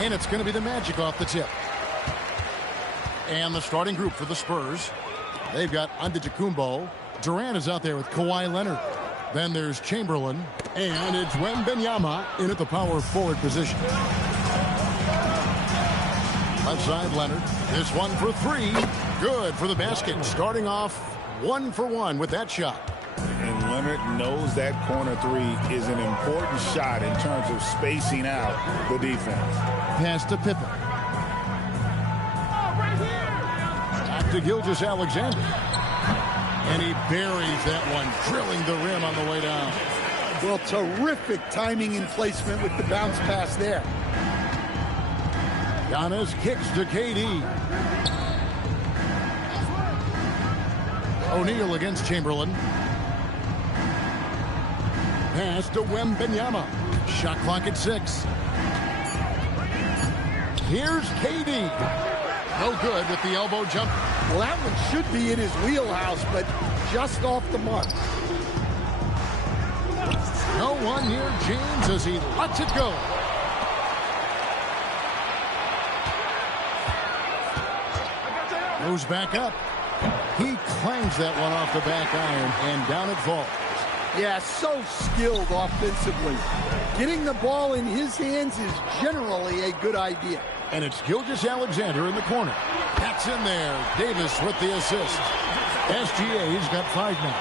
And it's going to be the Magic off the tip. And the starting group for the Spurs. They've got Antetokounmpo. Durant is out there with Kawhi Leonard. Then there's Chamberlain. And it's Wembanyama in at the power forward position. Left side, Leonard. This one for three. Good for the basket. Starting off 1 for 1 with that shot. And Leonard knows that corner three is an important shot in terms of spacing out the defense. Pass to Pippen. Back to Gilgeous-Alexander. And he buries that one, drilling the rim on the way down. Well, terrific timing and placement with the bounce pass there. Giannis kicks to KD. O'Neal against Chamberlain. Pass to Wembanyama. Shot clock at 6. Here's KD. No good with the elbow jump. Well, that one should be in his wheelhouse, but just off the mark. No one near James as he lets it go. Goes back up. He clangs that one off the back iron, and down it falls. Yeah, so skilled offensively. Getting the ball in his hands is generally a good idea. And it's Gilgeous-Alexander in the corner. That's in there. Davis with the assist. SGA's got 5 now.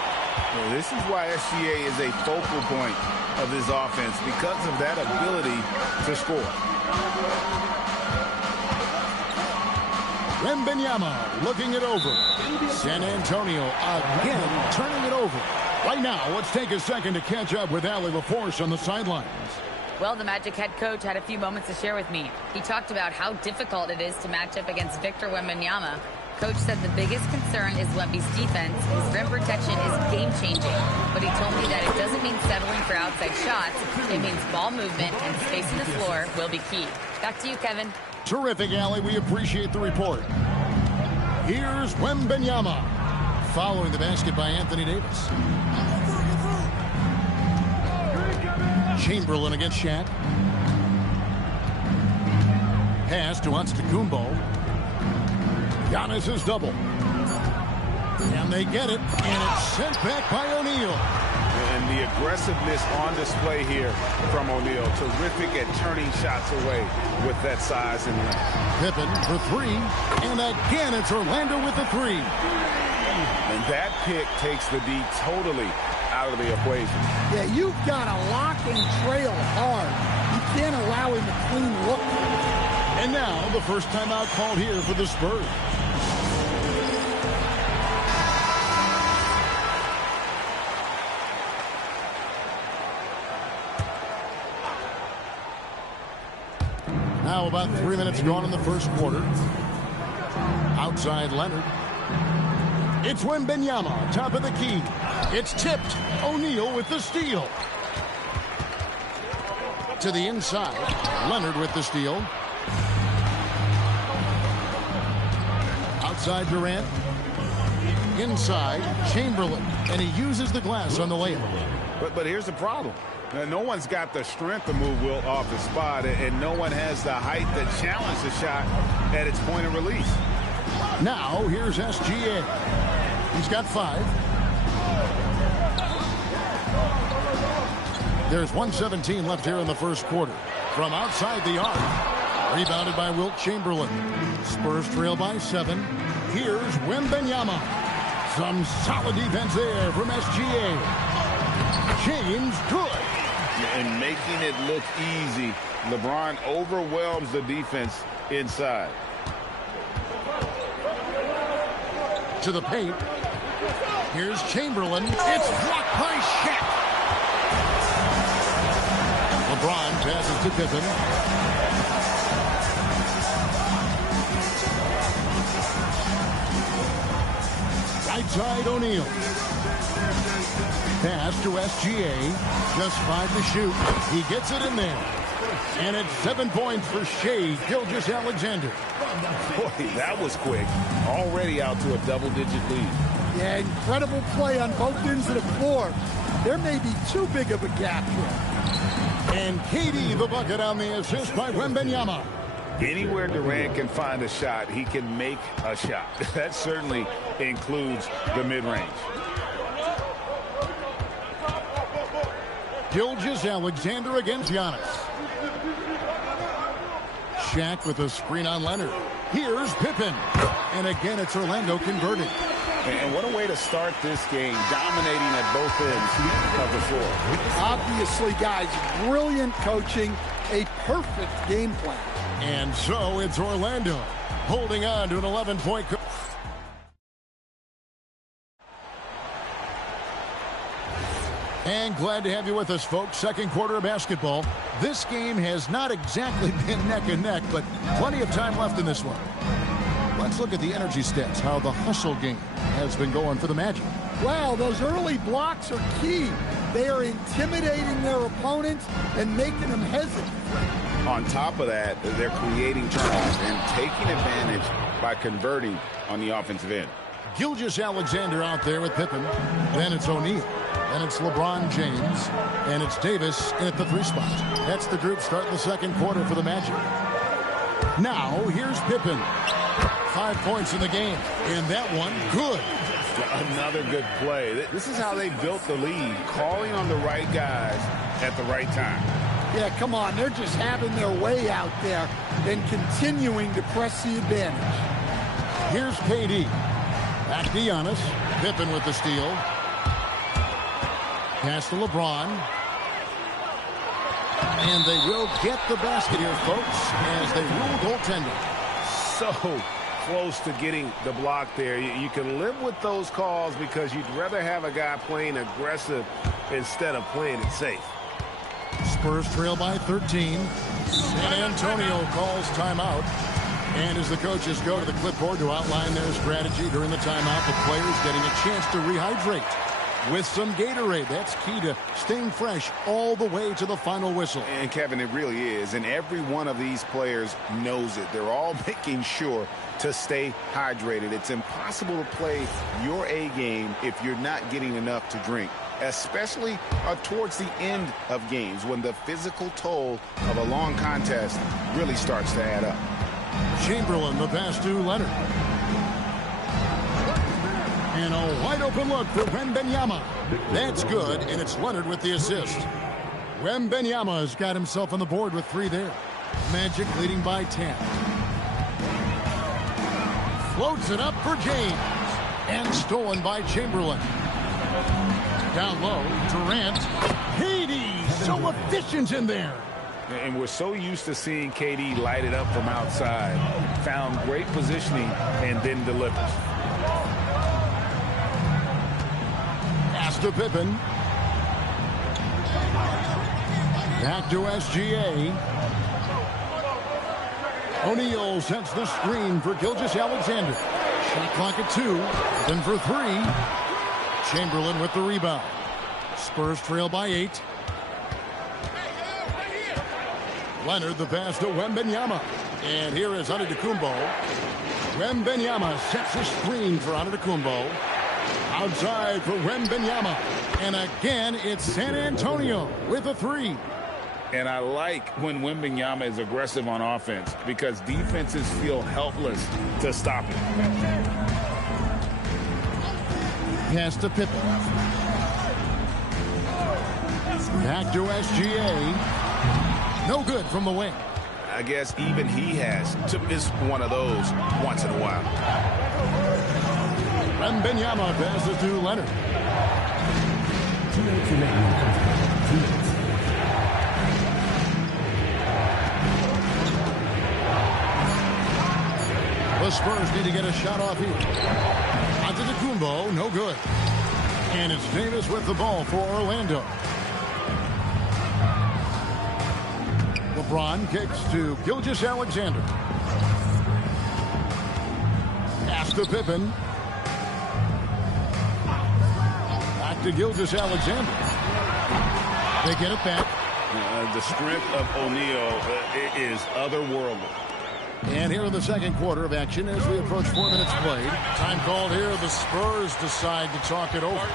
Well, this is why SGA is a focal point of this offense, because of that ability to score. Wembanyama looking it over. San Antonio again turning it over. Right now, let's take a second to catch up with Allie LaForce on the sidelines. Well, the Magic head coach had a few moments to share with me. He talked about how difficult it is to match up against Victor Wembanyama. Coach said the biggest concern is Wemby's defense. His rim protection is game-changing. But he told me that it doesn't mean settling for outside shots. It means ball movement and spacing the floor will be key. Back to you, Kevin. Terrific, Allie. We appreciate the report. Here's Wembanyama. Following the basket by Anthony Davis. Chamberlain against Shaq. Pass to Antetokounmpo. Giannis is double. And they get it, and it's sent back by O'Neal. And the aggressiveness on display here from O'Neal. Terrific at turning shots away with that size and length. Pippen for 3, and again it's Orlando with the 3. And that pick takes the D totally out of the equation. Yeah, you've got to lock and trail hard. You can't allow him a clean look. And now the first timeout called here for the Spurs. Now about 3 minutes gone in the first quarter. Outside Leonard. It's Wembanyama, top of the key. It's tipped. O'Neal with the steal. To the inside. Leonard with the steal. Outside Durant. Inside Chamberlain. And he uses the glass on the layup. But here's the problem. Now, no one's got the strength to move Wilt off the spot, and no one has the height to challenge the shot at its point of release. Now here's SGA. He's got 5. There's 1:17 left here in the first quarter. From outside the arc. Rebounded by Wilt Chamberlain. Spurs trail by 7. Here's Wembanyama. Some solid defense there from SGA. James good. And making it look easy. LeBron overwhelms the defense inside. To the paint. Here's Chamberlain. It's blocked by Shaq. LeBron passes to Pippen. Right side O'Neal. Pass to SGA. Just 5 to shoot. He gets it in there. And it's 7 points for Shai Gilgeous-Alexander. Boy, that was quick. Already out to a double-digit lead. Yeah, incredible play on both ends of the floor. There may be too big of a gap here. And KD the bucket on the assist by Wembanyama. Anywhere Durant can find a shot, he can make a shot. That certainly includes the mid-range. Gilgeous-Alexander against Giannis. Shaq with a screen on Leonard. Here's Pippen. And again, it's Orlando converting. And what a way to start this game, dominating at both ends of the floor. Obviously, guys, brilliant coaching, a perfect game plan. And so it's Orlando holding on to an 11-point. And glad to have you with us, folks. Second quarter of basketball. This game has not exactly been neck and neck, but plenty of time left in this one. Let's look at the energy stats, how the hustle game has been going for the Magic. Wow, those early blocks are key. They are intimidating their opponents and making them hesitant. On top of that, they're creating turnovers and taking advantage by converting on the offensive end. Gilgeous-Alexander out there with Pippen. Then it's O'Neal. Then it's LeBron James. And it's Davis in at the 3 spot. That's the group starting the second quarter for the Magic. Now, here's Pippen. 5 points in the game. And that one, good. Another good play. This is how they built the lead, calling on the right guys at the right time. Yeah, come on. They're just having their way out there and continuing to press the advantage. Here's KD. Back to Giannis. Pippen with the steal. Pass to LeBron. And they will get the basket here, folks, as they rule goaltending. So close to getting the block there. You can live with those calls because you'd rather have a guy playing aggressive instead of playing it safe. Spurs trail by 13. San Antonio calls timeout. And as the coaches go to the clipboard to outline their strategy during the timeout, the players getting a chance to rehydrate with some Gatorade. That's key to staying fresh all the way to the final whistle. And Kevin, it really is. And every one of these players knows it. They're all making sure to stay hydrated. It's impossible to play your A game if you're not getting enough to drink, especially towards the end of games when the physical toll of a long contest really starts to add up. Chamberlain, the pass to Leonard. And a wide open look for Wembanyama. That's good, and it's Leonard with the assist. Wembanyama has got himself on the board with 3 there. Magic leading by 10. Floats it up for James. And stolen by Chamberlain. Down low, Durant. KD, so efficient in there. And we're so used to seeing KD light it up from outside. Found great positioning and then delivers. Pass to Pippen. Back to SGA. O'Neal sets the screen for Gilgeous-Alexander. Shot clock at 2. Then for 3. Chamberlain with the rebound. Spurs trail by 8. Leonard the pass to Wembanyama. And here is Antetokounmpo. Wembanyama sets a screen for Antetokounmpo. Outside for Wembanyama. And again, it's San Antonio with a 3. And I like when Wembanyama is aggressive on offense because defenses feel helpless to stop him. Pass to Pippen. Back to SGA. No good from the wing. I guess even he has to miss one of those once in a while. Wembanyama passes to Leonard. The Spurs need to get a shot off here. Antetokounmpo, no good. And it's Davis with the ball for Orlando. LeBron kicks to Gilgeous-Alexander. Pass to Pippen. Back to Gilgeous-Alexander. They get it back. The strength of O'Neal is otherworldly. And here in the second quarter of action as we approach 4 minutes played. Time called here. The Spurs decide to talk it over.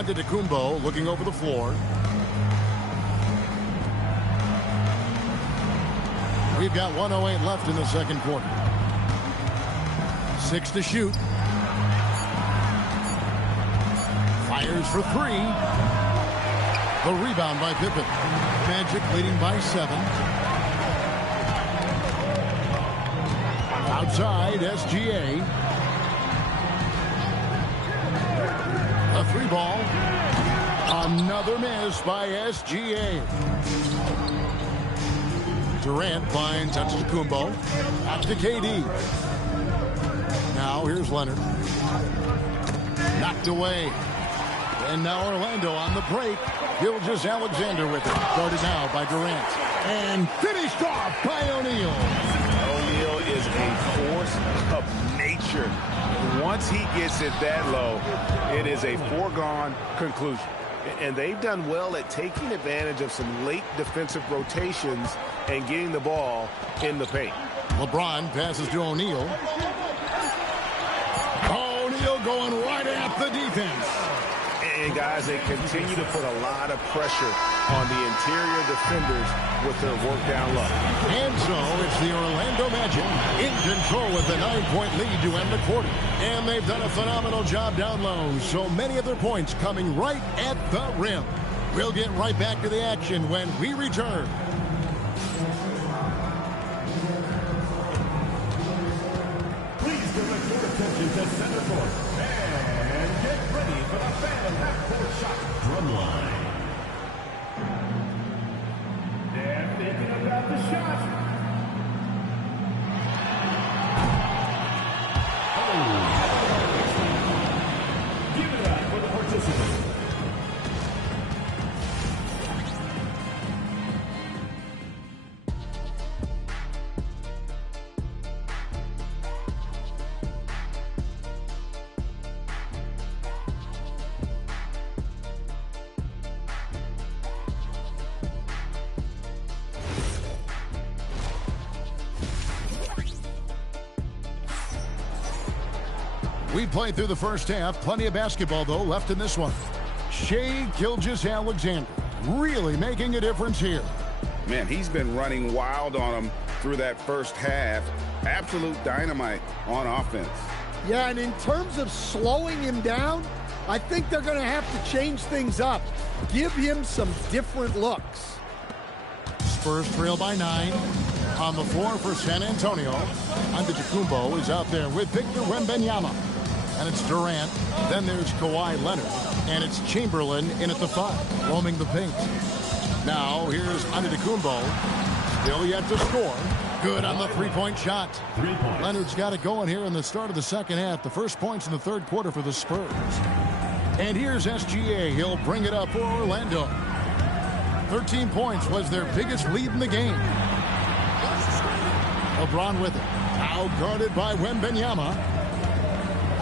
Antetokounmpo looking over the floor. We've got 1:08 left in the second quarter. 6 to shoot. Fires for 3. The rebound by Pippen. Magic leading by 7. Outside, SGA. A 3-ball. Another miss by SGA. Durant finds Antetokounmpo. Back to KD. Now here's Leonard. Knocked away. And now Orlando on the break. Gilgeous-Alexander with it. Guarded now by Durant. And finished off by O'Neal. O'Neal is a force of nature. Once he gets it that low, it is a foregone conclusion. And they've done well at taking advantage of some late defensive rotations and getting the ball in the paint. LeBron passes to O'Neal. O'Neal going right at the defense. And guys, they continue to put a lot of pressure on the interior defenders with their work down low. And so it's the Orlando Magic in control with a 9-point lead to end the quarter. And they've done a phenomenal job down low. So many of their points coming right at the rim. We'll get right back to the action when we return. Please direct your attention to center court. And get ready for the Phantom half-court shot drumline. They're thinking about the shot. Give it up for the participants. We played through the first half. Plenty of basketball, though, left in this one. Shai Gilgeous-Alexander really making a difference here. Man, he's been running wild on them through that first half. Absolute dynamite on offense. Yeah, and in terms of slowing him down, I think they're going to have to change things up. Give him some different looks. Spurs trail by 9. On the floor for San Antonio. Antetokounmpo is out there with Victor Wembanyama. And it's Durant. Then there's Kawhi Leonard. And it's Chamberlain in at the 5, roaming the paint. Now here's Antetokounmpo. Still yet to score. Good on the three-point shot. 3 points. Leonard's got it going here in the start of the second half. The first points in the third quarter for the Spurs. And here's SGA. He'll bring it up for Orlando. 13 points was their biggest lead in the game. LeBron with it. Now guarded by Wembanyama.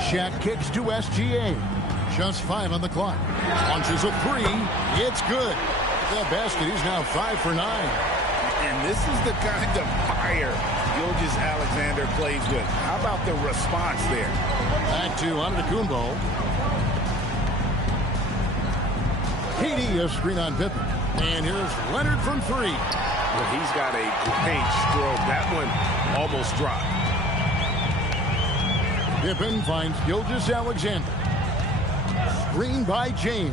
Shaq kicks to SGA. Just 5 on the clock. Launches a 3. It's good. The basket is now 5 for 9. And this is the kind of fire Gilgeous-Alexander plays with. How about the response there? Back to Antetokounmpo. KD a screen on Pippen. And here's Leonard from 3. Well, he's got a great stroke. That one almost dropped. Pippen finds Gilgeous-Alexander. Screen by James.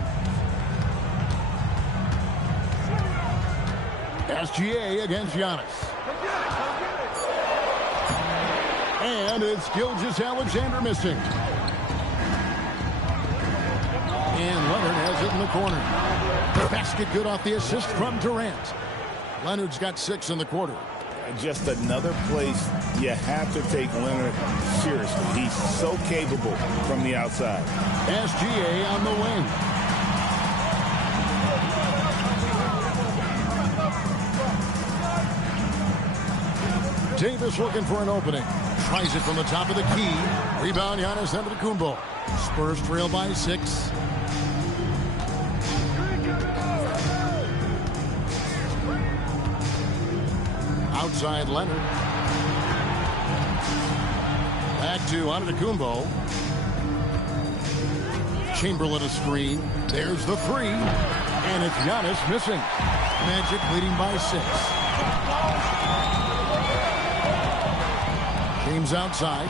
SGA against Giannis. And it's Gilgeous-Alexander missing. And Leonard has it in the corner. The basket good off the assist from Durant. Leonard's got 6 in the quarter. Just another place you have to take Leonard seriously. He's so capable from the outside. SGA on the wing. Davis looking for an opening. Tries it from the top of the key. Rebound, Giannis Antetokounmpo. Spurs trail by 6. Outside Leonard. Back to Antetokounmpo. Chamberlain a screen. There's the 3. And it's Giannis missing. Magic leading by 6. James outside.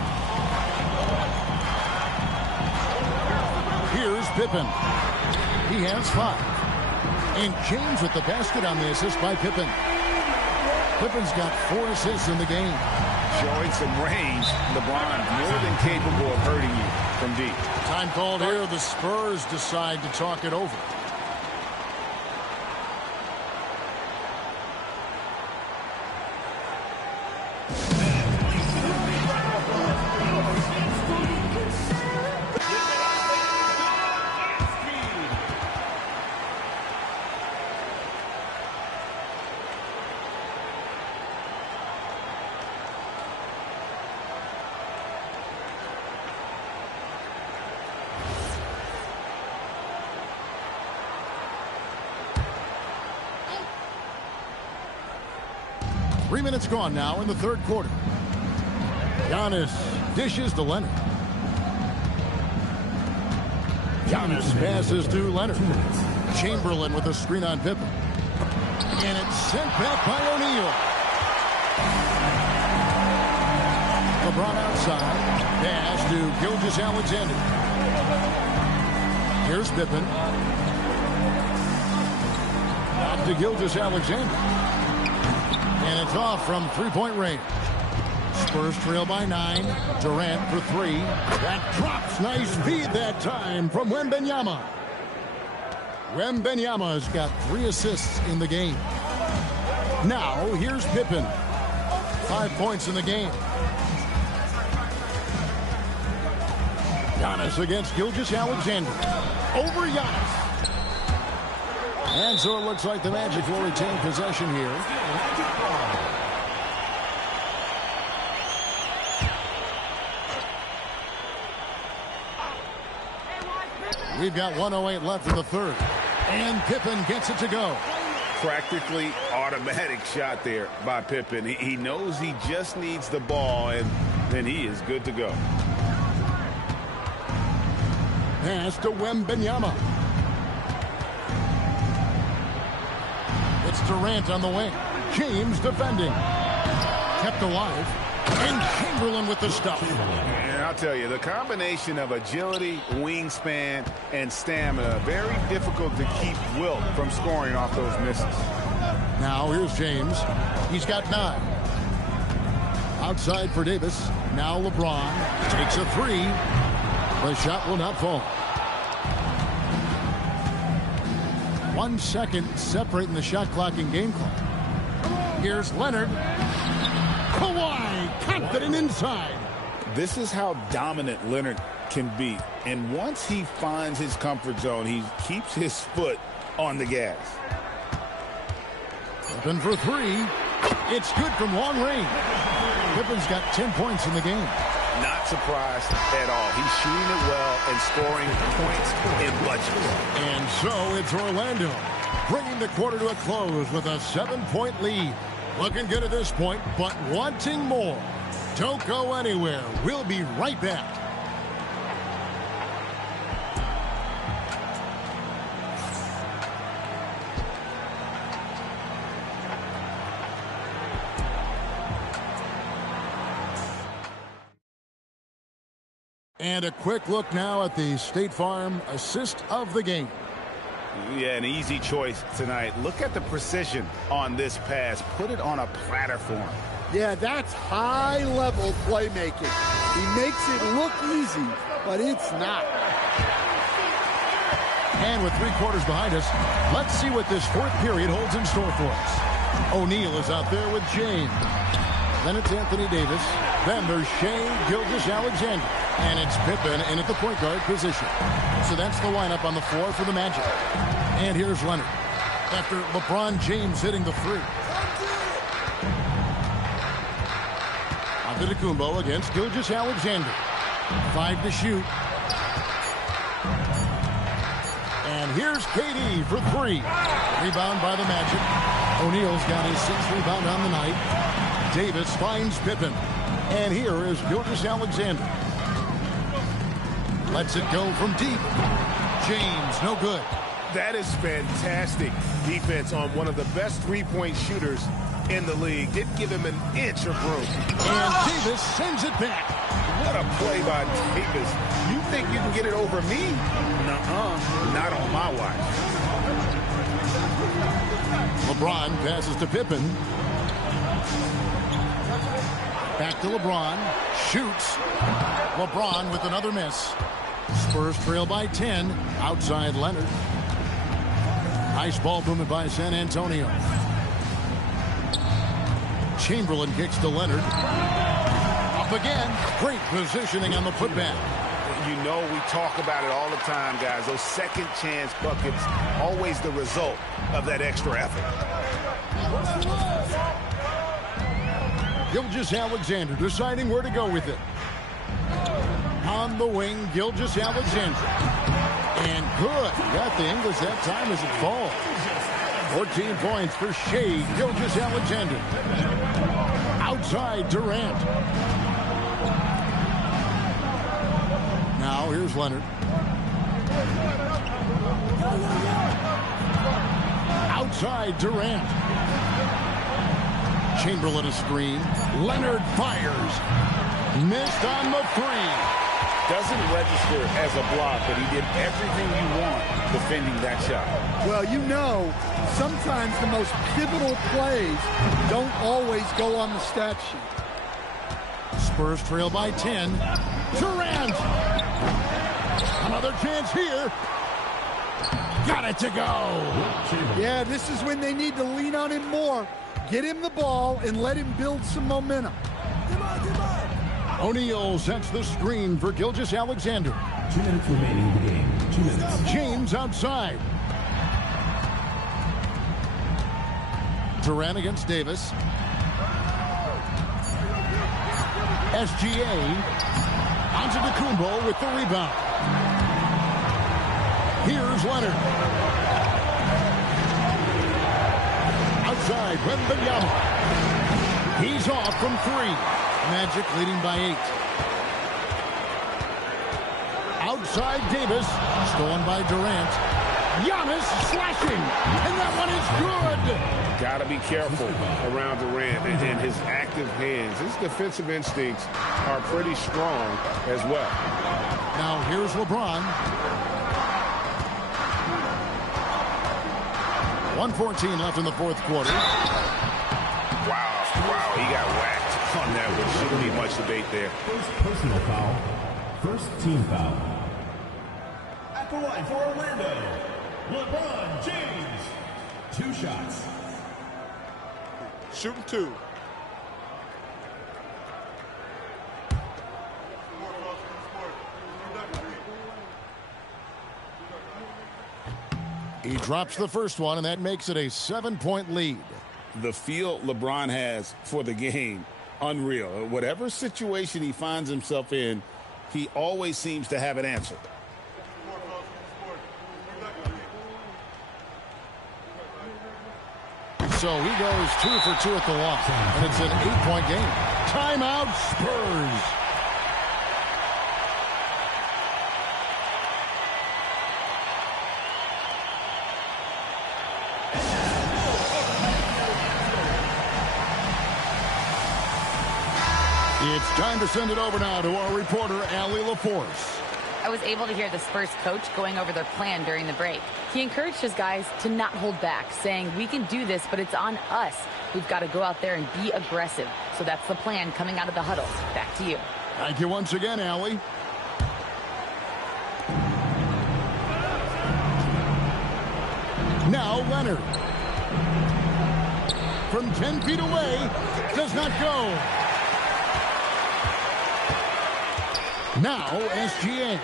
Here's Pippen. He has 5. And James with the basket on the assist by Pippen. Pippen's got 4 assists in the game. Showing some range. LeBron more than capable of hurting you from deep. Time called here. The Spurs decide to talk it over. Three minutes gone now in the third quarter. Giannis dishes to Leonard. Giannis passes to Leonard. Chamberlain with a screen on Pippen. And it's sent back by O'Neal. LeBron outside. Pass to Gilgeous-Alexander. Here's Pippen. Back to Gilgeous-Alexander. And it's off from three-point range. Spurs trail by 9. Durant for 3. That drops. Nice feed that time from Wembanyama. Wembanyama's got 3 assists in the game. Now, here's Pippen. 5 points in the game. Giannis against Gilgeous-Alexander. Over Giannis. And so it looks like the Magic will retain possession here. We've got 1:08 left in the third. And Pippen gets it to go. Practically automatic shot there by Pippen. He knows he just needs the ball, and then he is good to go. Pass to Wembanyama. It's Durant on the wing. James defending. Kept alive. And Chamberlain with the stuff. And I'll tell you, the combination of agility, wingspan, and stamina, very difficult to keep Wilt from scoring off those misses. Now here's James. He's got 9. Outside for Davis. Now LeBron takes a 3. The shot will not fall. 1 second separating the shot clock and game clock. Here's Leonard. Kawhi, confident inside. This is how dominant Leonard can be. And once he finds his comfort zone, he keeps his foot on the gas. Open for 3. It's good from long range. Pippen's got 10 points in the game. Not surprised at all. He's shooting it well and scoring points in bunches. And so it's Orlando bringing the quarter to a close with a 7-point lead. Looking good at this point, but wanting more. Don't go anywhere. We'll be right back. And a quick look now at the State Farm assist of the game. Yeah, an easy choice tonight. Look at the precision on this pass. Put it on a platter for him. Yeah, that's high-level playmaking. He makes it look easy, but it's not. And with 3 quarters behind us, let's see what this fourth period holds in store for us. O'Neal is out there with James. Then it's Anthony Davis. Then there's Shai Gilgeous-Alexander. And it's Pippen in at the point guard position. So that's the lineup on the floor for the Magic. And here's Leonard after LeBron James hitting the three. Antetokounmpo against Gilgeous-Alexander. 5 to shoot. And here's KD for 3. Rebound by the Magic. O'Neal's got his 6th rebound on the night. Davis finds Pippen. And here is Gilgeous-Alexander. Lets it go from deep. James, no good. That is fantastic defense on one of the best three-point shooters in the league. Didn't give him an inch of room. And Davis sends it back. What a play by Davis. You think you can get it over me? Nuh-uh. Not on my watch. LeBron passes to Pippen. Back to LeBron. Shoots. LeBron with another miss. Spurs trail by 10. Outside Leonard. Nice ball movement by San Antonio. Chamberlain kicks to Leonard. Up again. Great positioning on the putback. You know we talk about it all the time, guys. Those second chance buckets, always the result of that extra effort. Gilgeous-Alexander deciding where to go with it. On the wing, Gilgeous-Alexander. And good. Got the English that time as it falls. 14 points for Shai Gilgeous-Alexander. Outside Durant. Now here's Leonard. Outside Durant. Chamberlain a screen. Leonard fires. Missed on the 3. Doesn't register as a block, but he did everything you want defending that shot. Well, you know, sometimes the most pivotal plays don't always go on the stat sheet. Spurs trail by 10. Durant! Another chance here. Got it to go. Yeah, this is when they need to lean on him more. Get him the ball and let him build some momentum. O'Neal sets the screen for Gilgeous-Alexander. 2 minutes remaining in the game. 2 minutes. James outside. Durant against Davis. SGA. Antetokounmpo with the rebound. Here's Leonard. Outside, Wembanyama. He's off from 3. Magic leading by 8. Outside Davis. Stolen by Durant. Giannis slashing. And that one is good. Got to be careful around Durant and his active hands. His defensive instincts are pretty strong as well. Now here's LeBron. 1:14 left in the fourth quarter. Wow, he got whacked on that one. Shouldn't be much debate there. First personal foul. First team foul. At the line for Orlando, LeBron James. 2 shots. Shooting 2. He drops the first one, and that makes it a 7-point lead. The feel LeBron has for the game unreal. Whatever situation he finds himself in, he always seems to have an answer. So he goes 2 for 2 at the line, and it's an 8-point game. Timeout, Spurs. It's time to send it over now to our reporter, Allie LaForce. I was able to hear the Spurs coach going over their plan during the break. He encouraged his guys to not hold back, saying, we can do this, but it's on us. We've got to go out there and be aggressive. So that's the plan coming out of the huddle. Back to you. Thank you once again, Allie. Now Leonard. From 10 feet away, does not go. Now SGA.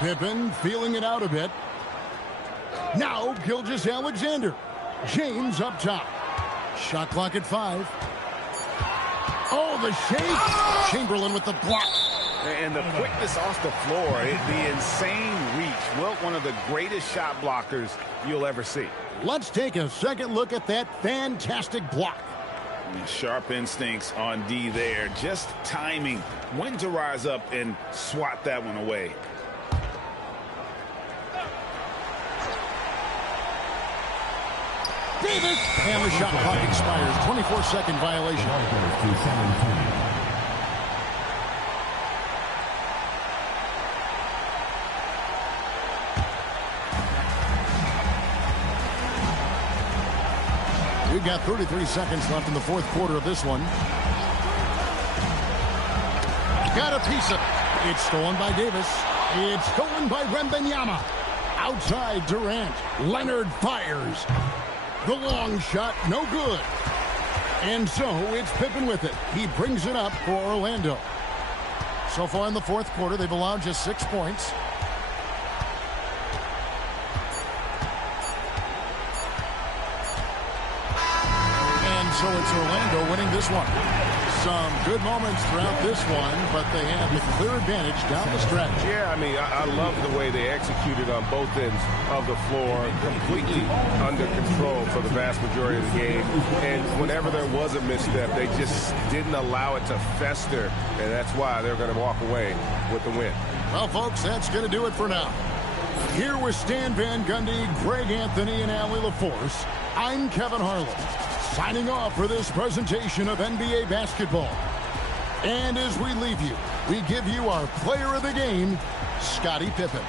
Pippen feeling it out a bit. Now Gilgeous-Alexander. James up top. Shot clock at 5. Oh, the shake. Chamberlain with the block. And the quickness off the floor, the insane reach. Wilt, one of the greatest shot blockers you'll ever see. Let's take a second look at that fantastic block. Sharp instincts on D there. Just timing when to rise up and swat that one away. Davis. And the shot clock expires. 24-second violation. We've got 33 seconds left in the fourth quarter of this one. Got a piece of it. It's stolen by Davis. It's stolen by Wembanyama. Outside Durant. Leonard fires. The long shot, no good. And so it's Pippen with it. He brings it up for Orlando. So far in the fourth quarter, they've allowed just 6 points. So it's Orlando winning this one. Some good moments throughout this one, but they have the clear advantage down the stretch. Yeah, I mean, I love the way they executed on both ends of the floor, completely under control for the vast majority of the game. And whenever there was a misstep, they just didn't allow it to fester, and that's why they're going to walk away with the win. Well, folks, that's going to do it for now. Here with Stan Van Gundy, Greg Anthony, and Allie LaForce, I'm Kevin Harlan. Signing off for this presentation of NBA basketball. And as we leave you, we give you our player of the game, Scottie Pippen.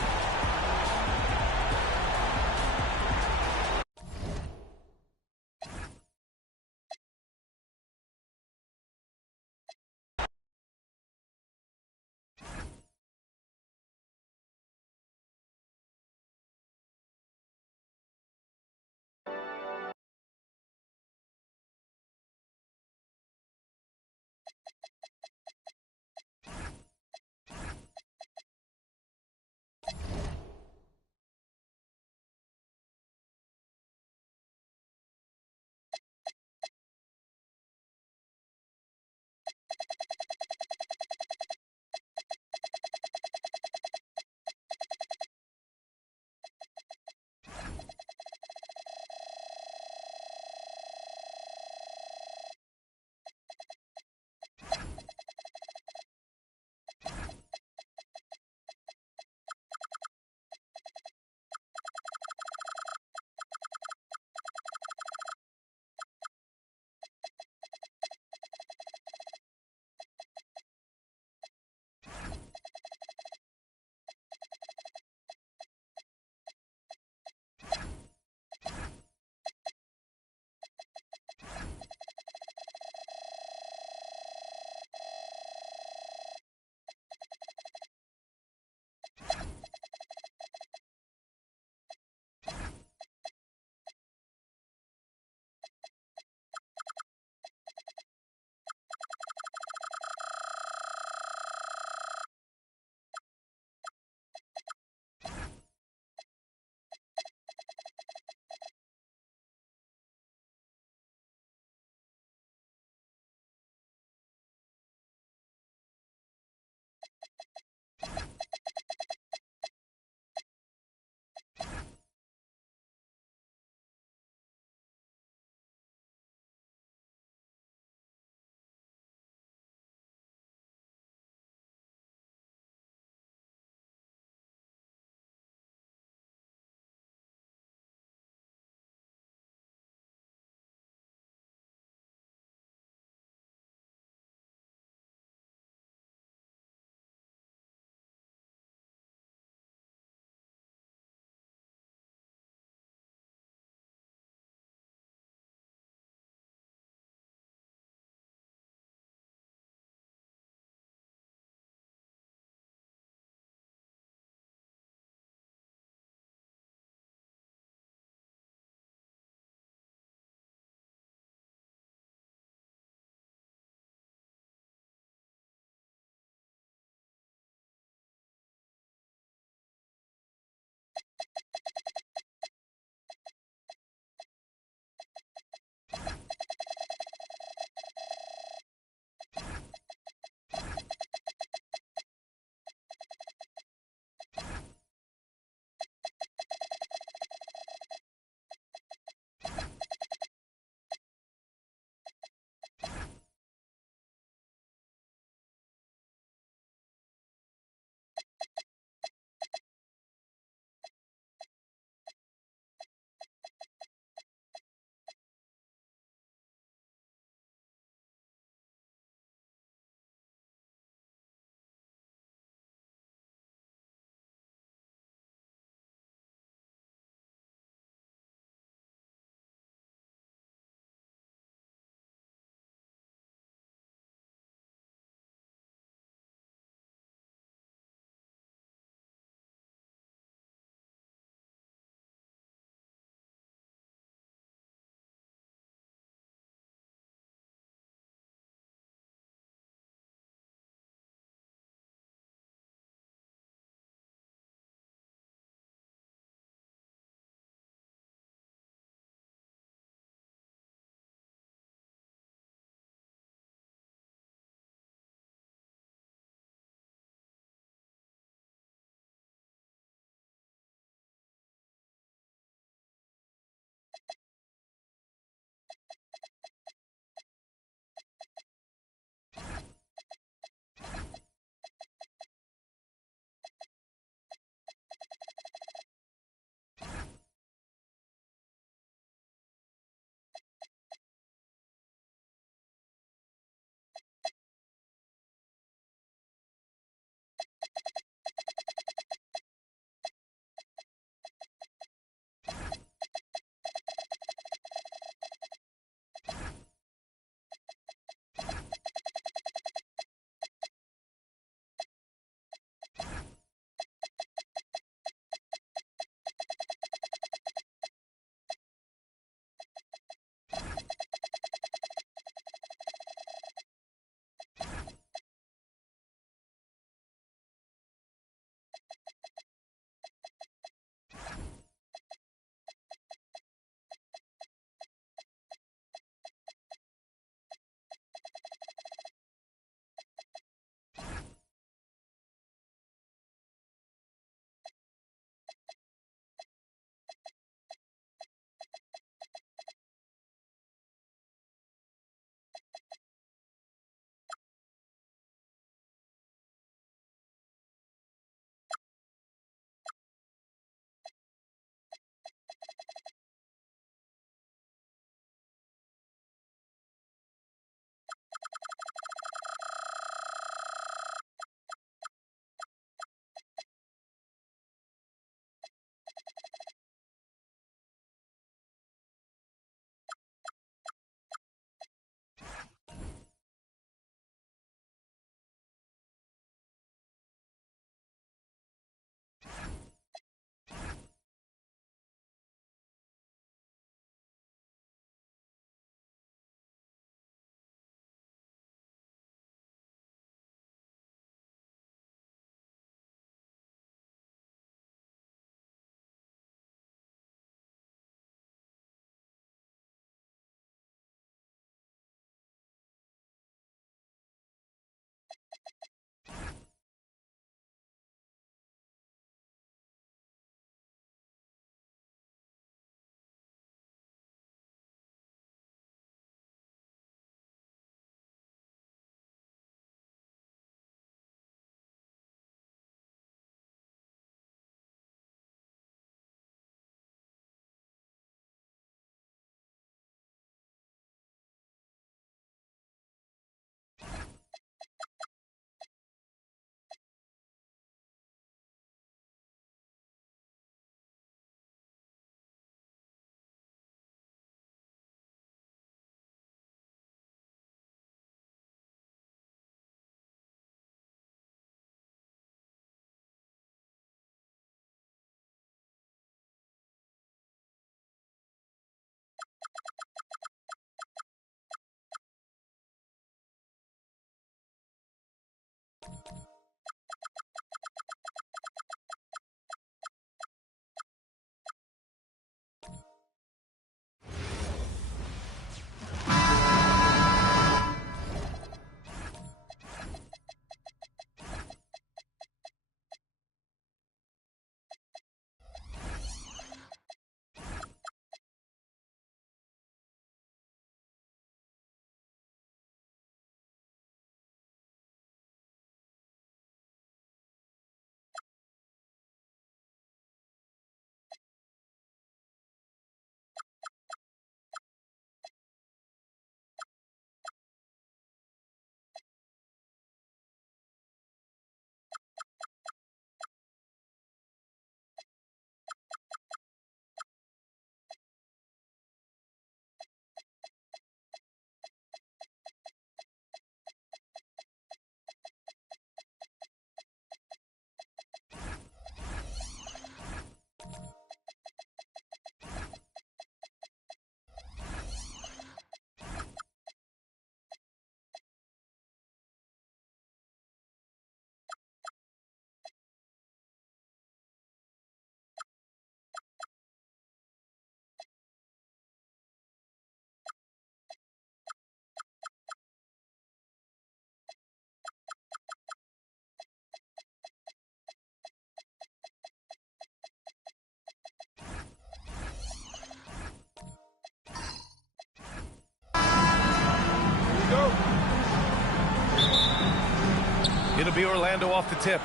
It'll be Orlando off the tip.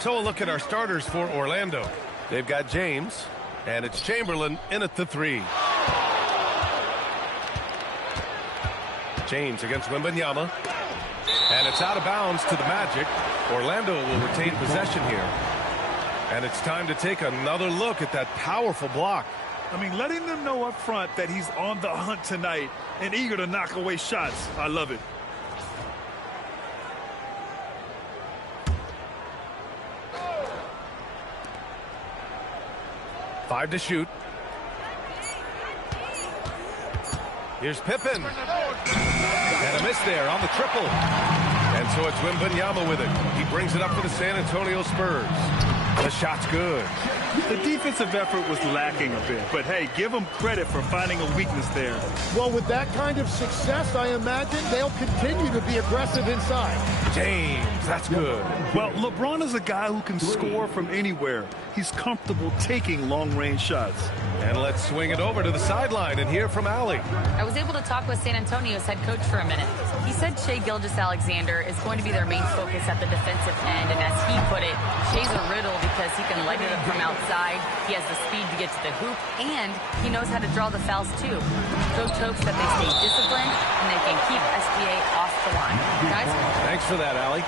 So a look at our starters for Orlando. They've got James, and it's Chamberlain in at the 3. James against Wembanyama. And it's out of bounds to the Magic. Orlando will retain possession here. And it's time to take another look at that powerful block. I mean, letting them know up front that he's on the hunt tonight and eager to knock away shots. I love it. Five to shoot. Here's Pippen. And a miss there on the triple. And so it's Wembanyama with it. He brings it up for the San Antonio Spurs. The shot's good. The defensive effort was lacking a bit, but hey, give them credit for finding a weakness there. Well, with that kind of success, I imagine they'll continue to be aggressive inside. James, that's good. Well, LeBron is a guy who can score from anywhere. He's comfortable taking long-range shots. And let's swing it over to the sideline and hear from Allie. I was able to talk with San Antonio's head coach for a minute. He said Shai Gilgeous-Alexander is going to be their main focus at the defensive end, and as he put it, Shai's a riddle because he can light it up from outside, he has the speed to get to the hoop, and he knows how to draw the fouls too. Coach hopes that they stay disciplined and they can keep SGA off the line. Guys? Thanks for that, Allie.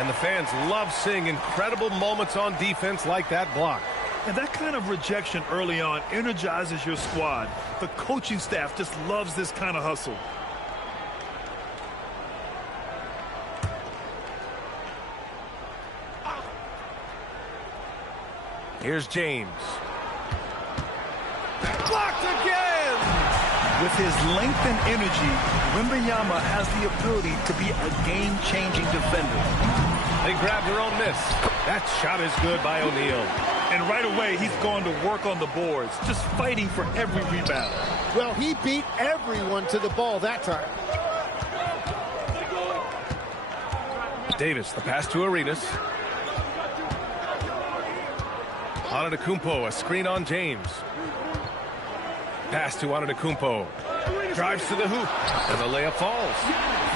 And the fans love seeing incredible moments on defense like that block. And that kind of rejection early on energizes your squad. The coaching staff just loves this kind of hustle. Here's James. Blocked again! With his length and energy, Wembanyama has the ability to be a game-changing defender. They grabbed their own miss. That shot is good by O'Neal. And right away, he's going to work on the boards, just fighting for every rebound. Well, he beat everyone to the ball that time. Davis, the pass to Arenas. Antetokounmpo, a screen on James. Pass to Antetokounmpo. Drives to the hoop, and the layup falls.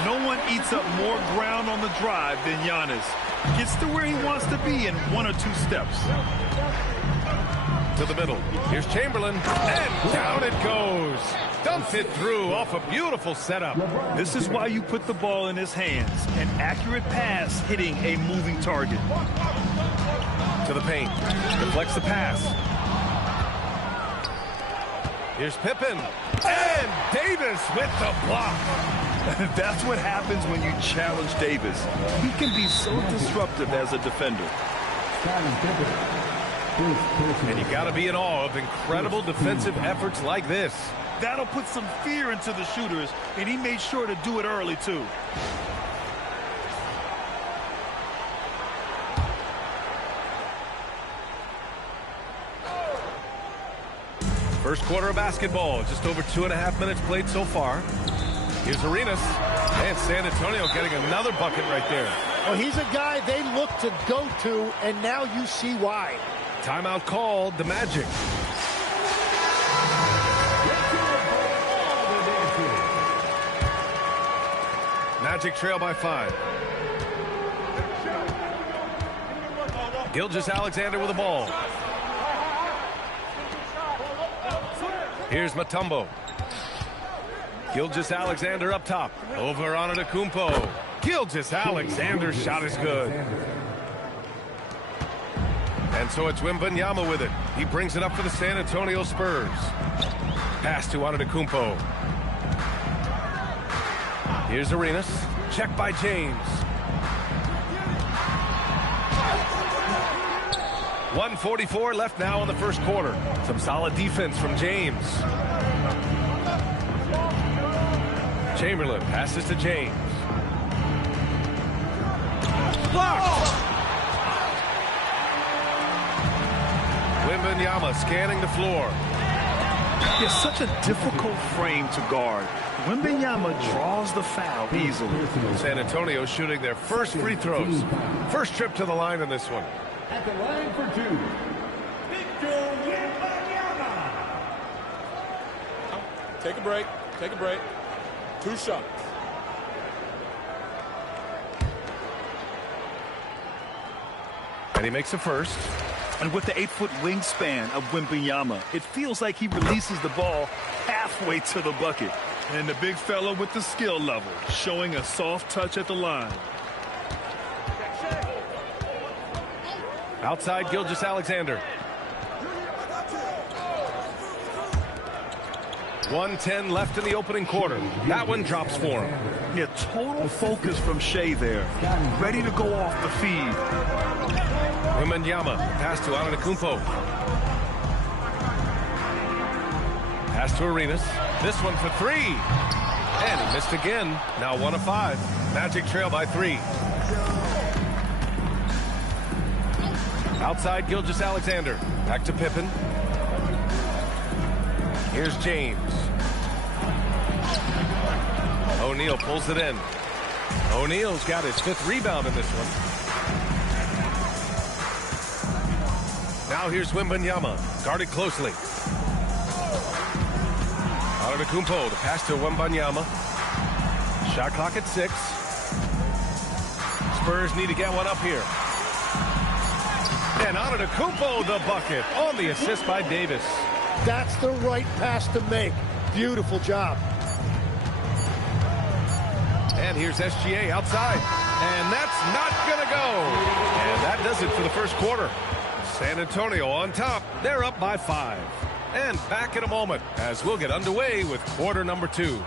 No one eats up more ground on the drive than Giannis. Gets to where he wants to be in 1 or 2 steps. To the middle. Here's Chamberlain, and down it goes. Dumps it through off a beautiful setup. This is why you put the ball in his hands. An accurate pass hitting a moving target. To the paint. Deflects the pass. Here's Pippen. And Davis with the block. That's what happens when you challenge Davis. He can be so disruptive as a defender. And you got to be in awe of incredible defensive efforts like this. That'll put some fear into the shooters, and he made sure to do it early, too. First quarter of basketball, just over 2.5 minutes played so far. Here's Arenas, and San Antonio getting another bucket right there. Well, he's a guy they look to go to, and now you see why. Timeout called, the Magic. Magic trail by 5. Gilgeous-Alexander with the ball. Here's Mutombo. Gilgeous-Alexander up top. Over Antetokounmpo. Gilgeous-Alexander's shot is good. And so it's Wembanyama with it. He brings it up for the San Antonio Spurs. Pass to Antetokounmpo. Here's Arenas. Check by James. 1:44 left now in the first quarter. Some solid defense from James. Chamberlain passes to James. Blocked! Wembanyama scanning the floor. It's such a difficult frame to guard. Wembanyama draws the foul easily. San Antonio shooting their first free throws. First trip to the line in this one. At the line for 2, Victor Wembanyama. Take a break. Take a break. 2 shots. And he makes a first. And with the 8-foot wingspan of Wembanyama, it feels like he releases the ball halfway to the bucket. And the big fella with the skill level, showing a soft touch at the line. Outside Gilgeous-Alexander. 1:10 left in the opening quarter. That one drops for him. Yeah, total focus from Shea there. Ready to go off the feed. Wembanyama, pass to Antetokounmpo. Pass to Arenas. This one for three. And he missed again. Now 1 of 5. Magic trail by 3. Outside Gilgeous-Alexander. Back to Pippen. Here's James. O'Neal pulls it in. O'Neal's got his 5th rebound in this one. Now here's Wembanyama, guarded closely. Antetokounmpo, the pass to Wembanyama. Shot clock at 6. Spurs need to get one up here. And Antetokounmpo the bucket on the assist by Davis. That's the right pass to make. Beautiful job. And here's SGA outside. And that's not going to go. And that does it for the first quarter. San Antonio on top. They're up by 5. And back in a moment as we'll get underway with quarter number 2.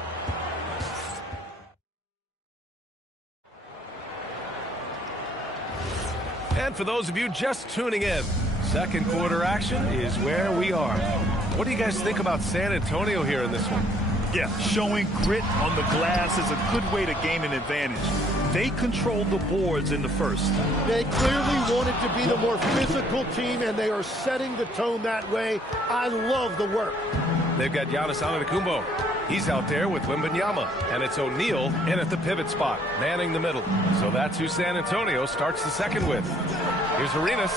And for those of you just tuning in, second quarter action is where we are. What do you guys think about San Antonio here in this one? Yeah, showing grit on the glass is a good way to gain an advantage. They controlled the boards in the first. They clearly wanted to be the more physical team, and they are setting the tone that way. I love the work. They've got Giannis Antetokounmpo. He's out there with Wembanyama, and it's O'Neal in at the pivot spot, manning the middle. So that's who San Antonio starts the second with. Here's Arenas.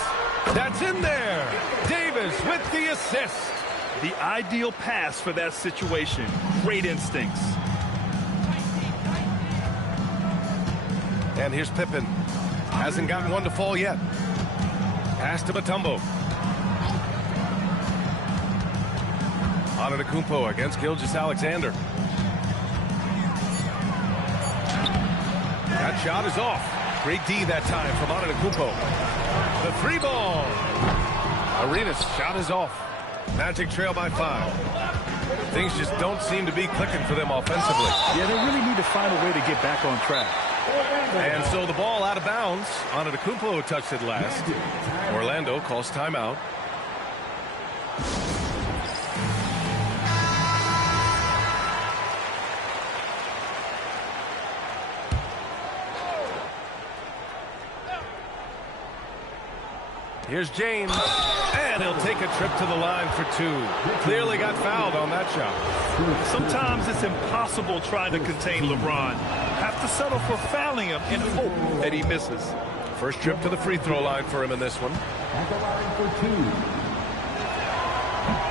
That's in there. Davis with the assist. The ideal pass for that situation. Great instincts. And here's Pippen. Hasn't gotten one to fall yet. Pass to Mutombo. Antetokounmpo against Gilgeous-Alexander. That shot is off. Great D that time from Antetokounmpo. The 3 ball. Arenas' shot is off. Magic trail by 5. Things just don't seem to be clicking for them offensively. Yeah, they really need to find a way to get back on track. And so the ball out of bounds. Antetokounmpo touched it last. Orlando calls timeout. Here's James, and he'll take a trip to the line for 2. Clearly got fouled on that shot. Sometimes it's impossible trying to contain LeBron. Have to settle for fouling him and hope that he misses. First trip to the free throw line for him in this one. At the line for 2.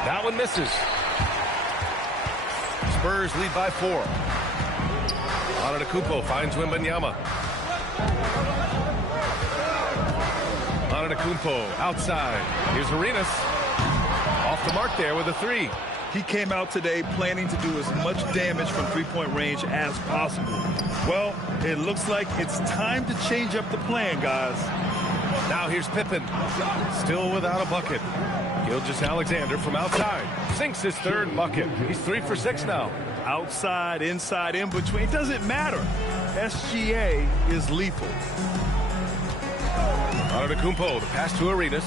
That one misses. Spurs lead by 4. Antetokounmpo finds Wembanyama. Antetokounmpo outside. Here's Arenas. Off the mark there with a 3. He came out today planning to do as much damage from three-point range as possible. Well, it looks like it's time to change up the plan, guys. Now here's Pippen. Still without a bucket. Gilgeous-Alexander from outside. Sinks his 3rd bucket. He's 3 for 6 now. Outside, inside, in between. It doesn't matter. SGA is lethal. Antetokounmpo, the pass to Arenas.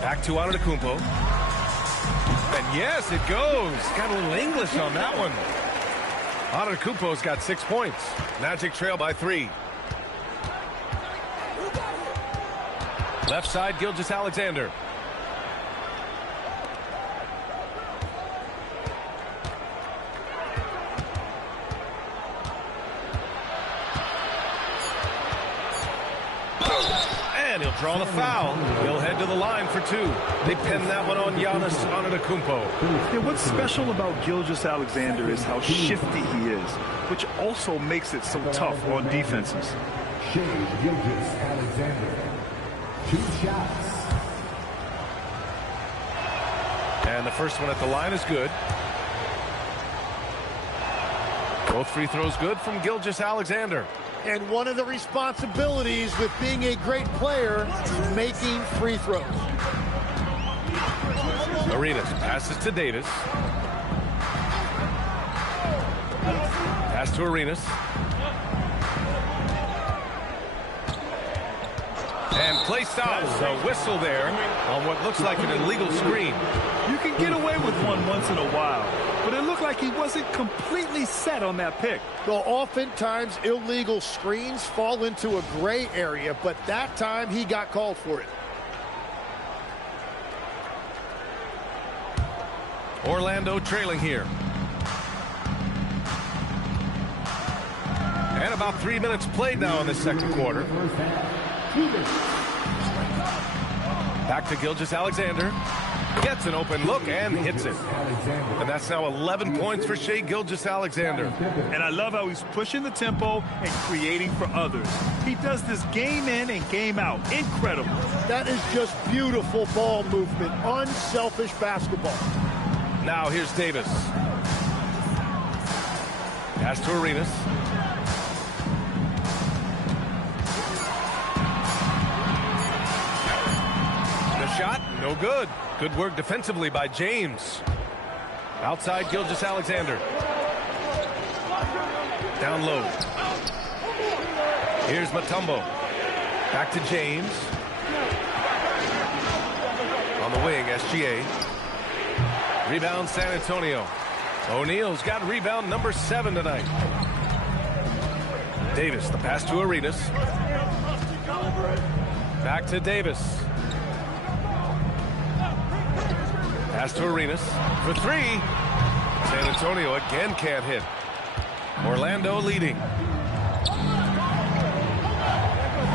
Back to Antetokounmpo. And yes, it goes. Got a little English on that one. Antetokounmpo's got 6 points. Magic trail by 3. Left side, Gilgeous-Alexander. And he'll draw the foul. He'll head to the line for 2. They pin that one on Giannis Antetokounmpo. Yeah, what's special about Gilgeous-Alexander is how shifty he is, which also makes it so tough on defenses. Shai Gilgeous-Alexander. 2 shots. And the first one at the line is good. Both free throws good from Gilgeous-Alexander. And one of the responsibilities with being a great player is making free throws. Arenas passes to Davis. Pass to Arenas. And play stops. A whistle there on what looks like an illegal screen. You can get away with one once in a while, but it looked like he wasn't completely set on that pick. Well, oftentimes illegal screens fall into a gray area, but that time he got called for it. Orlando trailing here. And about 3 minutes played now in the second quarter. Back to Gilgeous-Alexander. Gets an open look and hits it. And that's now 11 points for Shai Gilgeous-Alexander. And I love how he's pushing the tempo and creating for others. He does this game in and game out. Incredible. That is just beautiful ball movement. Unselfish basketball. Now here's Davis. Pass to Arenas. Shot, no good. Good work defensively by James. Outside Gilgeous-Alexander. Down low. Here's Mutombo. Back to James. On the wing, SGA. Rebound San Antonio. O'Neal's got rebound number 7 tonight. Davis, the pass to Arenas. Back to Davis. Pass to Arenas for 3. San Antonio again can't hit. Orlando leading.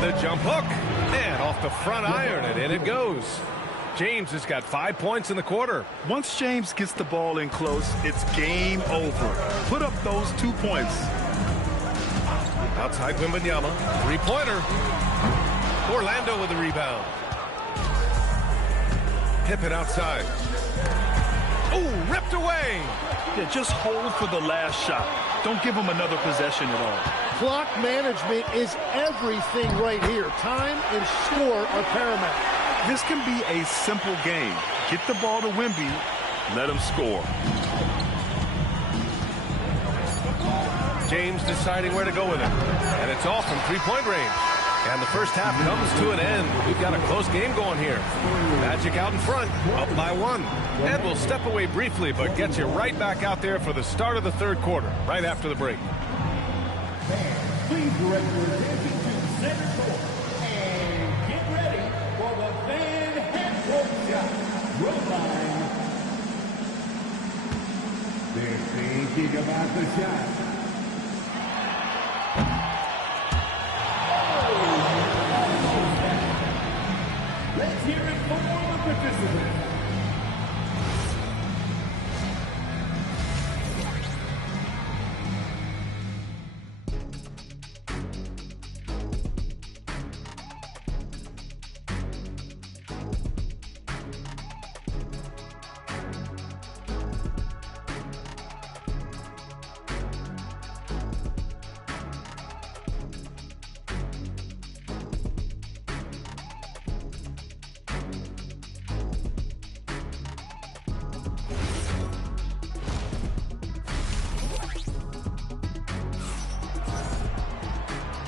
The jump hook. And off the front iron, and in it goes. James has got 5 points in the quarter. Once James gets the ball in close, it's game over. Put up those 2 points. Outside Wembanyama. 3-pointer. Orlando with the rebound. Pippen outside. Oh, ripped away. Yeah, just hold for the last shot. Don't give him another possession at all. Clock management is everything right here. Time and score are paramount. This can be a simple game. Get the ball to Wemby, let him score. James deciding where to go with it. And it's off from 3-point range. And the first half comes to an end. We've got a close game going here. Magic out in front, up by 1. And we'll step away briefly, but get you right back out there for the start of the third quarter, right after the break. Please direct your attention to center court and get ready for the Van Handbrook shot. Run line. They're thinking about the shot. Let's hear it for the participants.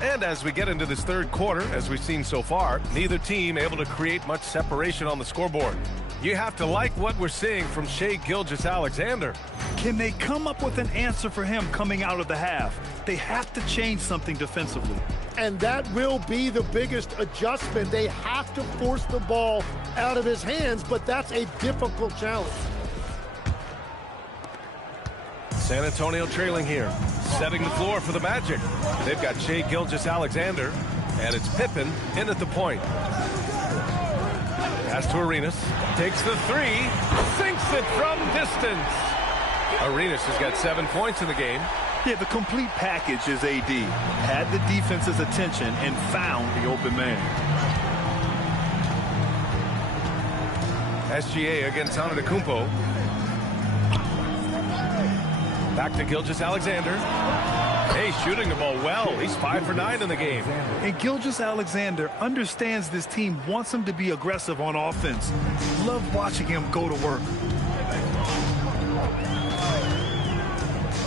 And as we get into this third quarter, as we've seen so far, neither team able to create much separation on the scoreboard. You have to like what we're seeing from Shai Gilgeous-Alexander. Can they come up with an answer for him coming out of the half? They have to change something defensively. And that will be the biggest adjustment. They have to force the ball out of his hands, but that's a difficult challenge. San Antonio trailing here, setting the floor for the Magic. They've got Shai Gilgeous-Alexander, and it's Pippen in at the point. Pass to Arenas, takes the 3, sinks it from distance. Arenas has got 7 points in the game. Yeah, the complete package is AD. Had the defense's attention and found the open man. SGA against Antetokounmpo. Back to Gilgeous-Alexander. Hey, shooting the ball well. He's 5 for 9 in the game. And Gilgeous-Alexander understands this team wants him to be aggressive on offense. Love watching him go to work.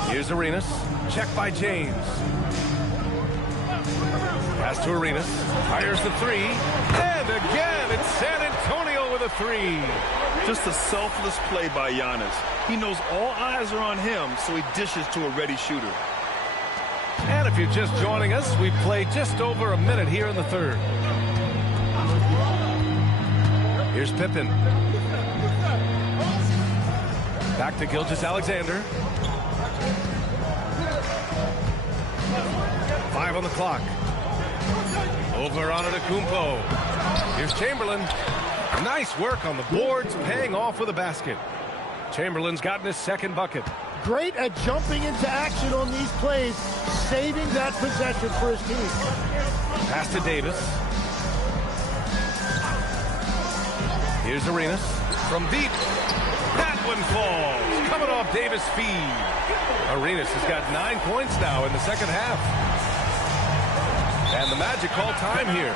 Here's Arenas. Check by James. Pass to Arenas. Fires the three. And again, it's San Antonio with a three. Just a selfless play by Giannis. He knows all eyes are on him, so he dishes to a ready shooter. And if you're just joining us, we've played just over a minute here in the third. Here's Pippen. Back to Gilgeous-Alexander. 5 on the clock. Over on Antetokounmpo. Here's Chamberlain. Nice work on the boards, paying off with a basket. Chamberlain's gotten his second bucket. Great at jumping into action on these plays, saving that possession for his team. Pass to Davis. Here's Arenas from deep. That one falls. Coming off Davis' feed. Arenas has got 9 points now in the second half. And the Magic call time here.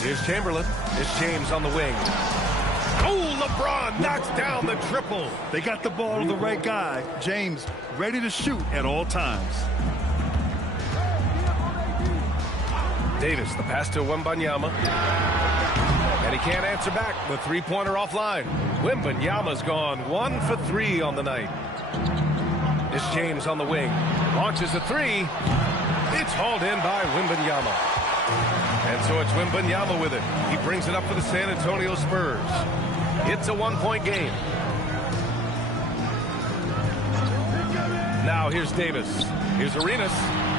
Here's Chamberlain. It's James on the wing. Oh, LeBron knocks down the triple. They got the ball to the right guy. James ready to shoot at all times. Davis, the pass to Wembanyama. And he can't answer back. The three-pointer offline. Wembanyama's gone 1 for 3 on the night. It's James on the wing. Launches a three. It's hauled in by Wembanyama. And so it's Wembanyama with it. He brings it up for the San Antonio Spurs. It's a 1-point game. Now here's Davis. Here's Arenas.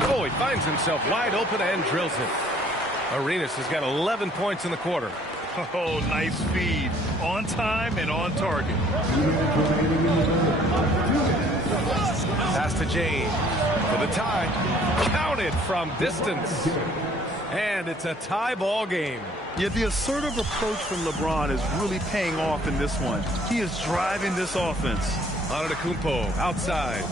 Oh, he finds himself wide open and drills it. Arenas has got 11 points in the quarter. Oh, nice feed. On time and on target. Pass to James for the tie. Counted from distance. And it's a tie ball game. Yeah, the assertive approach from LeBron is really paying off in this one. He is driving this offense. Antetokounmpo outside.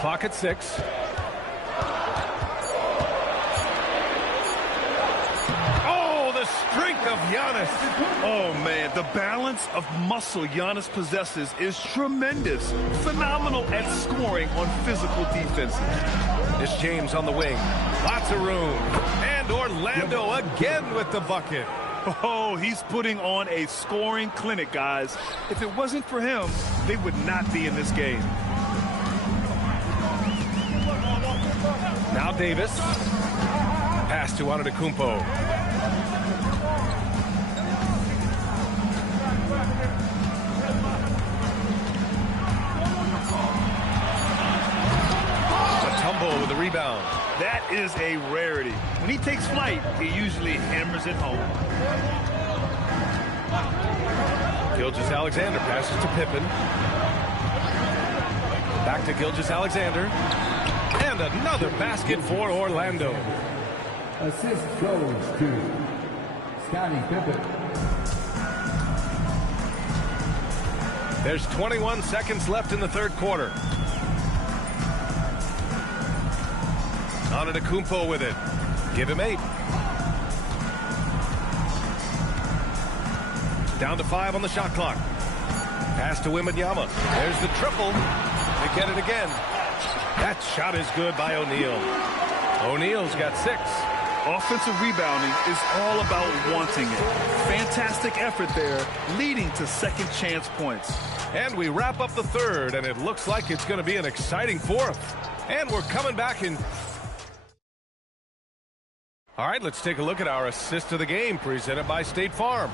Clock at 6. Oh, the strength of Giannis. Oh, man, the balance of muscle Giannis possesses is tremendous. Phenomenal at scoring on physical defenses. It's James on the wing. Lots of room. And Orlando again with the bucket. Oh, he's putting on a scoring clinic, guys. If it wasn't for him, they would not be in this game. Now Davis. Pass to Antetokounmpo. Tumble with the rebound. That is a rarity. When he takes flight, he usually hammers it home. Gilgeous-Alexander passes to Pippen. Back to Gilgeous-Alexander. And another basket for Orlando. Assist goes to Scottie Pippen. There's 21 seconds left in the third quarter. Antetokounmpo with it. Give him 8. Down to 5 on the shot clock. Pass to Wembanyama. There's the triple. They get it again. That shot is good by O'Neal. O'Neal's got 6. Offensive rebounding is all about wanting it. Fantastic effort there, leading to second chance points. And we wrap up the third, and it looks like it's going to be an exciting fourth. And we're coming back in All right, let's take a look at our assist of the game presented by State Farm.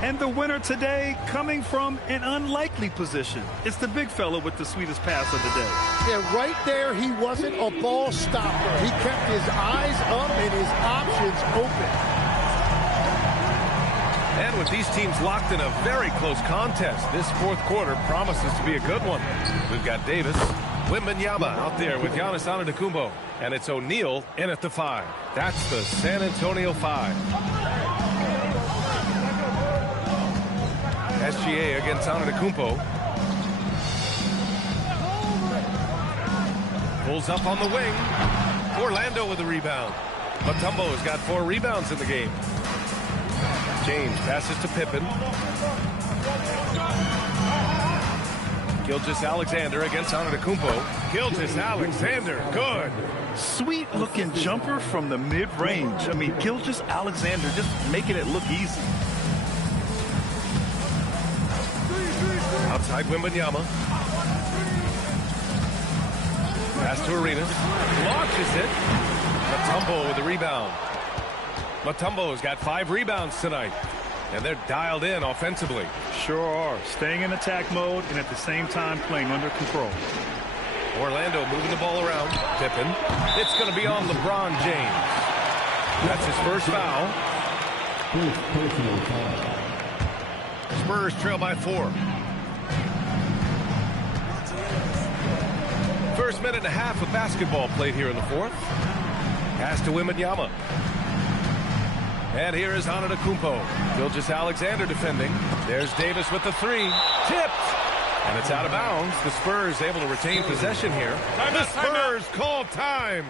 And the winner today coming from an unlikely position. It's the big fella with the sweetest pass of the day. Yeah, right there, he wasn't a ball stopper. He kept his eyes up and his options open. And with these teams locked in a very close contest, this fourth quarter promises to be a good one. We've got Davis, Wembanyama out there with Giannis Antetokounmpo. And it's O'Neal in at the 5. That's the San Antonio 5. SGA against Antetokounmpo. Pulls up on the wing. Orlando with the rebound. Mutombo has got 4 rebounds in the game. James passes to Pippen. Gilgeous-Alexander against Antetokounmpo. Gilgeous-Alexander, good. Sweet-looking jumper from the mid-range. I mean, Gilgeous-Alexander just making it look easy. Outside Wembanyama. Pass to Arenas. Launches it. Mutombo with the rebound. Mutombo's got 5 rebounds tonight. And they're dialed in offensively. Sure are. Staying in attack mode and at the same time playing under control. Orlando moving the ball around. Pippen. It's going to be on LeBron James. That's his first foul. Spurs trail by 4. First minute and a half of basketball played here in the fourth. Pass to Wembanyama. And here is Antetokounmpo. Gilgeous-Alexander defending. There's Davis with the 3. Tipped. And it's out of bounds. The Spurs able to retain possession here. The Spurs call time.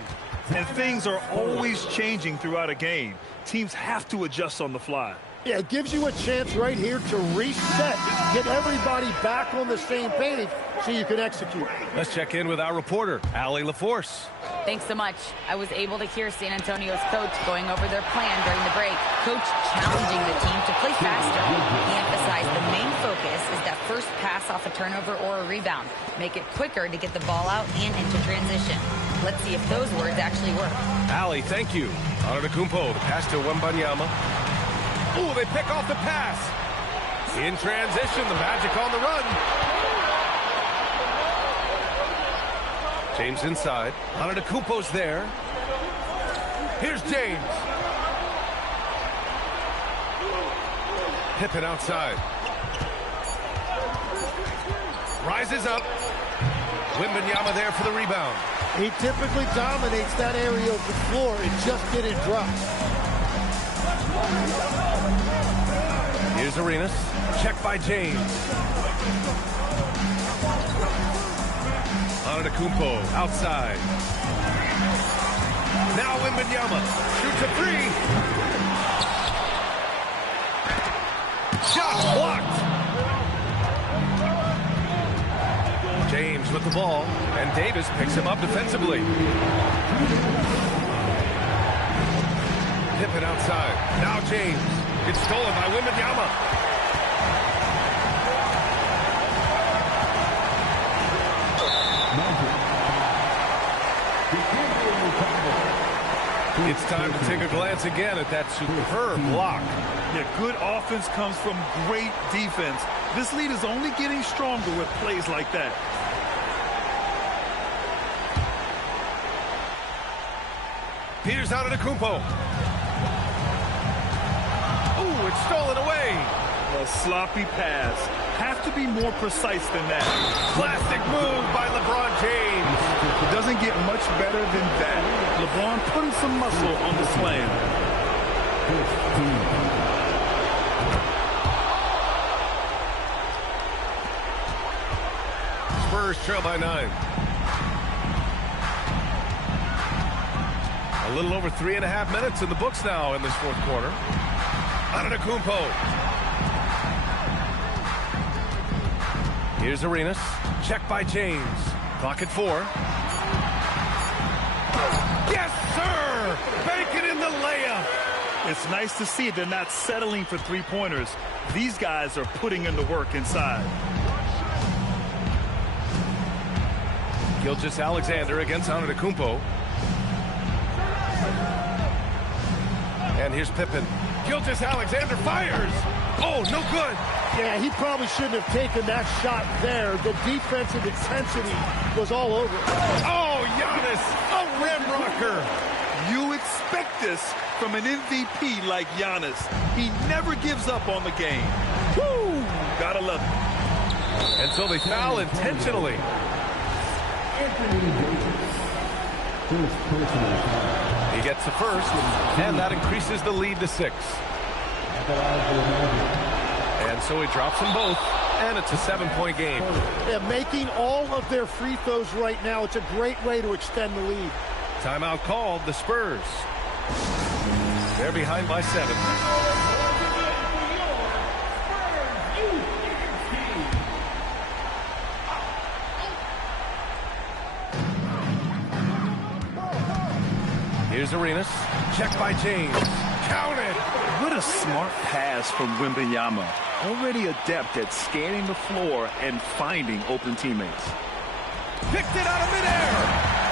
And things are always changing throughout a game. Teams have to adjust on the fly. Yeah, it gives you a chance right here to reset, get everybody back on the same page so you can execute. Let's check in with our reporter, Allie LaForce. Thanks so much. I was able to hear San Antonio's coach going over their plan during the break. Coach challenging the team to play faster. He emphasized the main focus is that first pass off a turnover or a rebound. Make it quicker to get the ball out and into transition. Let's see if those words actually work. Allie, thank you. Antetokounmpo, the pass to Wembanyama. Ooh, they pick off the pass. In transition, the Magic on the run. James inside. Antetokounmpo's there. Here's James. Pippen outside. Rises up. Wembanyama there for the rebound. He typically dominates that area of the floor. It just didn't drop. Here's Arenas. Check by James. Antetokounmpo outside. Now Wembanyama shoots a 3. Shot blocked. James with the ball, and Davis picks him up defensively. Pippen outside. Now James. It's stolen by Wembanyama. It's time to take a glance again at that superb block. Yeah, good offense comes from great defense. This lead is only getting stronger with plays like that. Here's Antetokounmpo. Ooh, it's stolen away. A sloppy pass. Have to be more precise than that. Plastic move by LeBron James. It doesn't get much better than that. LeBron putting some muscle on the slam. Spurs trail by 9. A little over 3.5 minutes in the books now in this fourth quarter. Antetokounmpo. Here's Arenas. Check by James. Clock at 4. Yes, sir! Bacon in the layup. It's nice to see they're not settling for three-pointers. These guys are putting in the work inside. Gilgeous-Alexander against Antetokounmpo. here's Pippen. Gilgeous-Alexander fires. Oh, no good. Yeah, he probably shouldn't have taken that shot there. The defensive intensity was all over. Oh, Giannis, a rim rocker. You expect this from an MVP like Giannis. He never gives up on the game. Woo! Gotta love it. And so they foul intentionally. He gets the first, and that increases the lead to 6. And so he drops them both, and it's a 7-point game. Yeah, making all of their free throws right now, it's a great way to extend the lead. Timeout called, the Spurs. They're behind by 7. Here's Arenas. Checked by James. Counted. What a smart pass from Wembanyama. Already adept at scanning the floor and finding open teammates. Picked it out of midair.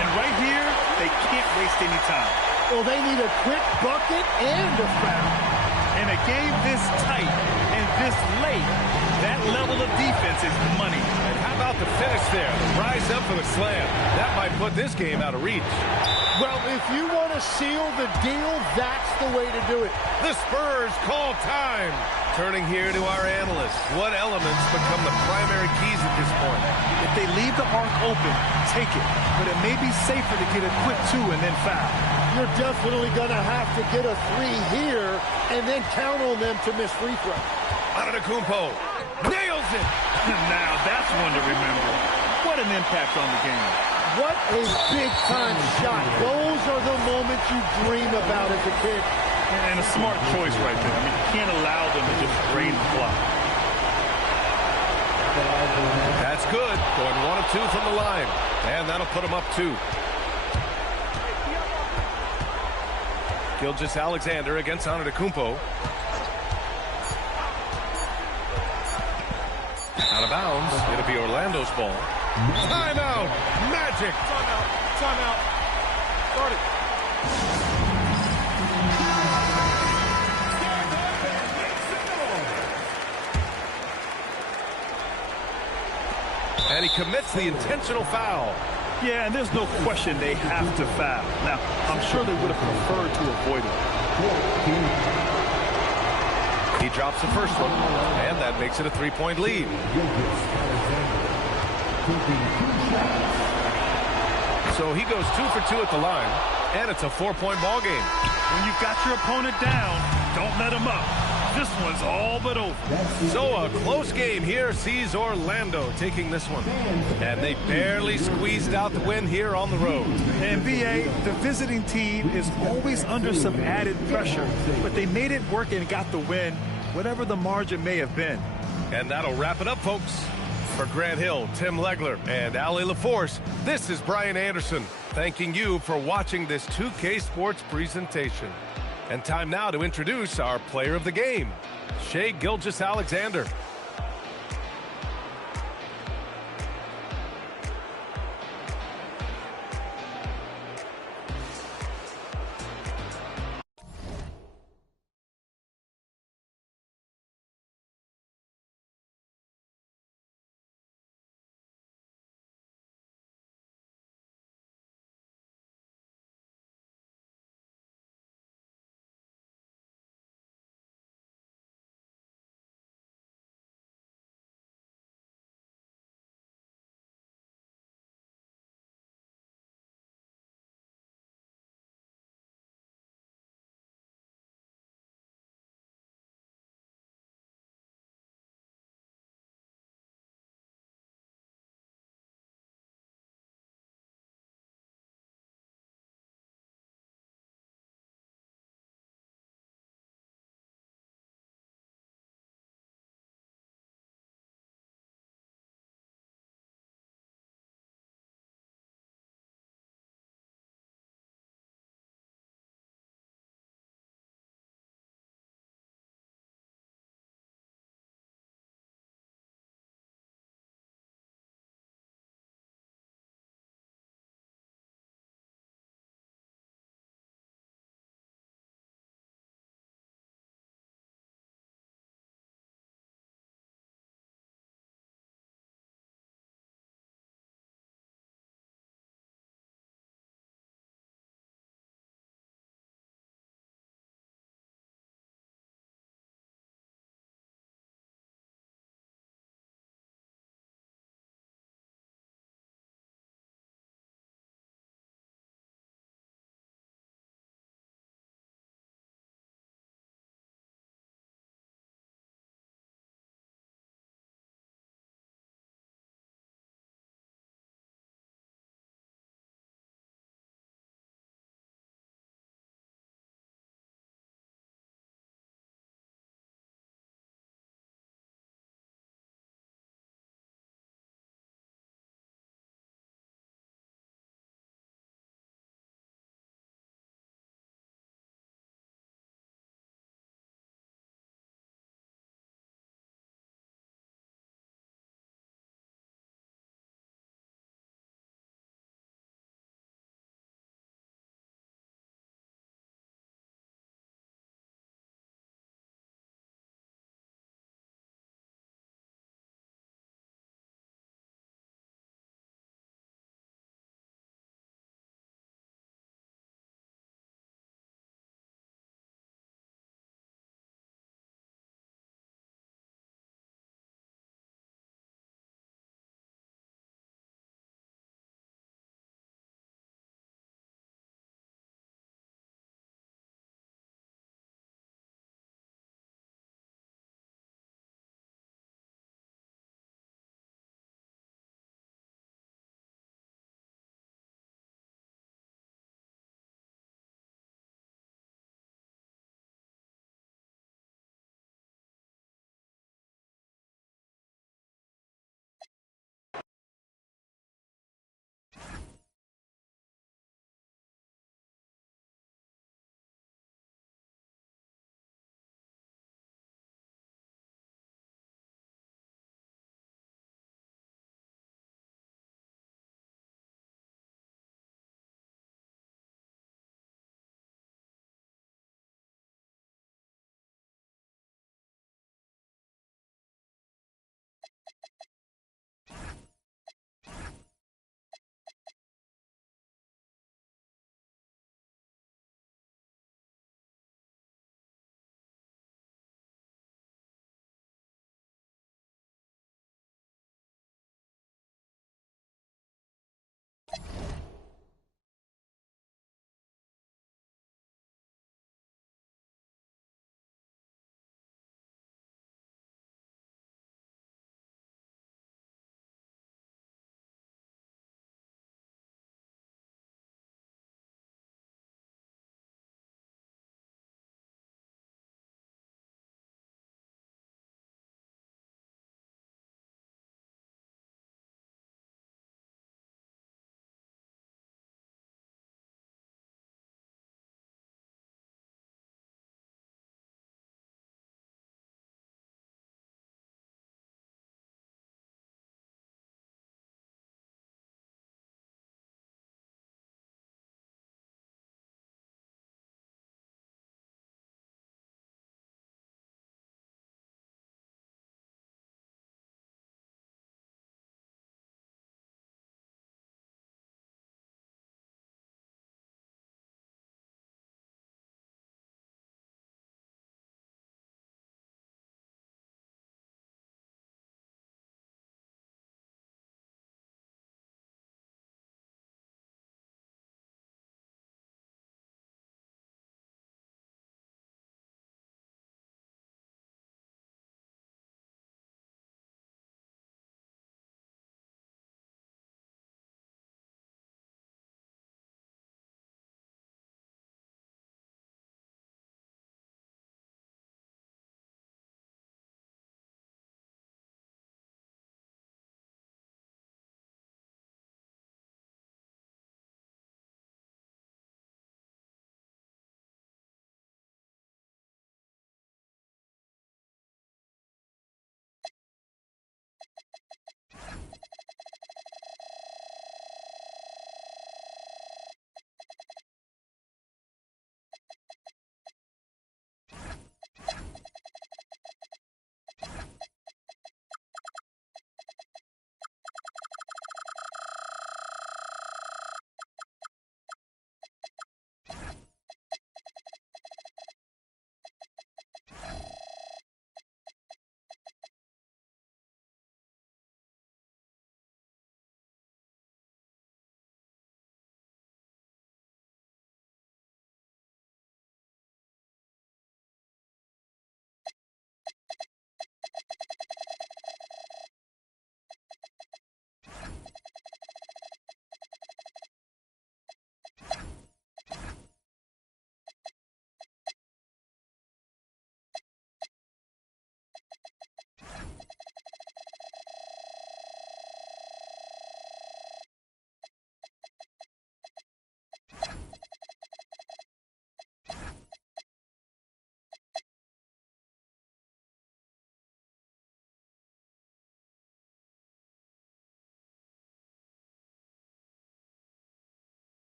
And right here, they can't waste any time. Well, they need a quick bucket and a foul. In a game this tight and this late, that level of defense is money. And how about the finish there? Rise up for the slam. That might put this game out of reach. Well, if you want to seal the deal, that's the way to do it. The Spurs call time. Turning here to our analysts. What elements become the primary keys at this point? If they leave the arc open, take it. But it may be safer to get a quick 2 and then foul. You're definitely going to have to get a 3 here and then count on them to miss free throw. Antetokounmpo nails it. Now that's one to remember. What an impact on the game. What a big-time shot. Those are the moments you dream about as a kid. And a smart choice right there. I mean, you can't allow them to just drain the clock. That's good. Going 1 of 2 from the line. And that'll put them up 2. Gilgeous-Alexander against Antetokounmpo. Out of bounds. It'll be Orlando's ball. Timeout. Magic. Timeout. Start it. And he commits the intentional foul. Yeah, and there's no question they have to foul. Now, I'm sure they would have preferred to avoid it. He drops the first one, and that makes it a 3-point lead. So he goes 2 for 2 at the line, and it's a 4-point ball game. When you've got your opponent down, don't let him up. This one's all but over. So a close game here sees Orlando taking this one. And they barely squeezed out the win here on the road. And BA, the visiting team is always under some added pressure, but they made it work and got the win, whatever the margin may have been. And that'll wrap it up, folks. For Grant Hill, Tim Legler, and Allie LaForce, this is Brian Anderson, thanking you for watching this 2K Sports presentation. And time now to introduce our player of the game, Shai Gilgeous-Alexander.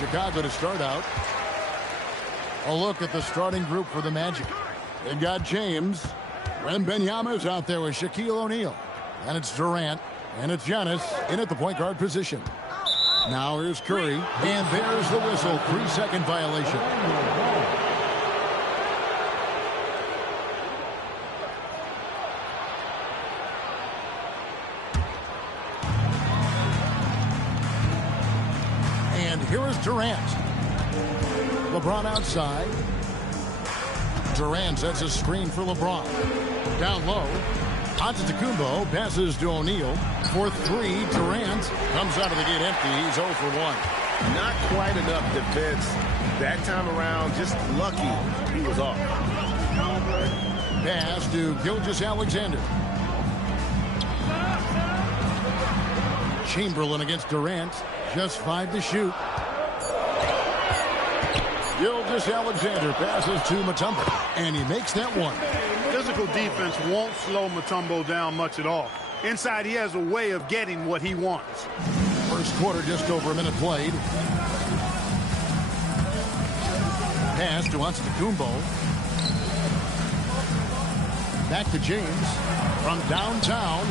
Chicago to start out. A look at the starting group for the Magic. They've got James. Wembanyama is out there with Shaquille O'Neal. And it's Durant. And it's Giannis in at the point guard position. Now here's Curry. And there's the whistle. 3-second violation. And here is Durant. LeBron outside. Durant sets a screen for LeBron. Down low. Antetokounmpo passes to O'Neal. For three, Durant comes out of the gate empty. He's 0 for 1. Not quite enough defense that time around. Just lucky he was off. Pass to Gilgeous-Alexander. Chamberlain against Durant. Just 5 to shoot. Gilgeous-Alexander passes to Mutombo. And he makes that one. Physical defense won't slow Mutombo down much at all. Inside, he has a way of getting what he wants. First quarter, just over a minute played. Pass to Antetokounmpo. Back to James from downtown.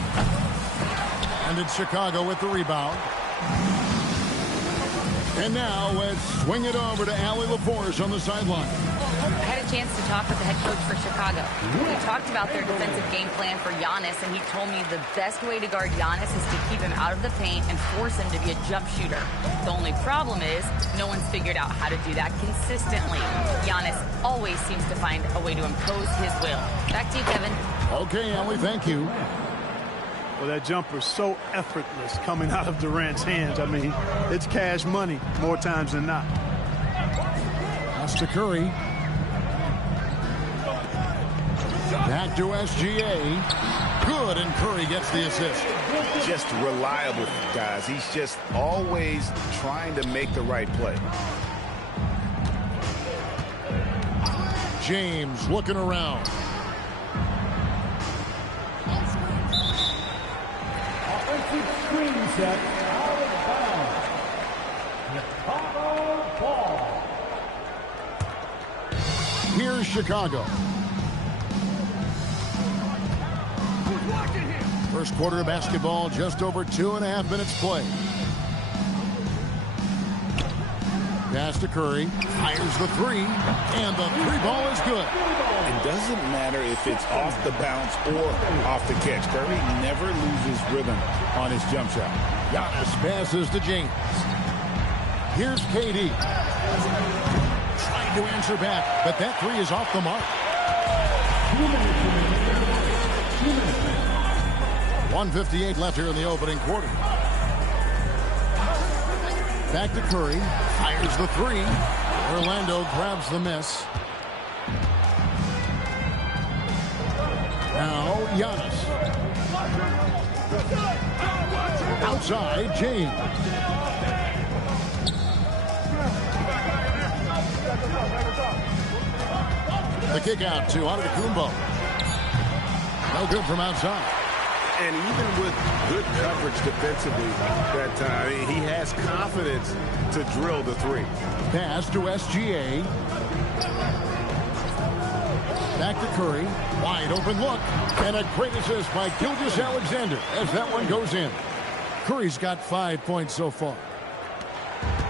And it's Chicago with the rebound. And now let's swing it over to Allie LaForce on the sideline. I had a chance to talk with the head coach for Chicago. We talked about their defensive game plan for Giannis, and he told me the best way to guard Giannis is to keep him out of the paint and force him to be a jump shooter. The only problem is no one's figured out how to do that consistently. Giannis always seems to find a way to impose his will. Back to you, Kevin. Okay, Allie, thank you. Well, that jumper's so effortless coming out of Durant's hands. I mean, it's cash money more times than not. Pass to Curry. Back to SGA. Good, and Curry gets the assist. Just reliable, guys. He's just always trying to make the right play. James looking around. Offensive screen set out of bounds. Chicago ball. Here's Chicago. First quarter of basketball, just over 2.5 minutes played. Pass to Curry. Fires the three. And the three ball is good. It doesn't matter if it's off the bounce or off the catch. Curry never loses rhythm on his jump shot. Giannis passes to James. Here's KD. Trying to answer back, but that three is off the mark. 1:58 left here in the opening quarter. Back to Curry. Fires the three. Orlando grabs the miss. Now Giannis. Outside, James. The kick out to Antetokounmpo. No good from outside. And even with good coverage defensively that time, he has confidence to drill the three. Pass to SGA. Back to Curry. Wide open look. And a great assist by Gilgeous-Alexander as that one goes in. Curry's got 5 points so far.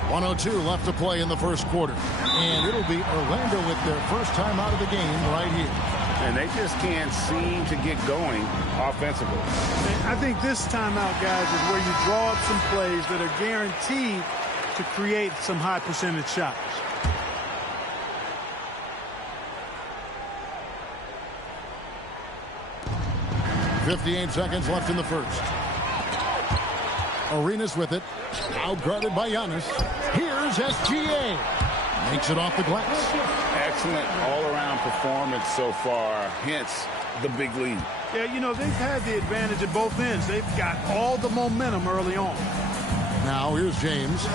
1:02 left to play in the first quarter. And it'll be Orlando with their first time out of the game right here. And they just can't seem to get going offensively. I think this timeout, guys, is where you draw up some plays that are guaranteed to create some high percentage shots. .58 seconds left in the first. Arenas with it. Out guarded by Giannis. Here's SGA. Makes it off the glass. Excellent all-around performance so far, hence the big lead. Yeah, you know, they've had the advantage at both ends. They've got all the momentum early on. Now here's James.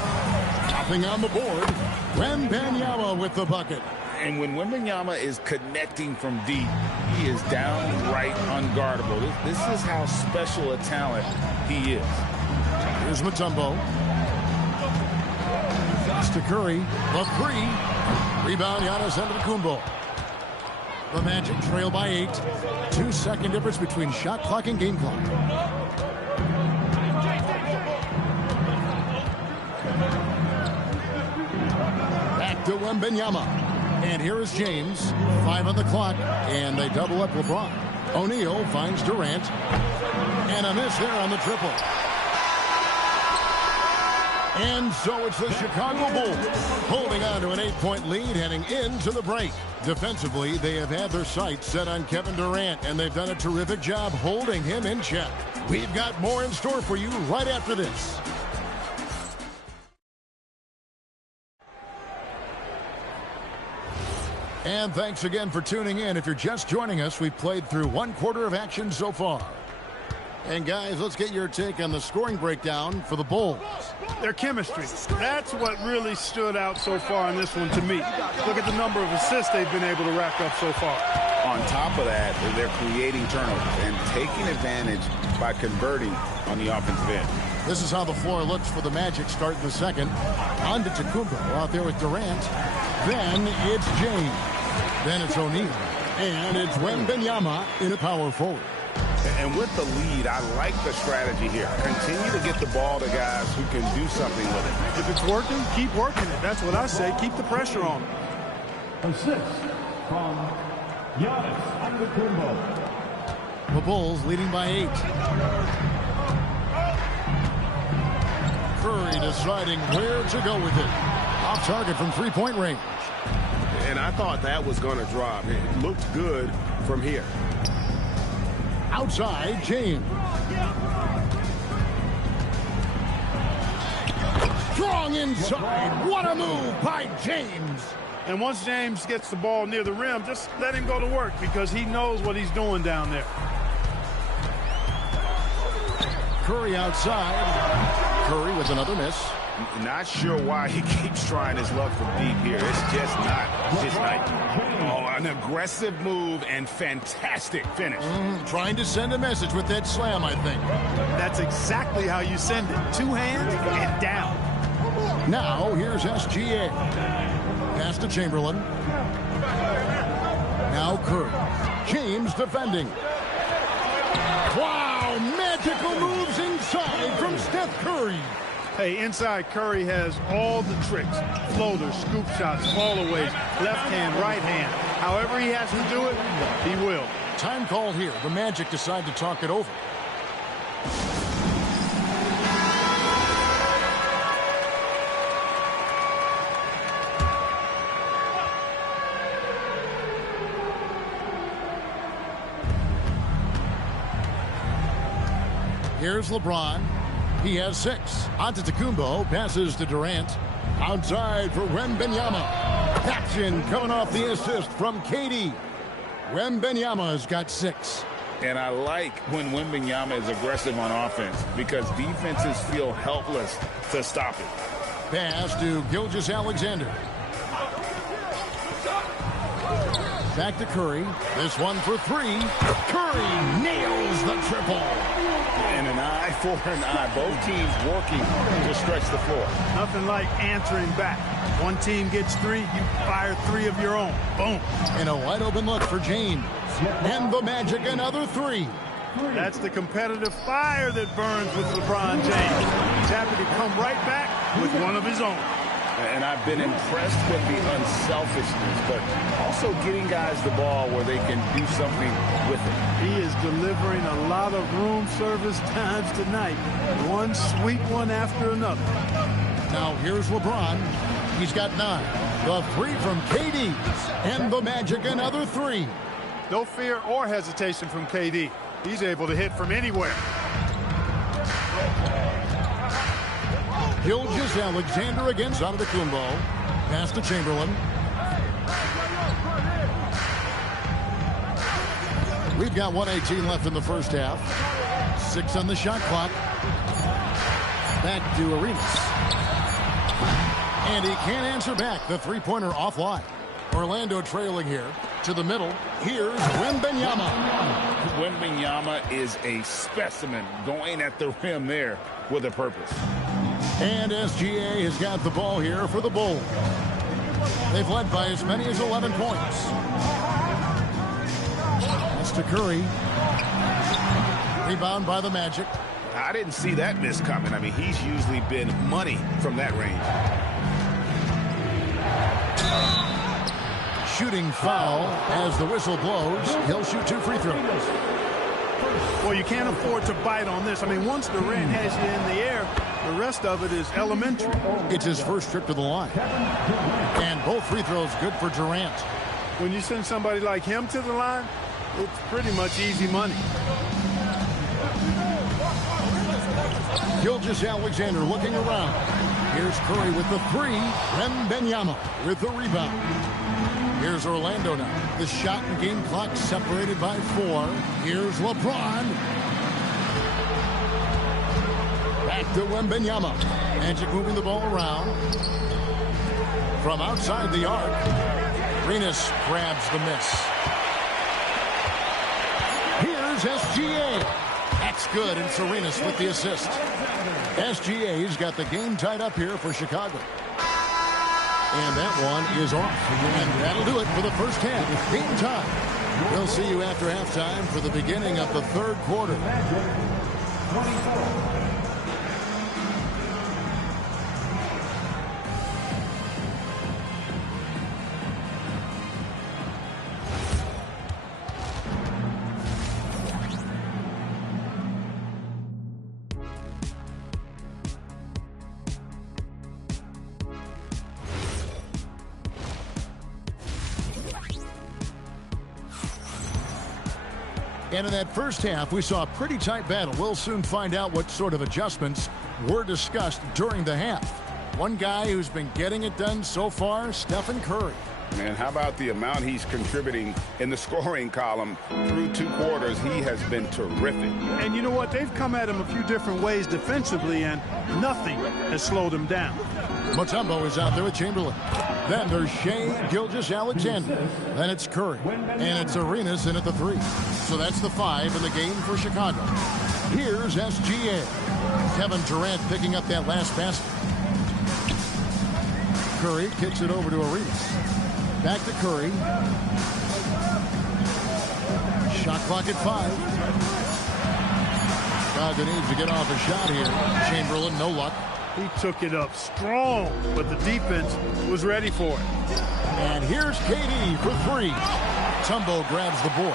Topping on the board. Wembanyama with the bucket. And when Wembanyama is connecting from deep, he is downright unguardable. This is how special a talent he is. Here's Mutombo. Pass to Curry. The three. Rebound, Giannis Antetokounmpo. The Magic trail by 8. 2-second difference between shot clock and game clock. Back to Wembanyama. And here is James. 5 on the clock. And they double up LeBron. O'Neal finds Durant. And a miss there on the triple. And so it's the Chicago Bulls holding on to an 8-point lead heading into the break. Defensively, they have had their sights set on Kevin Durant, and they've done a terrific job holding him in check. We've got more in store for you right after this. And thanks again for tuning in. If you're just joining us, we've played through 1 quarter of action so far. And guys, let's get your take on the scoring breakdown for the Bulls. Their chemistry. That's what really stood out so far in this one to me. Look at the number of assists they've been able to rack up so far. On top of that, they're creating turnovers and taking advantage by converting on the offensive end. This is how the floor looks for the Magic starting the second. Antetokounmpo out there with Durant. Then it's James. Then it's O'Neal. And it's Wembanyama in a power forward. And with the lead, I like the strategy here. Continue to get the ball to guys who can do something with it. If it's working, keep working it. That's what I say. Keep the pressure on them. Assist from Giannis Antetokounmpo. The Bulls leading by 8. Curry deciding where to go with it. Off target from 3-point range. And I thought that was going to drop. It looked good from here. Outside, James. Strong inside. What a move by James. And once James gets the ball near the rim, just let him go to work because he knows what he's doing down there. Curry outside. Curry with another miss. Not sure why he keeps trying his luck from deep here. It's just not. Oh, an aggressive move and fantastic finish. Trying to send a message with that slam, I think. That's exactly how you send it. 2 hands and down. Now, here's SGA. Pass to Chamberlain. Now Curry. James defending. Wow, magical moves inside from Steph Curry. Hey, inside Curry has all the tricks. Floaters, scoop shots, fallaways, left hand, right hand. However he has to do it, he will. Time call here. The Magic decide to talk it over. Here's LeBron. He has 6. Antetokounmpo passes to Durant. Outside for Wembanyama. Action coming off the assist from KD. Wembanyama's got 6. And I like when Wembanyama is aggressive on offense because defenses feel helpless to stop it. Pass to Gilgeous-Alexander. Back to Curry. This one for 3. Curry nails the triple. And an eye for an eye. Both teams working to stretch the floor. Nothing like answering back. One team gets 3, you fire 3 of your own. Boom. And a wide open look for James. And the Magic another 3. That's the competitive fire that burns with LeBron James. He's happy to come right back with one of his own. And I've been impressed with the unselfishness, but also getting guys the ball where they can do something with it. He is delivering a lot of room service times tonight. One sweet one after another. Now here's LeBron. He's got 9. The 3 from KD. And the Magic another 3. No fear or hesitation from KD. He's able to hit from anywhere. Gilgeous-Alexander against Antetokounmpo. Pass to Chamberlain. We've got 1:18 left in the first half. 6 on the shot clock. Back to Arenas. And he can't answer back. The three-pointer offline. Orlando trailing here. To the middle. Here's Wembanyama. Wembanyama is a specimen going at the rim there with a purpose. And SGA has got the ball here for the Bulls. They've led by as many as 11 points. That's to Curry. Rebound by the Magic. I didn't see that miss coming. I mean, he's usually been money from that range. Shooting foul as the whistle blows. He'll shoot 2 free throws. Well, you can't afford to bite on this. I mean, once Durant has you in the air, the rest of it is elementary. It's his first trip to the line. And both free throws good for Durant. When you send somebody like him to the line, it's pretty much easy money. Gilgeous-Alexander looking around. Here's Curry with the 3. Wembanyama with the rebound. Here's Orlando now. The shot and game clock separated by 4. Here's LeBron. Back to Wembanyama. Magic moving the ball around. From outside the arc. Arenas grabs the miss. Here's SGA. That's good, and Arenas with the assist. SGA's got the game tied up here for Chicago. And that one is off. And that'll do it for the first half. Game time. We'll see you after halftime for the beginning of the third quarter. And in that first half, we saw a pretty tight battle. We'll soon find out what sort of adjustments were discussed during the half. One guy who's been getting it done so far, Stephen Curry. Man, how about the amount he's contributing in the scoring column through 2 quarters? He has been terrific. And you know what? They've come at him a few different ways defensively, and nothing has slowed him down. Mutombo is out there with Chamberlain. Then there's Shai Gilgeous-Alexander. Then it's Curry. And it's Arenas in at the 3. So that's the 5 in the game for Chicago. Here's SGA. Kevin Durant picking up that last basket. Curry kicks it over to Arenas. Back to Curry. Shot clock at 5. Chicago needs to get off a shot here. Chamberlain, no luck. He took it up strong, but the defense was ready for it. And here's KD for 3. Mutombo grabs the board.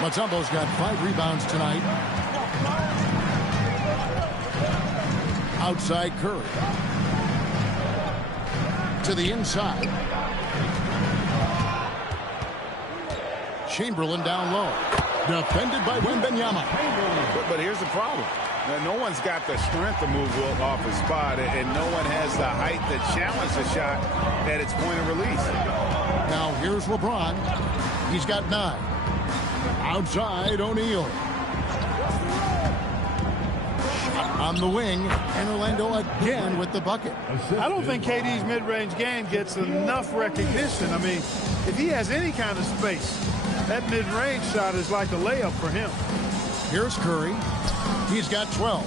Mutombo's got 5 rebounds tonight. Outside Curry. To the inside. Chamberlain down low. Defended by Wembanyama. But here's the problem. Now, no one's got the strength to move Wilt off his spot, and no one has the height to challenge the shot at its point of release. Now here's LeBron. He's got 9. Outside O'Neal. On the wing, and Orlando again with the bucket. I don't think KD's mid-range game gets enough recognition. I mean, if he has any kind of space, that mid-range shot is like a layup for him. Here's Curry. He's got 12.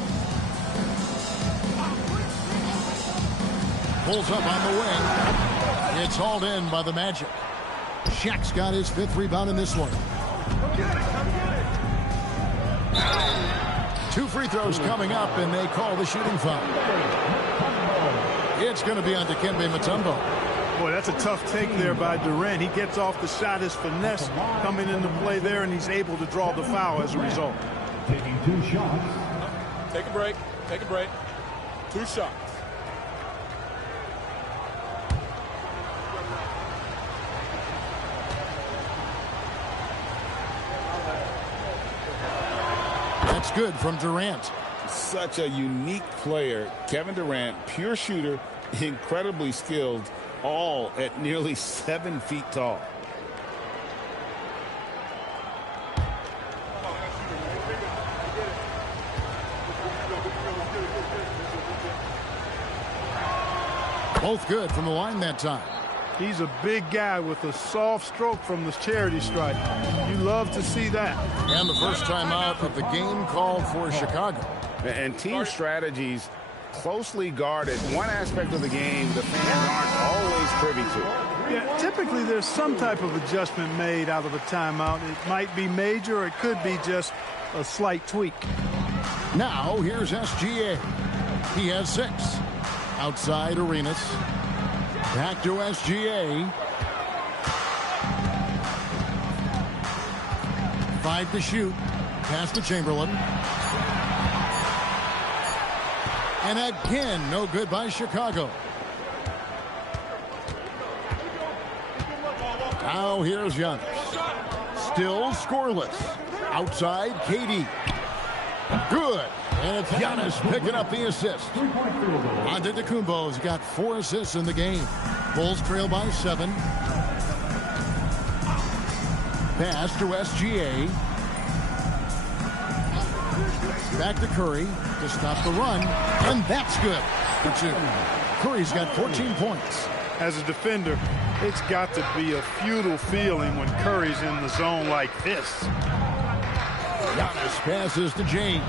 Pulls up on the wing. It's hauled in by the Magic. Shaq's got his 5th rebound in this one. 2 free throws coming up, and they call the shooting foul. It's going to be on Dikembe Mutombo. Boy, that's a tough take there by Durant. He gets off the shot, his finesse coming into play there, and he's able to draw the foul as a result. Taking 2 shots. Take a break. Take a break. 2 shots. That's good from Durant. Such a unique player. Kevin Durant, pure shooter, incredibly skilled, all at nearly 7 feet tall. Both good from the line that time. He's a big guy with a soft stroke from the charity stripe. You love to see that. And the first time out of the game called for Chicago. And team strategies closely guarded. One aspect of the game the fans aren't always privy to. Yeah, typically there's some type of adjustment made out of a timeout. It might be major, or it could be just a slight tweak. Now here's SGA. He has 6. Outside Arenas. Back to SGA. 5 to shoot. Pass to Chamberlain. And again, no good by Chicago. Now here's Giannis. Still scoreless. Outside, KD. Good. And it's Giannis picking up the assist. Antetokounmpo's got 4 assists in the game. Bulls trail by 7. Pass to SGA. Back to Curry to stop the run. And that's good for 2. Curry's got 14 points. As a defender, it's got to be a futile feeling when Curry's in the zone like this. Giannis passes to James.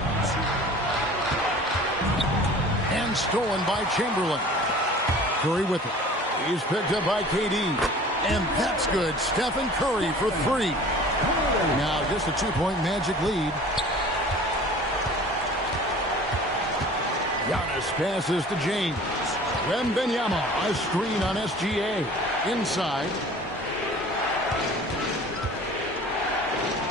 And stolen by Chamberlain. Curry with it. He's picked up by KD. And that's good. Stephen Curry for 3. Now just a 2-point Magic lead. Giannis passes to James. Wembanyama, a screen on SGA. Inside.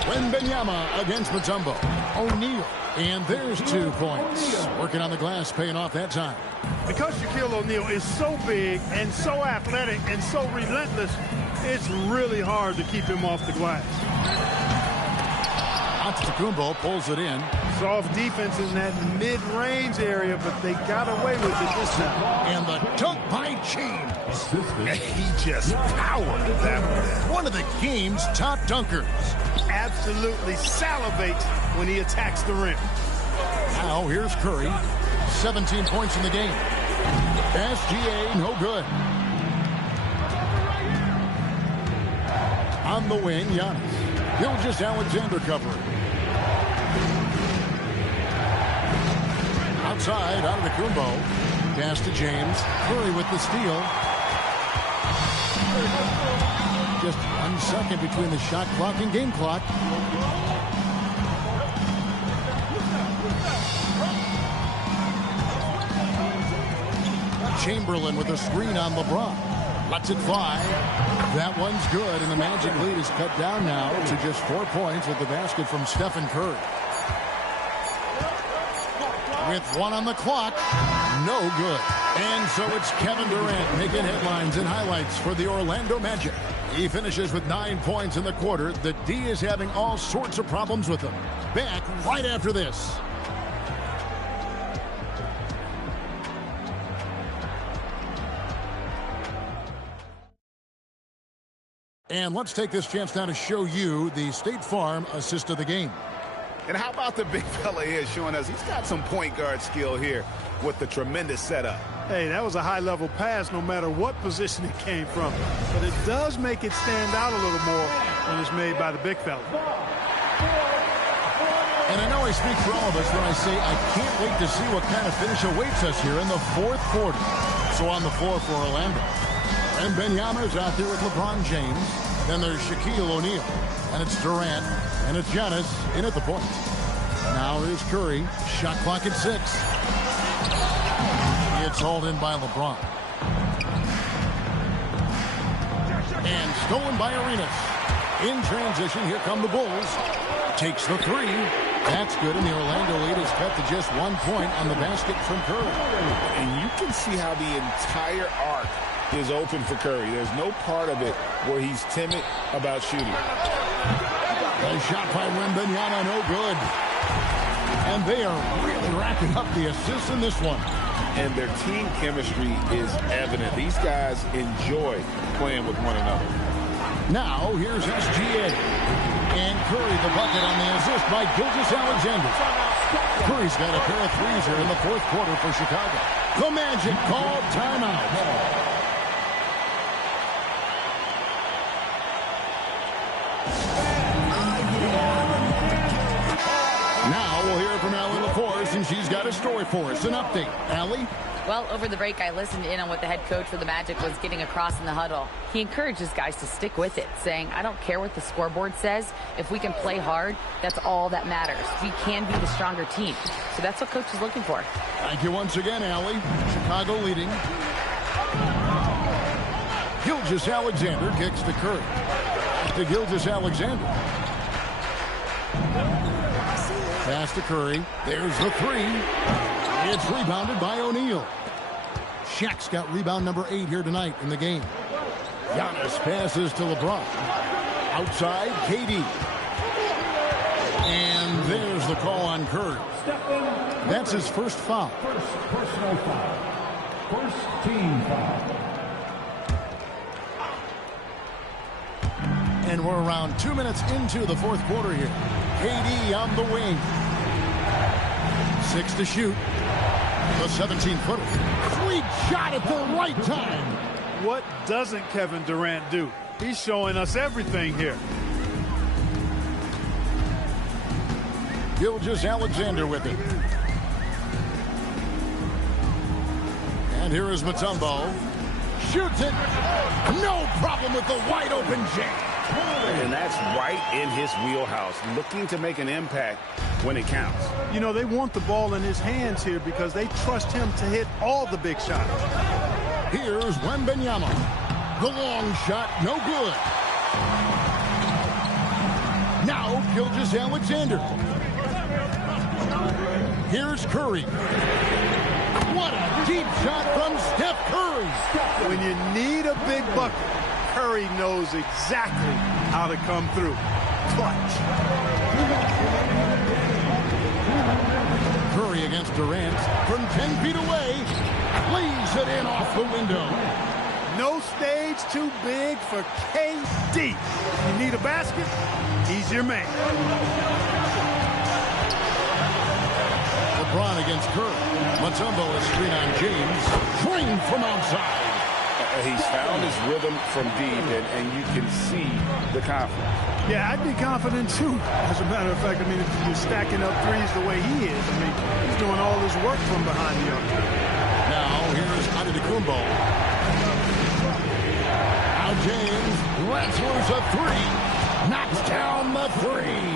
Wembanyama against Mutombo. O'Neal. And there's 2 points. Working on the glass, paying off that time. Because Shaquille O'Neal is so big and so athletic and so relentless, it's really hard to keep him off the glass. Antetokounmpo pulls it in. Soft defense in that mid-range area, but they got away with it this time. And the dunk by James. He just powered that one of the game's top dunkers. Absolutely salivates when he attacks the rim. Now here's Curry. 17 points in the game. SGA no good. On the wing, Giannis. Gilgeous-Alexander covering. Outside, Antetokounmpo. Pass to James. Curry with the steal. Just 1 second between the shot clock and game clock. Chamberlain with a screen on LeBron. Lets it fly. That one's good, and the Magic lead is cut down now to just 4 points with the basket from Stephen Curry. With 1 on the clock, no good. And so it's Kevin Durant making headlines and highlights for the Orlando Magic. He finishes with 9 points in the quarter. The D is having all sorts of problems with him. Back right after this. And let's take this chance now to show you the State Farm assist of the game. And how about the big fella here showing us he's got some point guard skill here with the tremendous setup. Hey, that was a high-level pass no matter what position it came from. But it does make it stand out a little more when it's made by the big fella. And I know I speak for all of us when I say I can't wait to see what kind of finish awaits us here in the 4th quarter. So on the floor for Orlando. And Wembanyama's out there with LeBron James. Then there's Shaquille O'Neal. And it's Durant. And it's Giannis in at the point. Now here's Curry. Shot clock at 6. It's hauled in by LeBron. And stolen by Arenas. In transition, here come the Bulls. Takes the 3. That's good, and the Orlando lead is cut to just 1 point on the basket from Curry. And you can see how the entire arc is open for Curry. There's no part of it where he's timid about shooting. A shot by Wembanyama, no good. And they are really racking up the assists in this one. And their team chemistry is evident. These guys enjoy playing with one another. Now, here's SGA. And Curry the bucket on the assist by Gilgeous-Alexander. Curry's got a pair of threes here in the 4th quarter for Chicago. The Magic called timeout. Now we'll hear from Alan LaForce and she's got a story for us. An update. Allie? Well, over the break, I listened in on what the head coach for the Magic was getting across in the huddle. He encourages guys to stick with it, saying, I don't care what the scoreboard says. If we can play hard, that's all that matters. We can be the stronger team. So that's what coach is looking for. Thank you once again, Allie. Chicago leading. Gilgeous-Alexander kicks to Curry. To Gilgeous-Alexander. Pass to Curry. There's the three. It's rebounded by O'Neal. Shaq's got rebound number 8 here tonight in the game. Giannis passes to LeBron. Outside, KD. And there's the call on Curry. That's his first foul. First personal foul. First team foul. And we're around 2 minutes into the fourth quarter here. KD on the wing. 6 to shoot. The 17-footer. Sweet shot at the right time. What doesn't Kevin Durant do? He's showing us everything here. Gilgeous-Alexander with it. And here is Mutombo. Shoots it. No problem with the wide open jam. And that's right in his wheelhouse, looking to make an impact when it counts. You know, they want the ball in his hands here because they trust him to hit all the big shots. Here's Wembanyama. The long shot, no good. Now, Gilgeous-Alexander. Here's Curry. What a deep shot from Steph Curry. When you need a big bucket, Curry knows exactly how to come through. Clutch. Curry against Durant from 10 feet away. Lays it in off the window. No stage too big for KD. You need a basket? He's your man. LeBron against Curry. Mutombo is screen on James. Swing from outside. He's found his rhythm from deep, and you can see the confidence. Yeah, I'd be confident too. As a matter of fact, I mean, if you're stacking up threes the way he is, I mean, he's doing all his work from behind the arc. Now, here's Antetokounmpo. Now James wrestlers a three. Knocks down the three.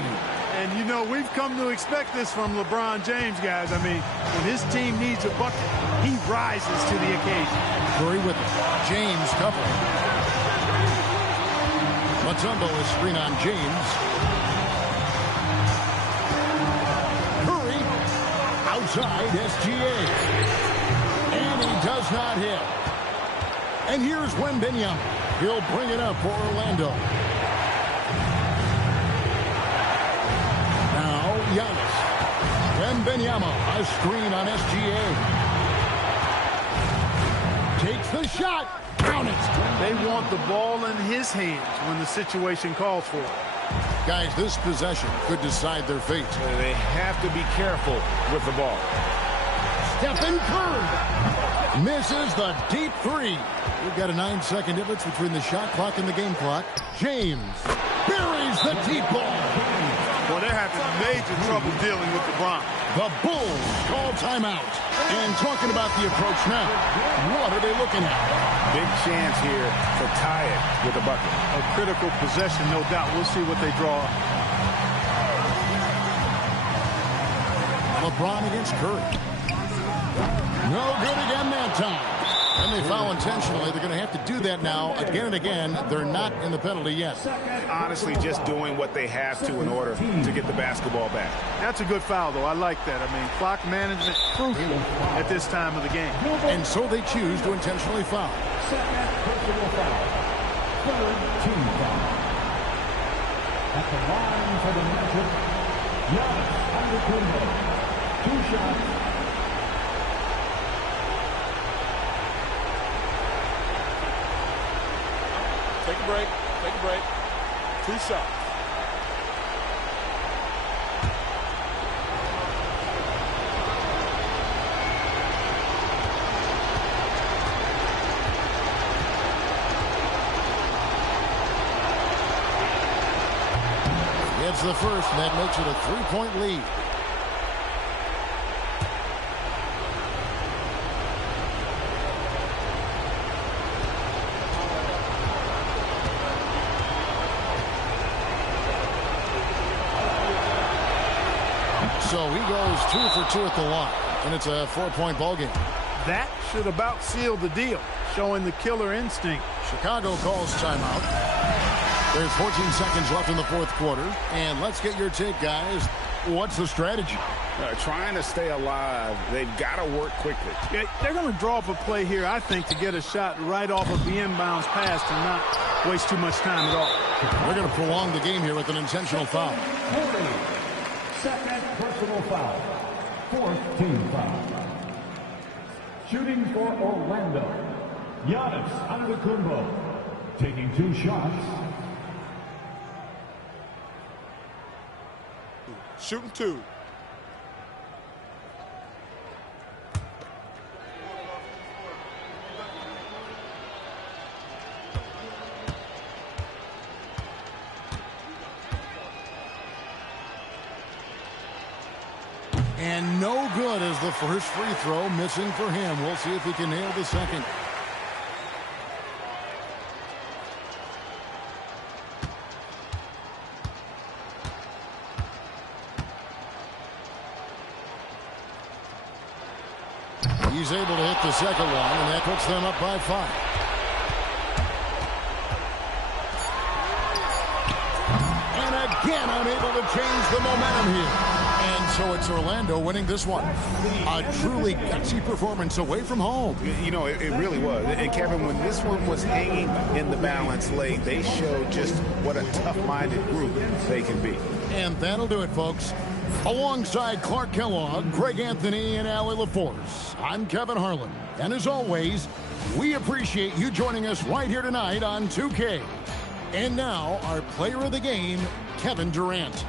And, you know, we've come to expect this from LeBron James, guys. I mean, when his team needs a bucket, he rises to the occasion. Curry with it. James covering. Mutombo is screen on James. Curry outside SGA. And he does not hit. And here's Wembanyama. He'll bring it up for Orlando. Now Giannis. Wembanyama, a screen on SGA. Takes the shot. Count it. They want the ball in his hands when the situation calls for it. Guys, this possession could decide their fate. They have to be careful with the ball. Stephen Curry misses the deep three. We've got a 9-second difference between the shot clock and the game clock. James buries the deep ball. Well, they're having major trouble dealing with LeBron. The Bulls call timeout. And talking about the approach now, what are they looking at? Big chance here to tie it with a bucket. A critical possession, no doubt. We'll see what they draw. LeBron against Curry. No good again that time. And they foul intentionally. They're going to have to do that now again and again. They're not in the penalty yet. Honestly, just doing what they have to in order to get the basketball back. That's a good foul, though. I like that. I mean, clock management crucial at this time of the game. And so they choose to intentionally foul. Second personal foul. Third team foul. At the line for the Magic, Giannis Antetokounmpo. 2 shots. Take a break. Take a break. 2 shots. It's the first, and that makes it a 3-point lead. So he goes 2 for 2 at the line, and it's a 4-point ball game. That should about seal the deal, showing the killer instinct. Chicago calls timeout. There's 14 seconds left in the fourth quarter, and let's get your take, guys. What's the strategy? Trying to stay alive. They've got to work quickly. Yeah, they're going to draw up a play here, I think, to get a shot right off of the inbounds pass and not waste too much time at all. We're going to prolong the game here with an intentional foul. 40. Second personal foul. Fourth team foul. Shooting for Orlando. Giannis Antetokounmpo taking 2 shots. Shooting 2. And no good as the first free throw missing for him. We'll see if he can nail the second. He's able to hit the second one, and that puts them up by 5. And again, unable to change the momentum here. And so it's Orlando winning this one. A truly gutsy performance away from home. You know, it really was. And Kevin, when this one was hanging in the balance late, they showed just what a tough-minded group they can be. And that'll do it, folks. Alongside Clark Kellogg, Greg Anthony, and Allie LaForce, I'm Kevin Harlan. And as always, we appreciate you joining us right here tonight on 2K. And now, our player of the game, Kevin Durant.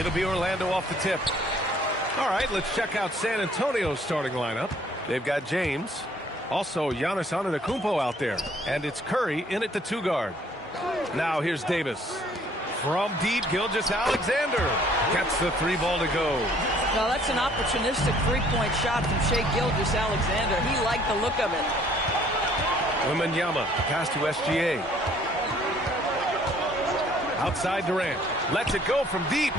It'll be Orlando off the tip. All right, let's check out San Antonio's starting lineup. They've got James. Also, Giannis Antetokounmpo out there. And it's Curry in at the 2 guard. Now here's Davis. From deep, Gilgeous-Alexander gets the 3 ball to go. Now that's an opportunistic 3-point shot from Shai Gilgeous-Alexander. He liked the look of it. Wembanyama pass to SGA. Outside Durant. Lets it go from deep.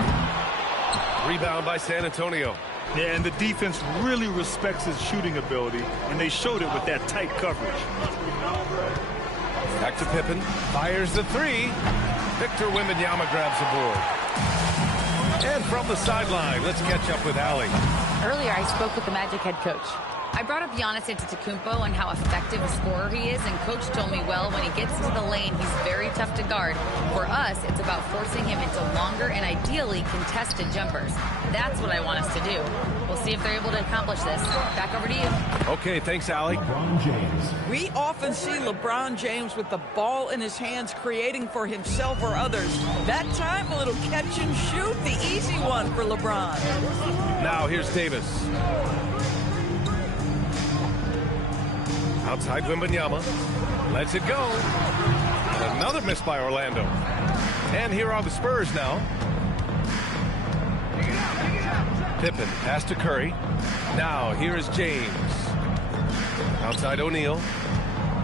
Rebound by San Antonio. Yeah, and the defense really respects his shooting ability, and they showed it with that tight coverage. Back to Pippen. Fires the 3. Victor Wembanyama grabs the board. And from the sideline, let's catch up with Allie. Earlier, I spoke with the Magic head coach. I brought up Giannis Antetokounmpo and how effective a scorer he is, and Coach told me, well, when he gets into the lane, he's very tough to guard. For us, it's about forcing him into longer and ideally contested jumpers. That's what I want us to do. We'll see if they're able to accomplish this. Back over to you. Okay, thanks, Allie. LeBron James. We often see LeBron James with the ball in his hands, creating for himself or others. That time, a little catch and shoot, the easy one for LeBron. Now here's Davis. Outside Wembanyama. Lets it go. And another miss by Orlando. And here are the Spurs now. Pippen pass to Curry. Now here is James. Outside O'Neal.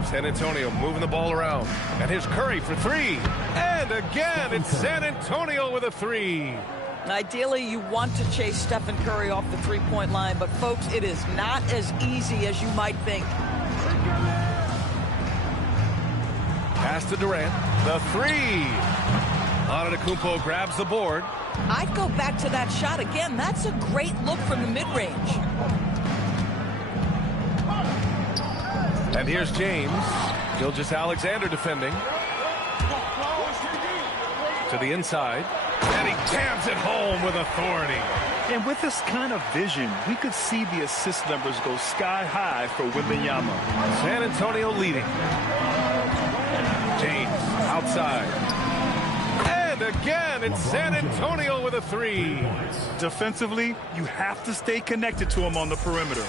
San Antonio moving the ball around. And here's Curry for 3. And again, it's San Antonio with a 3. Ideally, you want to chase Stephen Curry off the 3-point line, but folks, it is not as easy as you might think. Pass to Durant. The 3. Antetokounmpo grabs the board. I'd go back to that shot again. That's a great look from the mid-range. And here's James. Gilgeous-Alexander defending. To the inside. And he jams it home with authority. And with this kind of vision, we could see the assist numbers go sky high for Wembanyama. San Antonio leading. James outside. And again, it's San Antonio with a 3. Defensively, you have to stay connected to him on the perimeter.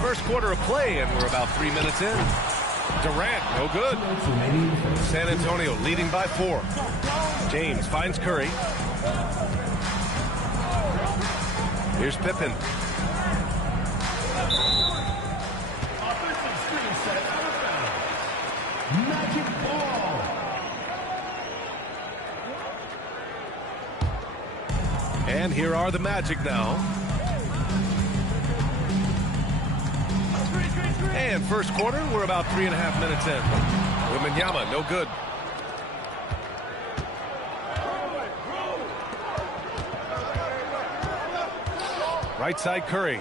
First quarter of play, and we're about 3 minutes in. Durant, no good. San Antonio leading by 4. James finds Curry. Here's Pippen. Magic ball. And here are the Magic now. And first quarter, we're about 3.5 minutes in. Wembanyama, no good. Right side Curry.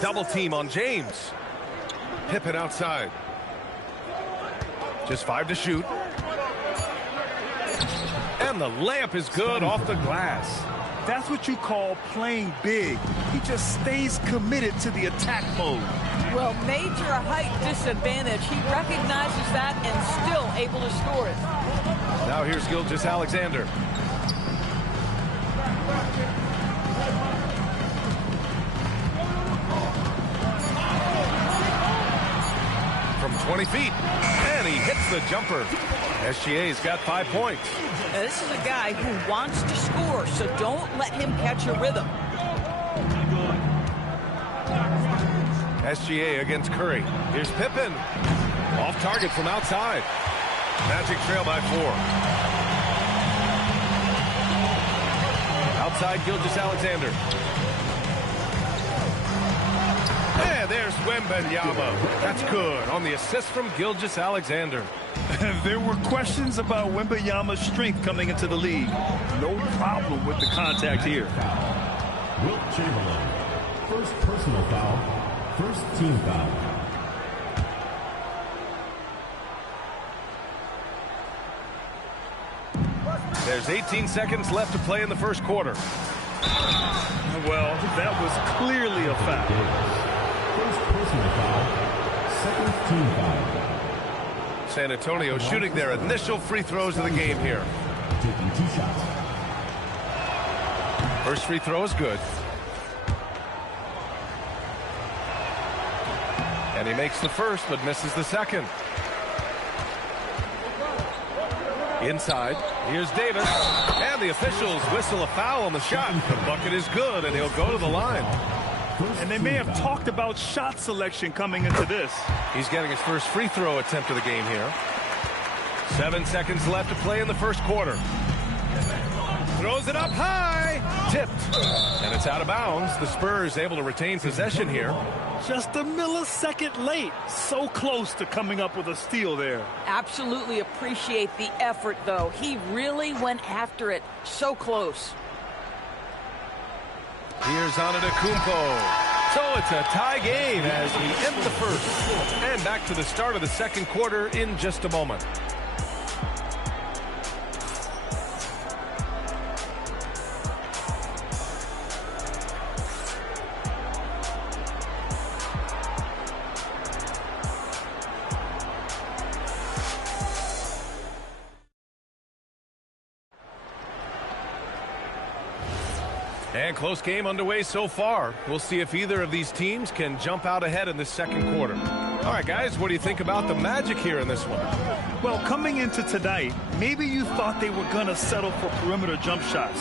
Double team on James. Pippen outside. Just 5 to shoot. And the layup is good off the glass. That's what you call playing big. He just stays committed to the attack mode. Well, major height disadvantage. He recognizes that and still able to score it. Now here's Gilgeous-Alexander. From 20 feet. And he hits the jumper. SGA's got 5 points. Now, this is a guy who wants to score, so don't let him catch a rhythm. SGA against Curry. Here's Pippen. Off target from outside. Magic trail by 4. Outside Gilgeous-Alexander. And there's Wembanyama. That's good on the assist from Gilgeous-Alexander. There were questions about Wembanyama's strength coming into the league. No problem with the contact here. Wilt Chamberlain. First personal foul. First team foul. There's 18 seconds left to play in the first quarter. Well, that was clearly a foul. First personal foul. Second team foul. San Antonio shooting their initial free throws of the game here. Taking 2 shots. First free throw is good. And he makes the first, but misses the second. Inside, here's Davis. And the officials whistle a foul on the shot. The bucket is good, and he'll go to the line. And they may have talked about shot selection coming into this. He's getting his first free throw attempt of the game here. 7 seconds left to play in the first quarter. Throws it up high. Tipped. And it's out of bounds. The Spurs able to retain possession here. Just a millisecond late. So close to coming up with a steal there. Absolutely appreciate the effort, though. He really went after it. So close. Here's Antetokounmpo. So it's a tie game as we end the first. And back to the start of the second quarter in just a moment. And close game underway so far. We'll see if either of these teams can jump out ahead in the second quarter. All right, guys, what do you think about the Magic here in this one? Well, coming into tonight, maybe you thought they were going to settle for perimeter jump shots.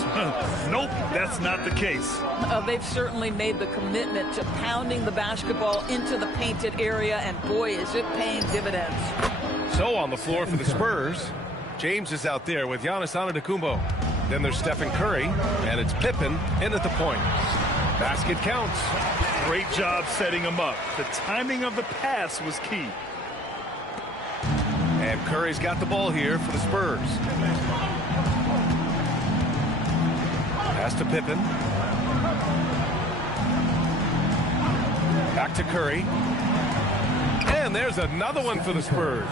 Nope, that's not the case. They've certainly made the commitment to pounding the basketball into the painted area, and boy, is it paying dividends. So on the floor for the Spurs, James is out there with Giannis Antetokounmpo. Then there's Stephen Curry, and it's Pippen in at the point. Basket counts. Great job setting him up. The timing of the pass was key. And Curry's got the ball here for the Spurs. Pass to Pippen. Back to Curry. And there's another one for the Spurs.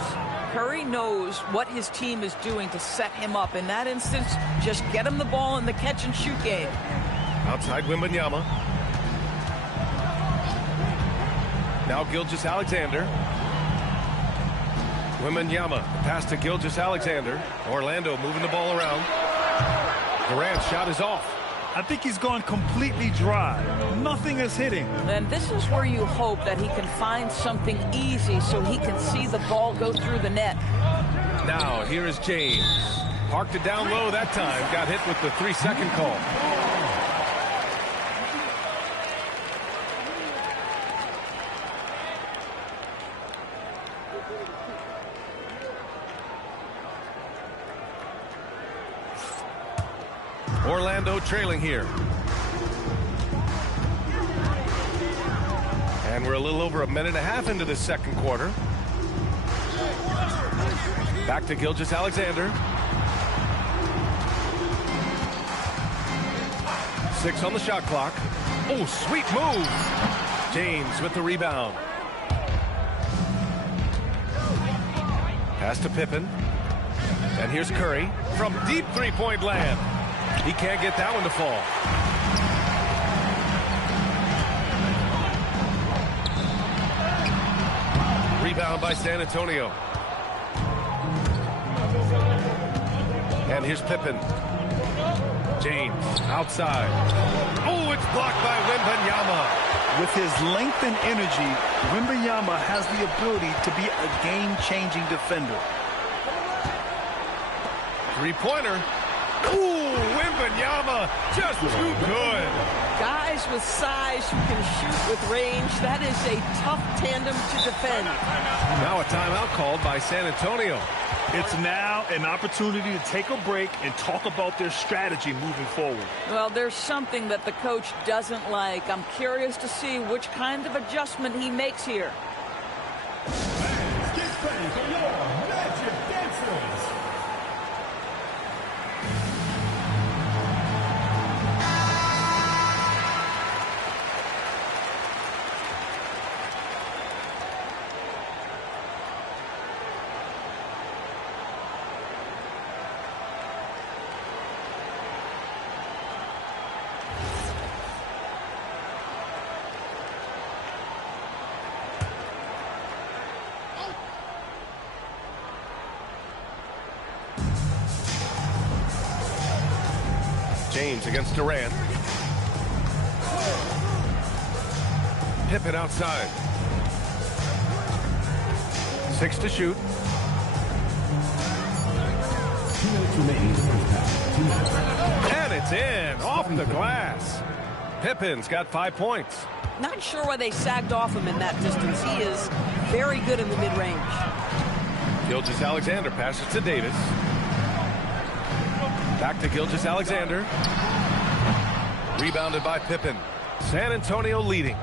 Curry knows what his team is doing to set him up. In that instance, just get him the ball in the catch-and-shoot game. Outside Wembanyama. Now Gilgeous-Alexander. Wembanyama, pass to Gilgeous-Alexander. Orlando moving the ball around. Durant's shot is off. I think he's gone completely dry. Nothing is hitting. And this is where you hope that he can find something easy so he can see the ball go through the net. Now, here is James. Parked it down low that time. Got hit with the 3-second call. Orlando trailing here. And we're a little over a minute and a half into this second quarter. Back to Gilgeous-Alexander. 6 on the shot clock. Oh, sweet move. James with the rebound. Pass to Pippen. And here's Curry from deep three-point land. He can't get that one to fall. Rebound by San Antonio. And here's Pippen. James outside. Oh, it's blocked by Wembanyama. With his length and energy, Wembanyama has the ability to be a game-changing defender. Three-pointer. Ooh, Wembanyama just too good. Guys with size who can shoot with range, that is a tough tandem to defend. Now a timeout called by San Antonio. It's now an opportunity to take a break and talk about their strategy moving forward. Well, there's something that the coach doesn't like. I'm curious to see which kind of adjustment he makes here. Get ready for your Magic Dancers. James against Durant. Pippen outside. 6 to shoot. 2 minutes remaining in the first half. 2 minutes. And it's in, off the glass. Pippen's got 5 points. Not sure why they sagged off him in that distance. He is very good in the mid-range. Gilgeous-Alexander passes to Davis. Back to Gilgeous-Alexander. Rebounded by Pippen. San Antonio leading.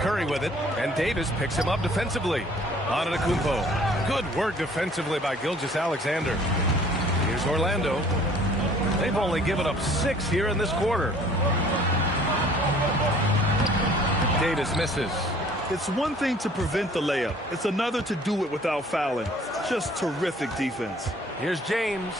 Curry with it, and Davis picks him up defensively. Antetokounmpo. Good work defensively by Gilgeous-Alexander. Here's Orlando. They've only given up 6 here in this quarter. Davis misses. It's one thing to prevent the layup. It's another to do it without fouling. Just terrific defense. Here's James.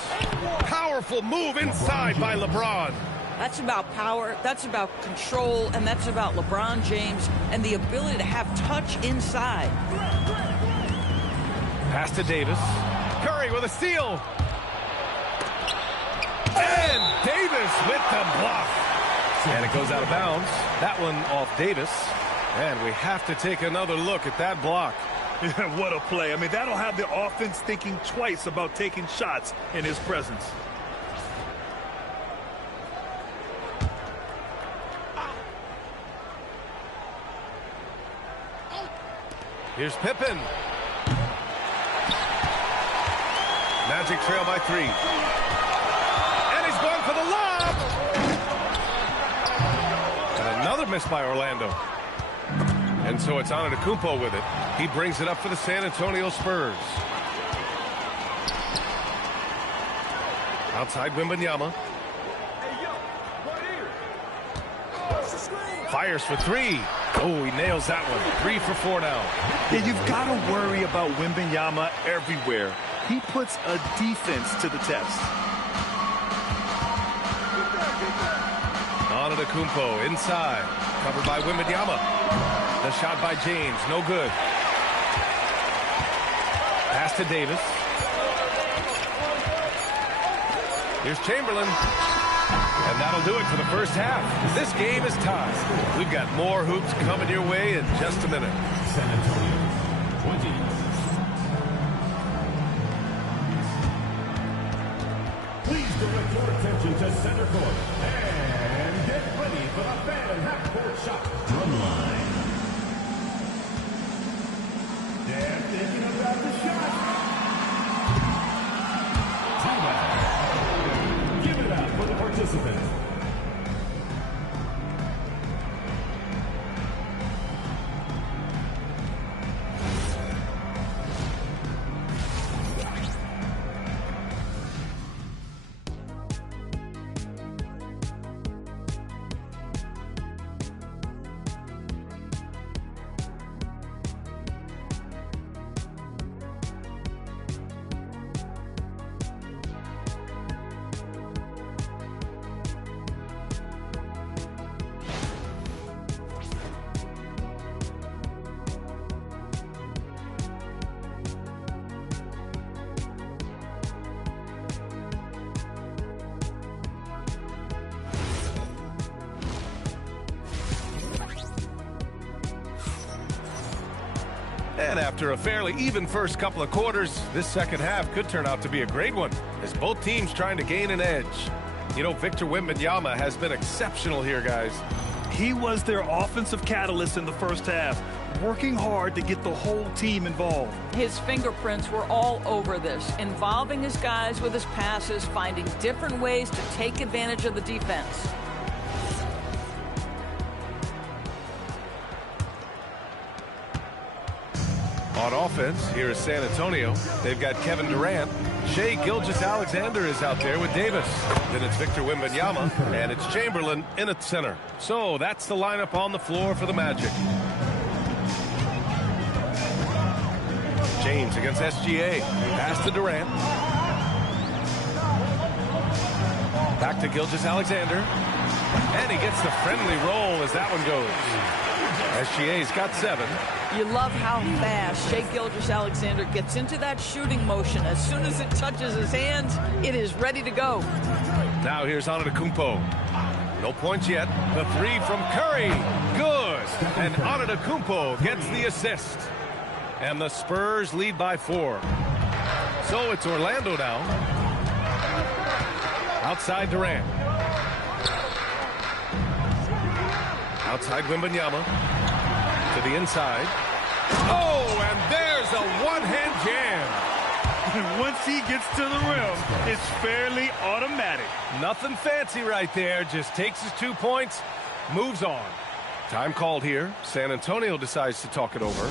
Powerful move inside by LeBron. That's about power, that's about control, and that's about LeBron James and the ability to have touch inside. Pass to Davis. Curry with a steal. And Davis with the block. And it goes out of bounds. That one off Davis. And we have to take another look at that block. What a play. I mean, that'll have the offense thinking twice about taking shots in his presence. Here's Pippen. Magic trail by 3. And he's going for the lob. And another miss by Orlando. And so it's Antetokounmpo with it. He brings it up for the San Antonio Spurs. Outside Wembanyama. Fires for 3. Oh, he nails that one. 3 for 4 now. Yeah, you've got to worry about Wembanyama everywhere. He puts a defense to the test. Antetokounmpo inside. Covered by Wembanyama. The shot by James. No good. Pass to Davis. Here's Chamberlain. And that'll do it for the first half. This game is tied. We've got more hoops coming your way in just a minute. San Antonio, 20. Please direct your attention to center court. And get ready for the fan half-court shot. Drum line. They're thinking about the shot. Timeout. Give it up for the participants. And after a fairly even first couple of quarters, this second half could turn out to be a great one, as both teams trying to gain an edge. You know, Victor Wembanyama has been exceptional here, guys. He was their offensive catalyst in the first half, working hard to get the whole team involved. His fingerprints were all over this, involving his guys with his passes, finding different ways to take advantage of the defense. On offense, here is San Antonio. They've got Kevin Durant. Shai Gilgeous-Alexander is out there with Davis. Then it's Victor Wembanyama, and it's Chamberlain in at center. So that's the lineup on the floor for the Magic. James against SGA. Pass to Durant. Back to Gilgeous-Alexander. And he gets the friendly roll as that one goes. SGA's got 7. You love how fast Shai Gilgeous-Alexander gets into that shooting motion. As soon as it touches his hands, it is ready to go. Now here's Antetokounmpo. No points yet. The three from Curry. Good. And Antetokounmpo gets the assist. And the Spurs lead by 4. So it's Orlando now. Outside Durant. Outside Wembanyama. To the inside. Oh, and there's a one-hand jam. Once he gets to the rim, it's fairly automatic. Nothing fancy right there. Just takes his 2 points, moves on. Time called here. San Antonio decides to talk it over.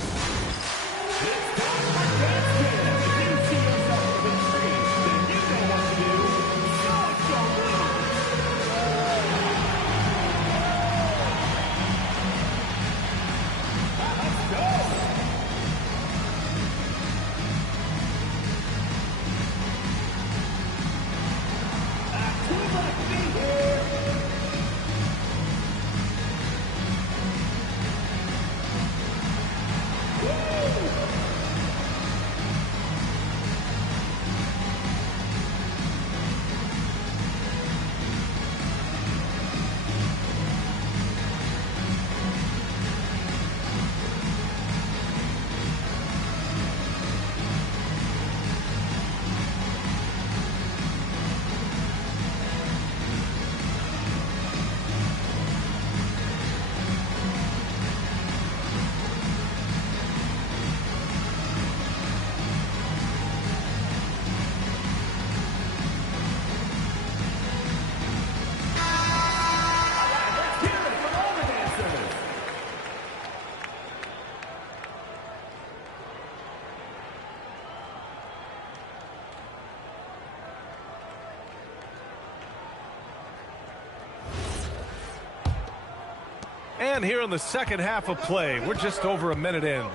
And here in the second half of play, we're just over a minute in.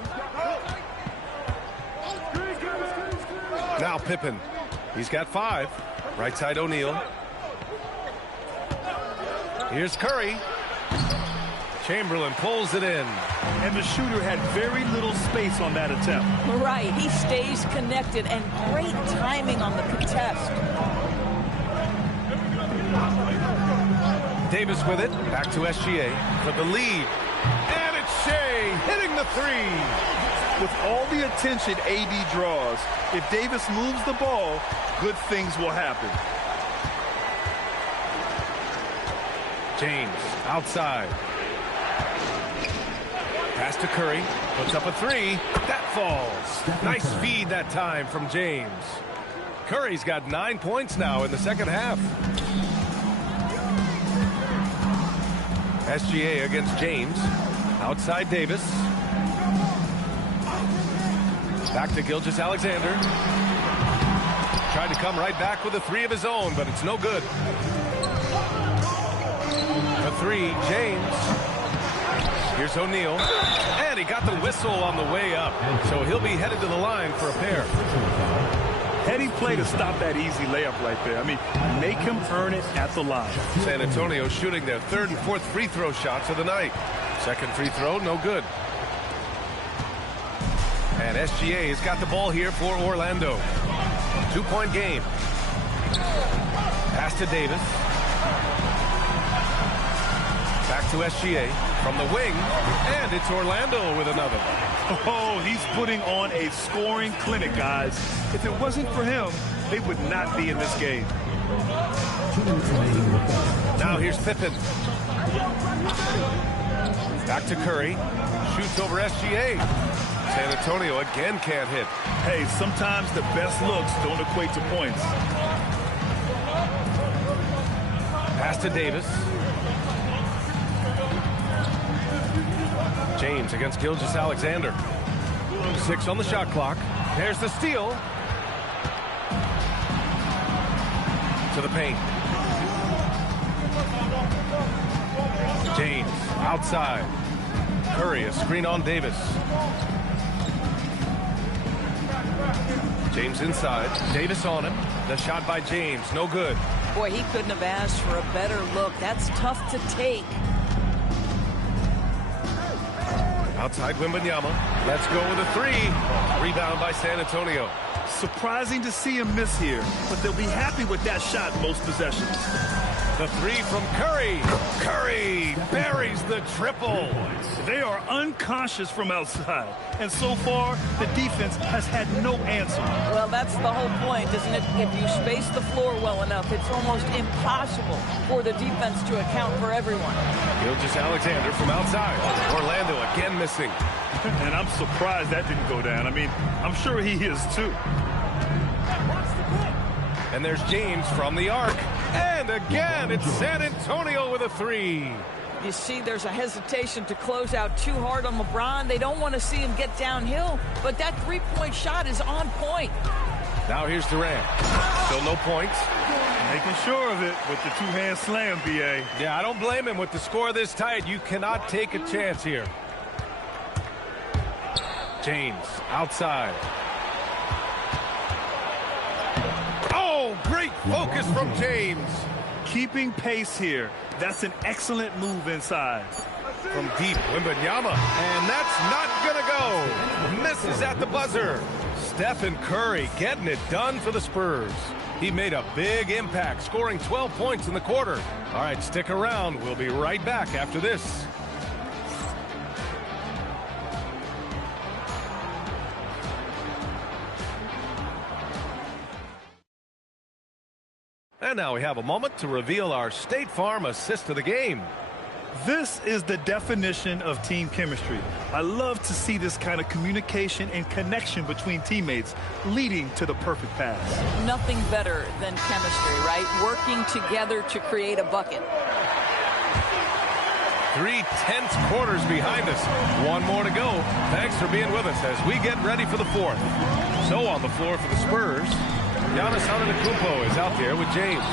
Now Pippen. He's got 5. Right side O'Neal. Here's Curry. Chamberlain pulls it in. And the shooter had very little space on that attempt. Right. He stays connected, and great timing on the contest. Davis with it. Back to SGA for the lead. And it's Shea hitting the 3. With all the attention AD draws, if Davis moves the ball, good things will happen. James outside. Pass to Curry. Puts up a 3. That falls. Nice feed that time from James. Curry's got 9 points now in the second half. SGA against James. Outside Davis. Back to Gilgeous-Alexander. Tried to come right back with a 3 of his own, but it's no good. The 3, James. Here's O'Neal. And he got the whistle on the way up. So he'll be headed to the line for a pair. Heady play to stop that easy layup right there. I mean, make him earn it at the line. San Antonio shooting their 3rd and 4th free throw shots of the night. Second free throw, no good. And SGA has got the ball here for Orlando. 2-point game. Pass to Davis. Back to SGA from the wing. And it's Orlando with another. Oh, he's putting on a scoring clinic, guys. If it wasn't for him, they would not be in this game. Now here's Pippen. Back to Curry. Shoots over SGA. San Antonio again can't hit. Hey, sometimes the best looks don't equate to points. Pass to Davis. James against Gilgeous-Alexander. 6 on the shot clock. There's the steal. To the paint. James outside. Curry, a screen on Davis. James inside. Davis on him. The shot by James. No good. Boy, he couldn't have asked for a better look. That's tough to take. Outside Wembanyama. Let's go with a 3. Rebound by San Antonio. Surprising to see him miss here, but they'll be happy with that shot most possessions. The three from Curry. Curry buries the triple. They are unconscious from outside, and so far, the defense has had no answer. Well, that's the whole point, isn't it? If you space the floor well enough, it's almost impossible for the defense to account for everyone. Gilgeous-Alexander from outside. Orlando again missing. And I'm surprised that didn't go down. I mean, I'm sure he is too. And there's James from the arc. And again, it's San Antonio with a three. You see, there's a hesitation to close out too hard on LeBron. They don't want to see him get downhill, but that three-point shot is on point. Now here's Durant. Still no points. Making sure of it with the two-hand slam, B.A. Yeah, I don't blame him. With the score this tight, you cannot take a chance here. James outside. Oh, great focus from James. Keeping pace here. That's an excellent move inside. From deep, Wembanyama. And that's not going to go. Misses at the buzzer. Stephen Curry getting it done for the Spurs. He made a big impact, scoring 12 points in the quarter. All right, stick around. We'll be right back after this. And now we have a moment to reveal our State Farm assist of the game. This is the definition of team chemistry. I love to see this kind of communication and connection between teammates leading to the perfect pass. Nothing better than chemistry, right? Working together to create a bucket. 3 tense quarters behind us. One more to go. Thanks for being with us as we get ready for the fourth. So on the floor for the Spurs, Giannis Antetokounmpo is out there with James.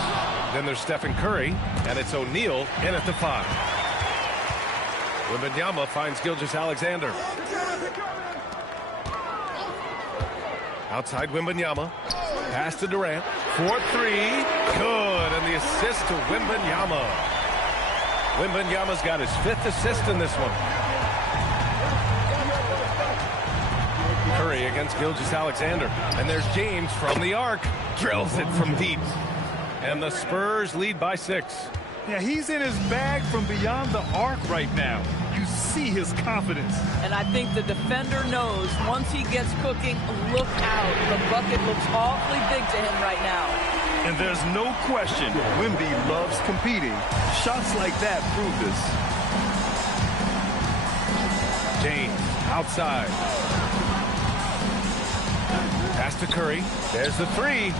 Then there's Stephen Curry, and it's O'Neal in at the 5. Wembanyama finds Gilgeous-Alexander. Outside Wembanyama. Pass to Durant. 4-3. Good. And the assist to Wembanyama. Wembanyama's got his 5th assist in this one. Curry against Gilgeous-Alexander. And there's James from the arc. Drills it from deep. And the Spurs lead by 6. Yeah, he's in his bag from beyond the arc right now. You see his confidence. And I think the defender knows once he gets cooking, look out. The bucket looks awfully big to him right now. And there's no question Wemby loves competing. Shots like that prove this. James outside. Pass to Curry. There's the 3.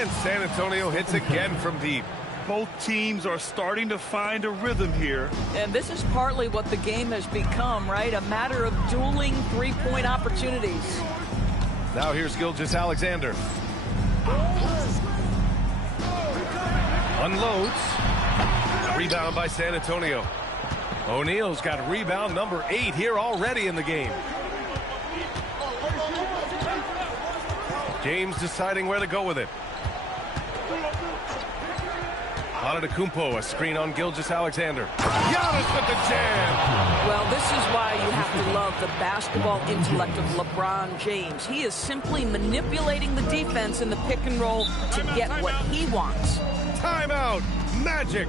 And San Antonio hits again from deep. Both teams are starting to find a rhythm here. And this is partly what the game has become, right? A matter of dueling three-point opportunities. Now here's Gilgeous-Alexander. Unloads. Rebound by San Antonio. O'Neal's got rebound number 8 here already in the game. James deciding where to go with it. Antetokounmpo, a screen on Gilgeous-Alexander. Giannis with the jam! Well, this is why you have to love the basketball intellect of LeBron James. He is simply manipulating the defense in the pick and roll to get what he wants. Timeout! Magic!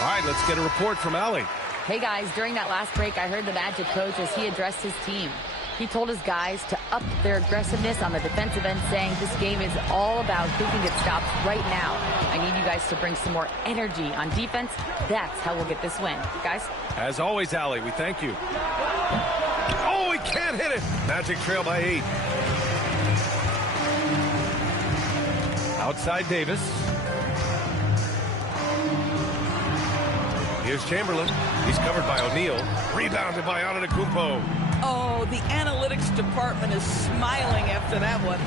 All right, let's get a report from Allie. Hey guys, during that last break, I heard the Magic coach as he addressed his team. He told his guys to up their aggressiveness on the defensive end, saying this game is all about who can get stops right now. I need you guys to bring some more energy on defense. That's how we'll get this win. Guys? As always, Allie, we thank you. Oh, he can't hit it. Magic trail by 8. Outside Davis. Here's Chamberlain. He's covered by O'Neal. Rebounded by Antetokounmpo. Oh, the analytics department is smiling after that one.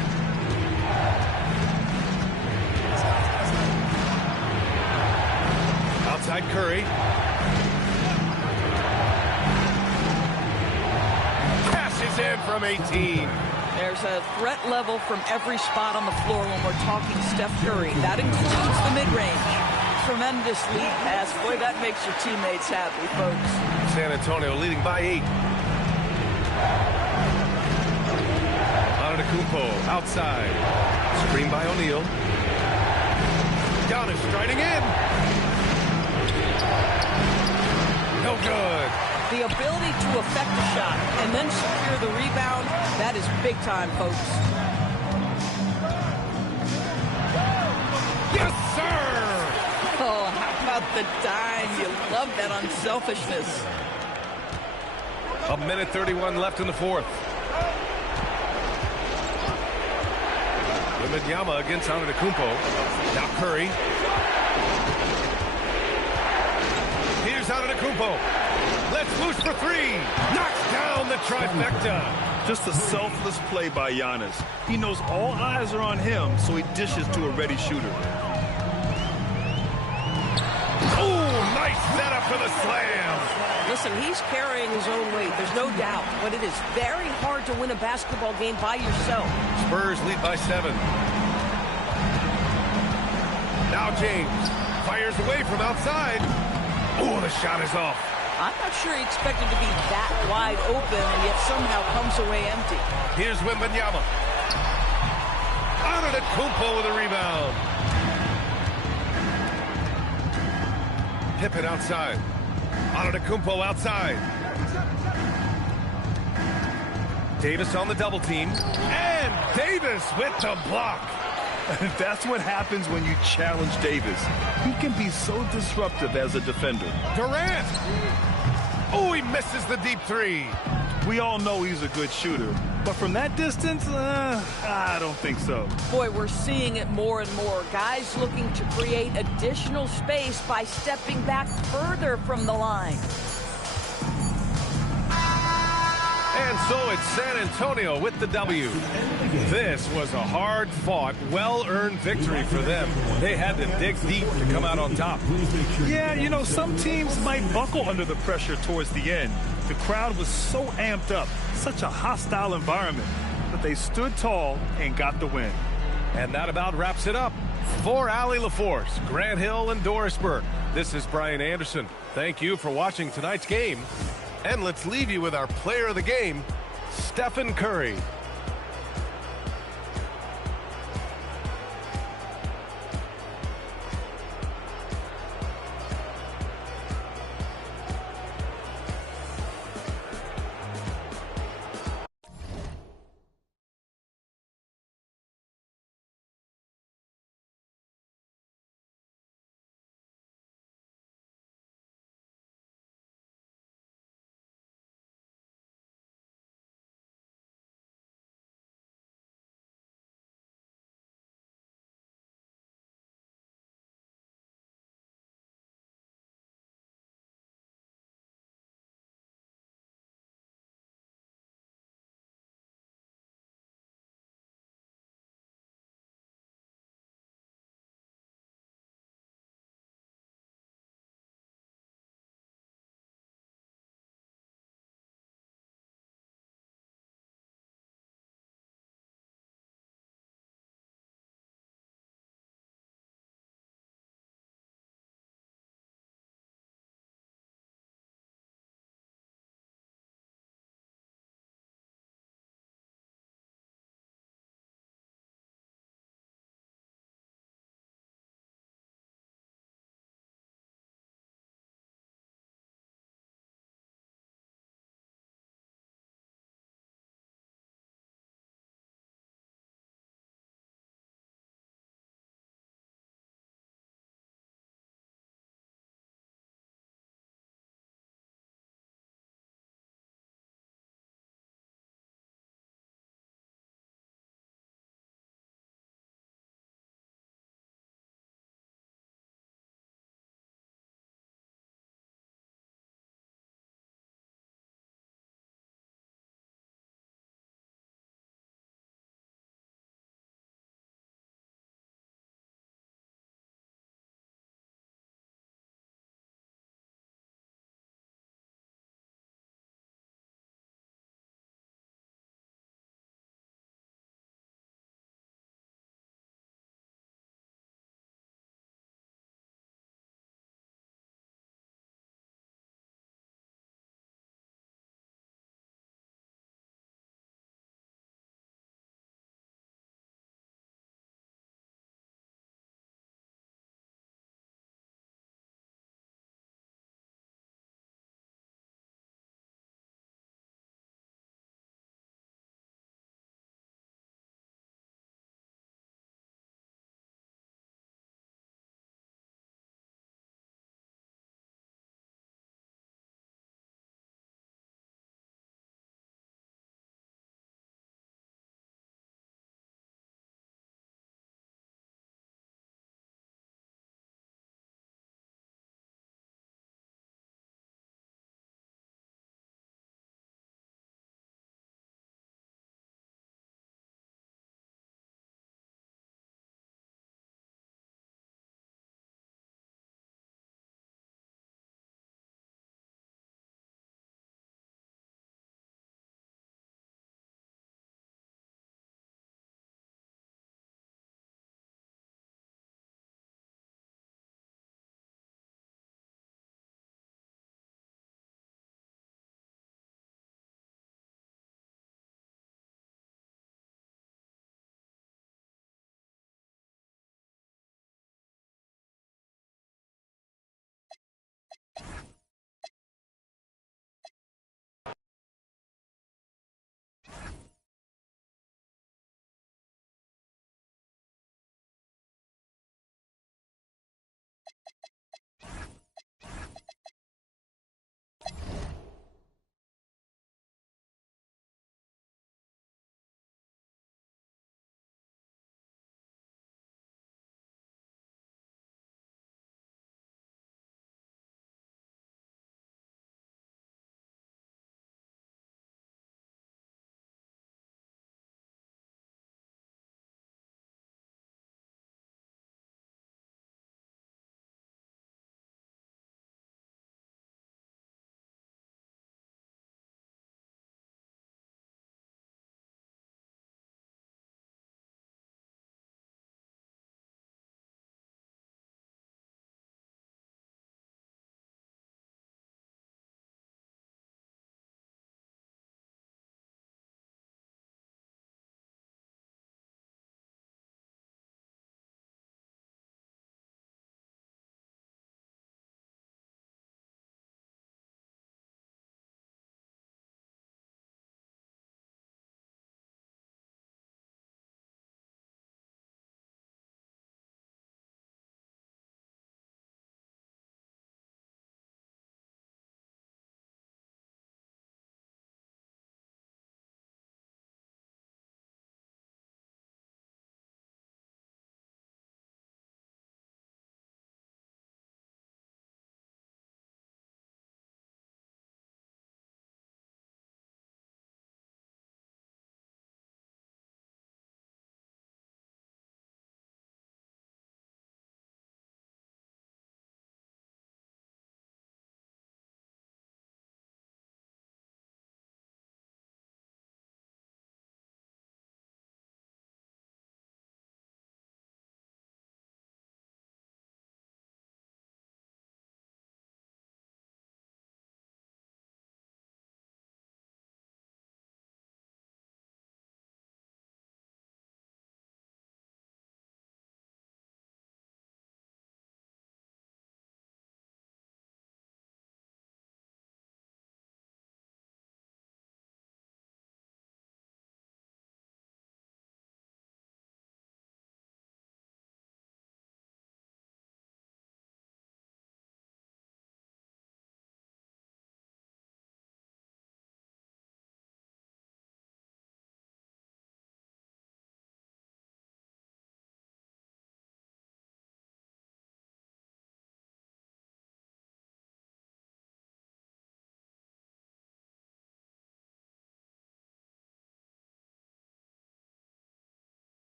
Outside Curry. Passes in from 18. There's a threat level from every spot on the floor when we're talking Steph Curry. That includes the mid-range. Tremendous lead pass. Boy, that makes your teammates happy, folks. San Antonio leading by 8. Antetokounmpo outside. Screen by O'Neal. Giannis striding in. No good. The ability to affect a shot and then secure the rebound, that is big time, folks. Yes, sir! Oh, how about the dime? You love that unselfishness. A minute 31 left in the fourth. Wembanyama against Antetokounmpo. Now Curry. Here's Antetokounmpo. Let's loose for 3. Knocks down the trifecta. Just a selfless play by Giannis. He knows all eyes are on him, so he dishes to a ready shooter. Oh, nice setup for the slam. Listen, he's carrying his own weight. There's no doubt. But it is very hard to win a basketball game by yourself. Spurs lead by 7. Now James fires away from outside. Oh, the shot is off. I'm not sure he expected to be that wide open and yet somehow comes away empty. Here's Wembanyama. Antetokounmpo with a rebound. Pippen outside. Antetokounmpo outside. Davis on the double team. And Davis with the block. That's what happens when you challenge Davis. He can be so disruptive as a defender. Durant. Oh, he misses the deep 3. We all know he's a good shooter. But from that distance, I don't think so. Boy, we're seeing it more and more. Guys looking to create additional space by stepping back further from the line. And so it's San Antonio with the W. This was a hard-fought, well-earned victory for them. They had to dig deep to come out on top. Yeah, you know, some teams might buckle under the pressure towards the end. The crowd was so amped up, such a hostile environment, but they stood tall and got the win. And that about wraps it up. For Allie LaForce, Grant Hill, and Doris Burke, this is Brian Anderson. Thank you for watching tonight's game. And let's leave you with our player of the game, Stephen Curry.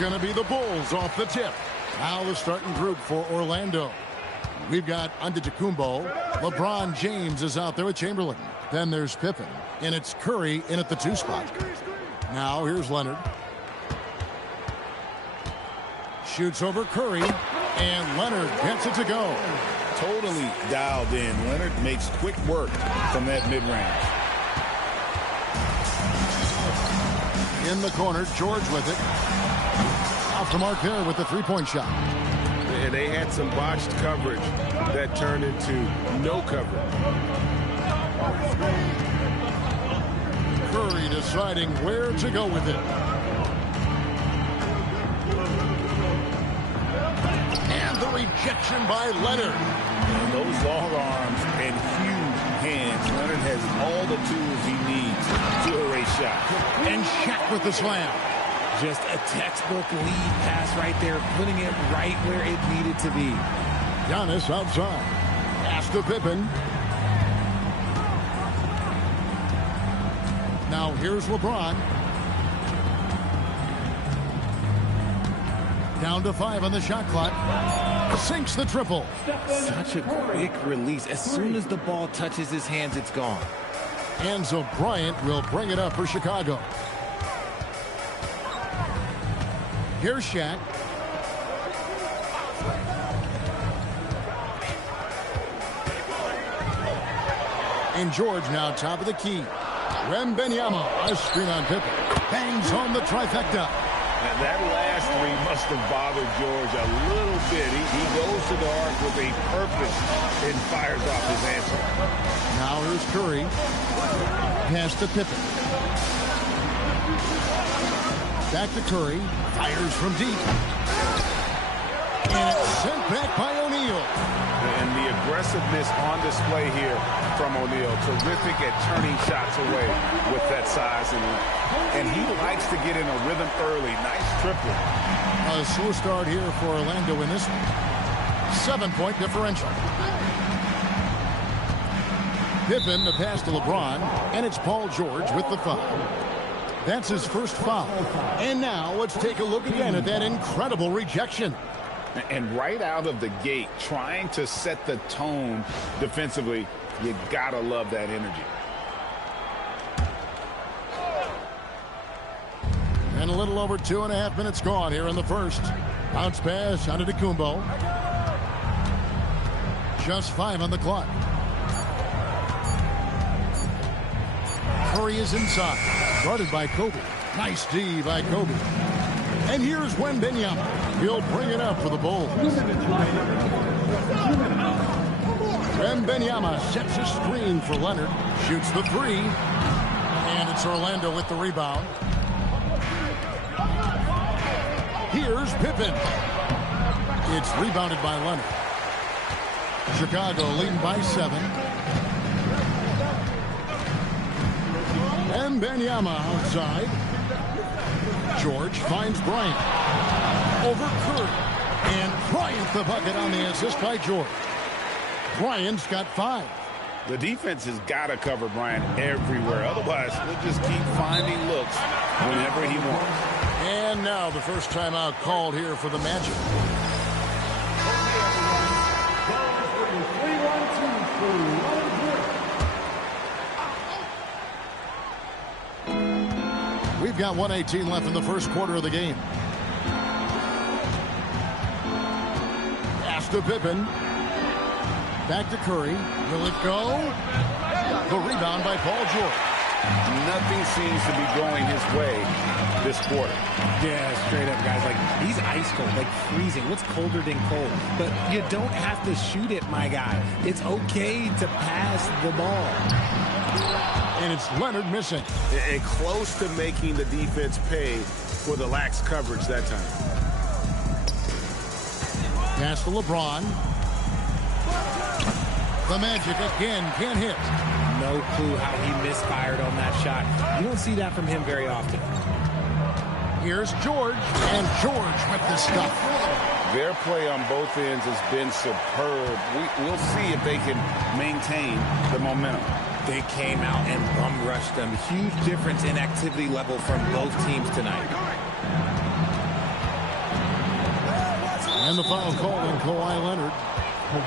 going to be the Bulls off the tip. Now the starting group for Orlando. We've got Antetokounmpo. LeBron James is out there with Chamberlain. Then there's Pippen. And it's Curry in at the 2 spot. Now here's Leonard. Shoots over Curry. And Leonard gets it to go. Totally dialed in. Leonard makes quick work from that mid-range. In the corner, George with it. Off the mark there with the 3-point shot. And they had some botched coverage that turned into no coverage. Curry deciding where to go with it. And the rejection by Leonard. And those long arms and huge hands. Leonard has all the tools he needs to erase shots. And Shaq with the slam. Just a textbook lead pass right there, putting it right where it needed to be. Giannis outside. Pass to Pippen. Now here's LeBron. Down to 5 on the shot clock. Sinks the triple. Such a quick release. As soon as the ball touches his hands, it's gone. Enzo Bryant will bring it up for Chicago. Here's Shaq. And George now top of the key. Wembanyama, a screen on Pippen. Bangs home the trifecta. And that last three must have bothered George a little bit. He goes to the arc with a purpose and fires off his answer. Now here's Curry. Pass to Pippen. Back to Curry. Fires from deep. And it's sent back by O'Neal. And the aggressiveness on display here from O'Neal. Terrific at turning shots away with that size and length. And he likes to get in a rhythm early. Nice triple. A slow start here for Orlando in this one. 7-point differential. Pippen the pass to LeBron. And it's Paul George with the foul. That's his first foul. And now let's take a look again at that incredible rejection. And right out of the gate, trying to set the tone defensively, you gotta love that energy. And a little over 2.5 minutes gone here in the first. Bounce pass onto Antetokounmpo. Just 5 on the clock. Curry is inside. Guarded by Kobe. Nice D by Kobe. And here's Wembanyama. He'll bring it up for the Bulls. Wembanyama sets a screen for Leonard. Shoots the 3. And it's Orlando with the rebound. Here's Pippen. It's rebounded by Leonard. Chicago leading by 7. Wembanyama outside. George finds Bryant. Over Curry. And Bryant the bucket on the assist by George. Bryant's got 5. The defense has got to cover Bryant everywhere. Otherwise, he'll just keep finding looks whenever he wants. And now the first timeout called here for the Magic. We've got 1:18 left in the first quarter of the game. Pass to Pippen. Back to Curry. Will it go? The rebound by Paul George. Nothing seems to be going his way this quarter. Yeah, straight up, guys. Like, he's ice cold, like freezing. What's colder than cold? But you don't have to shoot it, my guy. It's okay to pass the ball. And it's Leonard missing. And close to making the defense pay for the lax coverage that time. Pass to LeBron. The Magic again can't hit. No clue how he misfired on that shot. You don't see that from him very often. Here's George, and George with the stuff. Their play on both ends has been superb. We'll see if they can maintain the momentum. They came out and bum rushed them. Huge difference in activity level from both teams tonight. And the foul called on Kawhi Leonard.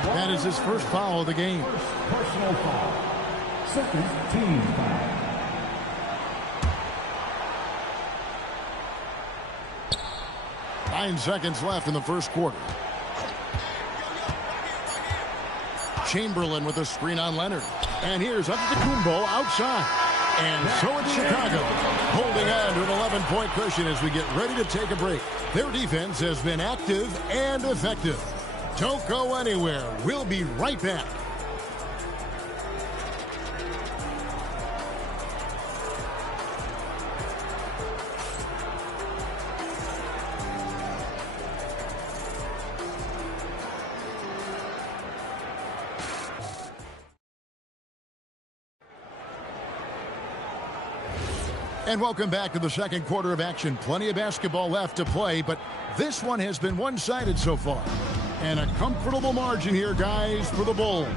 That is his first foul of the game. Personal foul. Second team foul. Nine seconds left in the first quarter. Chamberlain with a screen on Leonard. And here's Antetokounmpo outside. And so it's Chicago holding on to an 11-point cushion as we get ready to take a break. Their defense has been active and effective. Don't go anywhere. We'll be right back. And welcome back to the second quarter of action. Plenty of basketball left to play, but this one has been one-sided so far. And a comfortable margin here, guys, for the Bulls.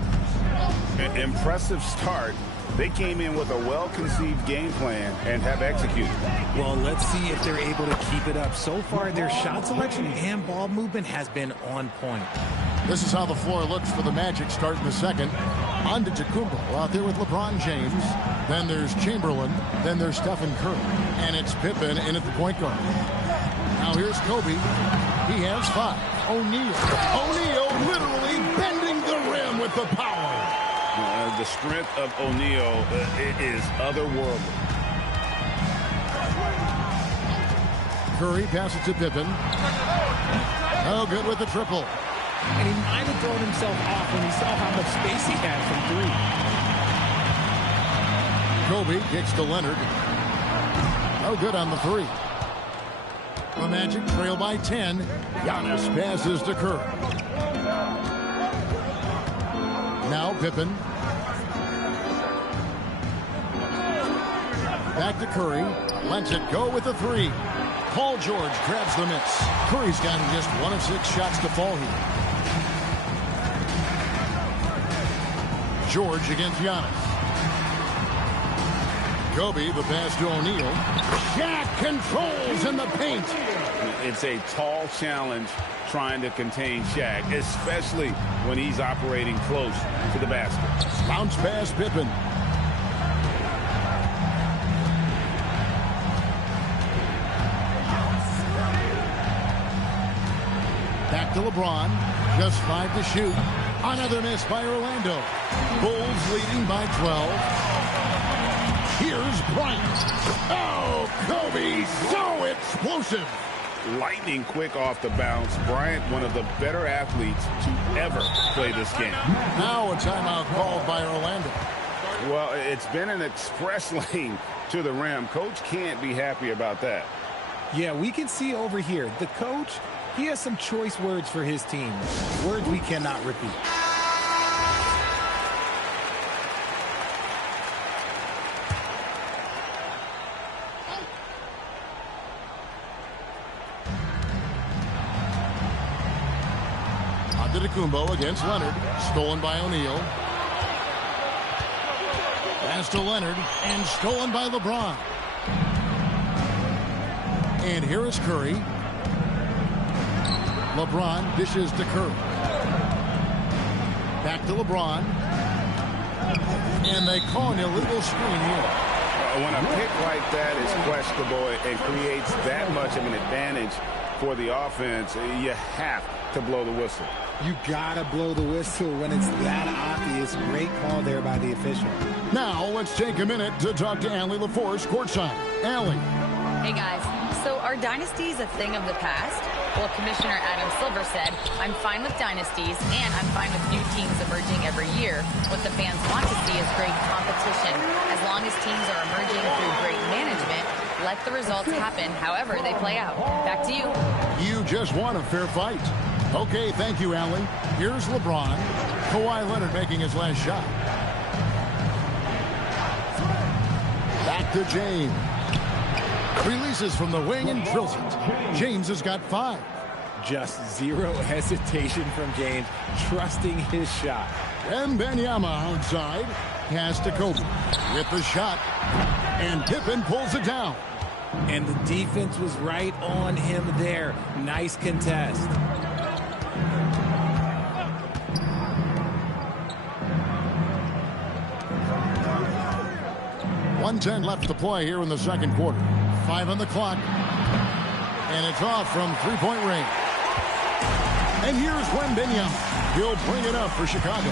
An impressive start. They came in with a well-conceived game plan and have executed. Well, let's see if they're able to keep it up. So far, their shot selection and ball movement has been on point. This is how the floor looks for the Magic starting the second. Antetokounmpo out there with LeBron James. Then there's Chamberlain. Then there's Stephen Curry. And it's Pippen in at the point guard. Now here's Kobe. He has 5. O'Neal literally bending the rim with the power. The strength of O'Neal is otherworldly. Curry passes to Pippen. Oh, good with the triple. And he might have thrown himself off when he saw how much space he had from 3. Kobe kicks to Leonard. Oh, good on the 3. The Magic trail by 10. Giannis passes to Curry. Now Pippen. Back to Curry. Lets it go with the 3. Paul George grabs the miss. Curry's gotten just 1 of 6 shots to fall here. George against Giannis. Kobe, the pass to O'Neal. Shaq controls in the paint. It's a tall challenge trying to contain Shaq, especially when he's operating close to the basket. Bounce pass Pippen. Back to LeBron. Just 5 to shoot. Another miss by Orlando. Bulls leading by 12. Here's Bryant. Oh, Kobe, so explosive. Lightning quick off the bounce. Bryant, one of the better athletes to ever play this game. Now a timeout called by Orlando. Well, it's been an express lane to the rim. Coach can't be happy about that. Yeah, we can see over here. The coach, he has some choice words for his team. Words we cannot repeat. Antetokounmpo against Leonard. Stolen by O'Neal. Pass to Leonard and stolen by LeBron. And here is Curry. LeBron dishes to Curry. Back to LeBron. And they call an illegal screen here. When a pick like that is questionable and creates that much of an advantage for the offense, you have to blow the whistle. You gotta blow the whistle when it's that obvious. Great call there by the official. Now let's take a minute to talk to Allie LaForce courtside. Allie. Hey guys, so are dynasties a thing of the past? Well, Commissioner Adam Silver said, I'm fine with dynasties and I'm fine with new teams emerging every year. What the fans want to see is great competition. As long as teams are emerging through great management, let the results happen however they play out. Back to you. You just won a fair fight. Okay, thank you, Allie. Here's LeBron. Kawhi Leonard making his last shot. Back to James. Releases from the wing and drills it. James has got 5. Just zero hesitation from James, trusting his shot. Wembanyama outside. Pass to Kobe with the shot. And Pippen pulls it down. And the defense was right on him there. Nice contest. 1:10 left to play here in the second quarter. 5 on the clock. And it's off from three-point range. And here's Wembanyama. He'll bring it up for Chicago.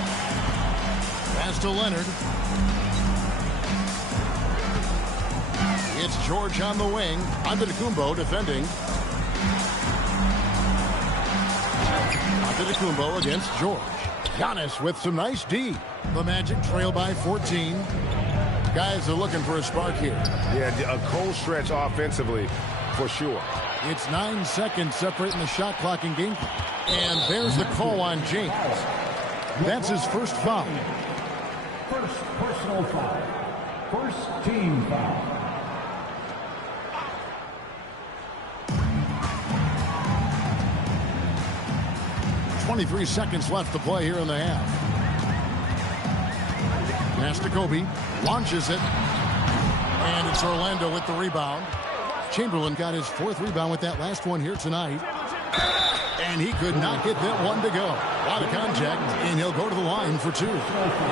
Pass to Leonard. It's George on the wing. Antetokounmpo defending. Antetokounmpo against George. Giannis with some nice D. The Magic trail by 14. Guys are looking for a spark here. Yeah, a cold stretch offensively for sure. It's 9 seconds separating the shot clock and game clock. And there's the call on James. That's his first foul. First personal foul. First team foul. .23 seconds left to play here in the half. Pass to Kobe. Launches it. And it's Orlando with the rebound. Chamberlain got his 4th rebound with that last one here tonight. And he could not get that one to go. A lot of contact, and he'll go to the line for 2.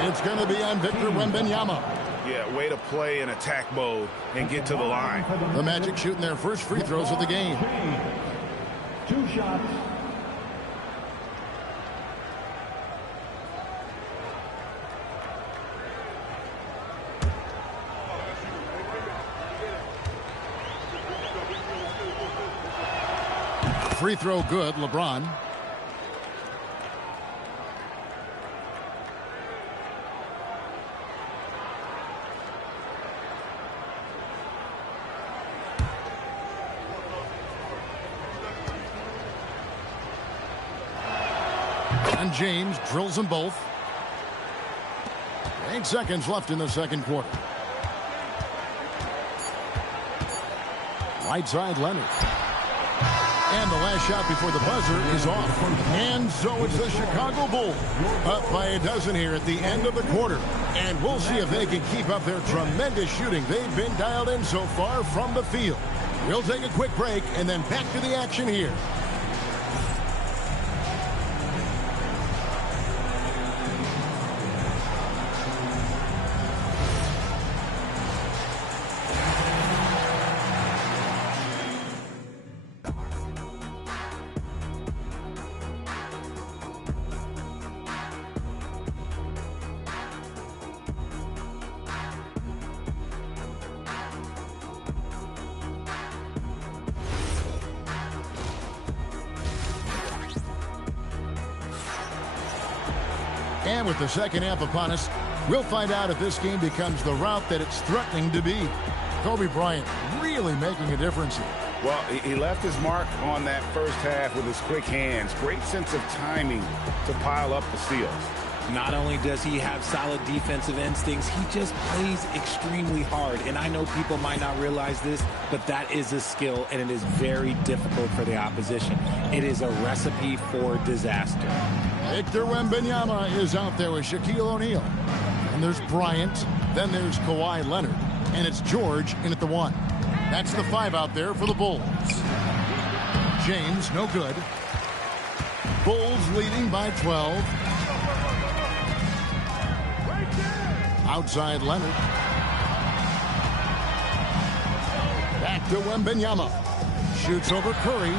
It's going to be on Victor Wembanyama. Yeah, way to play in attack mode and get to the line. The Magic shooting their first free throws of the game. 2 shots. Free throw good, LeBron. And James drills them both. 8 seconds left in the second quarter. Right side, Leonard. And the last shot before the buzzer is off. And so it's the Chicago Bulls up by a dozen here at the end of the quarter. And we'll see if they can keep up their tremendous shooting they've been dialed in so far from the field. We'll take a quick break and then back to the action here. And with the second half upon us, we'll find out if this game becomes the route that it's threatening to be. Kobe Bryant really making a difference here. Well, he left his mark on that first half with his quick hands. Great sense of timing to pile up the steals. Not only does he have solid defensive instincts, he just plays extremely hard. And I know people might not realize this, but that is a skill, and it is very difficult for the opposition. It is a recipe for disaster. Victor Wembanyama is out there with Shaquille O'Neal. And there's Bryant. Then there's Kawhi Leonard. And it's George in at the 1. That's the 5 out there for the Bulls. James, no good. Bulls leading by 12. Outside Leonard. Back to Wembanyama. Shoots over Curry.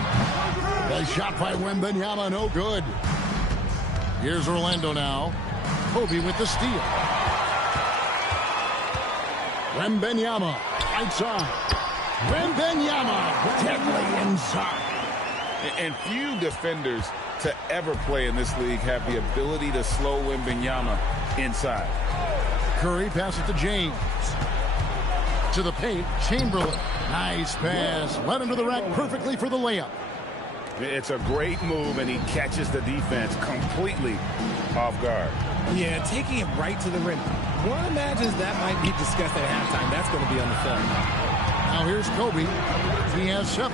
The shot by Wembanyama, no good. Here's Orlando now. Kobe with the steal. Wembanyama, right side. Wembanyama, deadly inside. And few defenders to ever play in this league have the ability to slow Wembanyama inside. Curry passes to James. To the paint, Chamberlain. Nice pass. Led him to the rack perfectly for the layup. It's a great move, and he catches the defense completely off guard. Yeah, taking it right to the rim. One imagines that might be discussed at halftime. That's going to be on the film. Now here's Kobe. He has 7.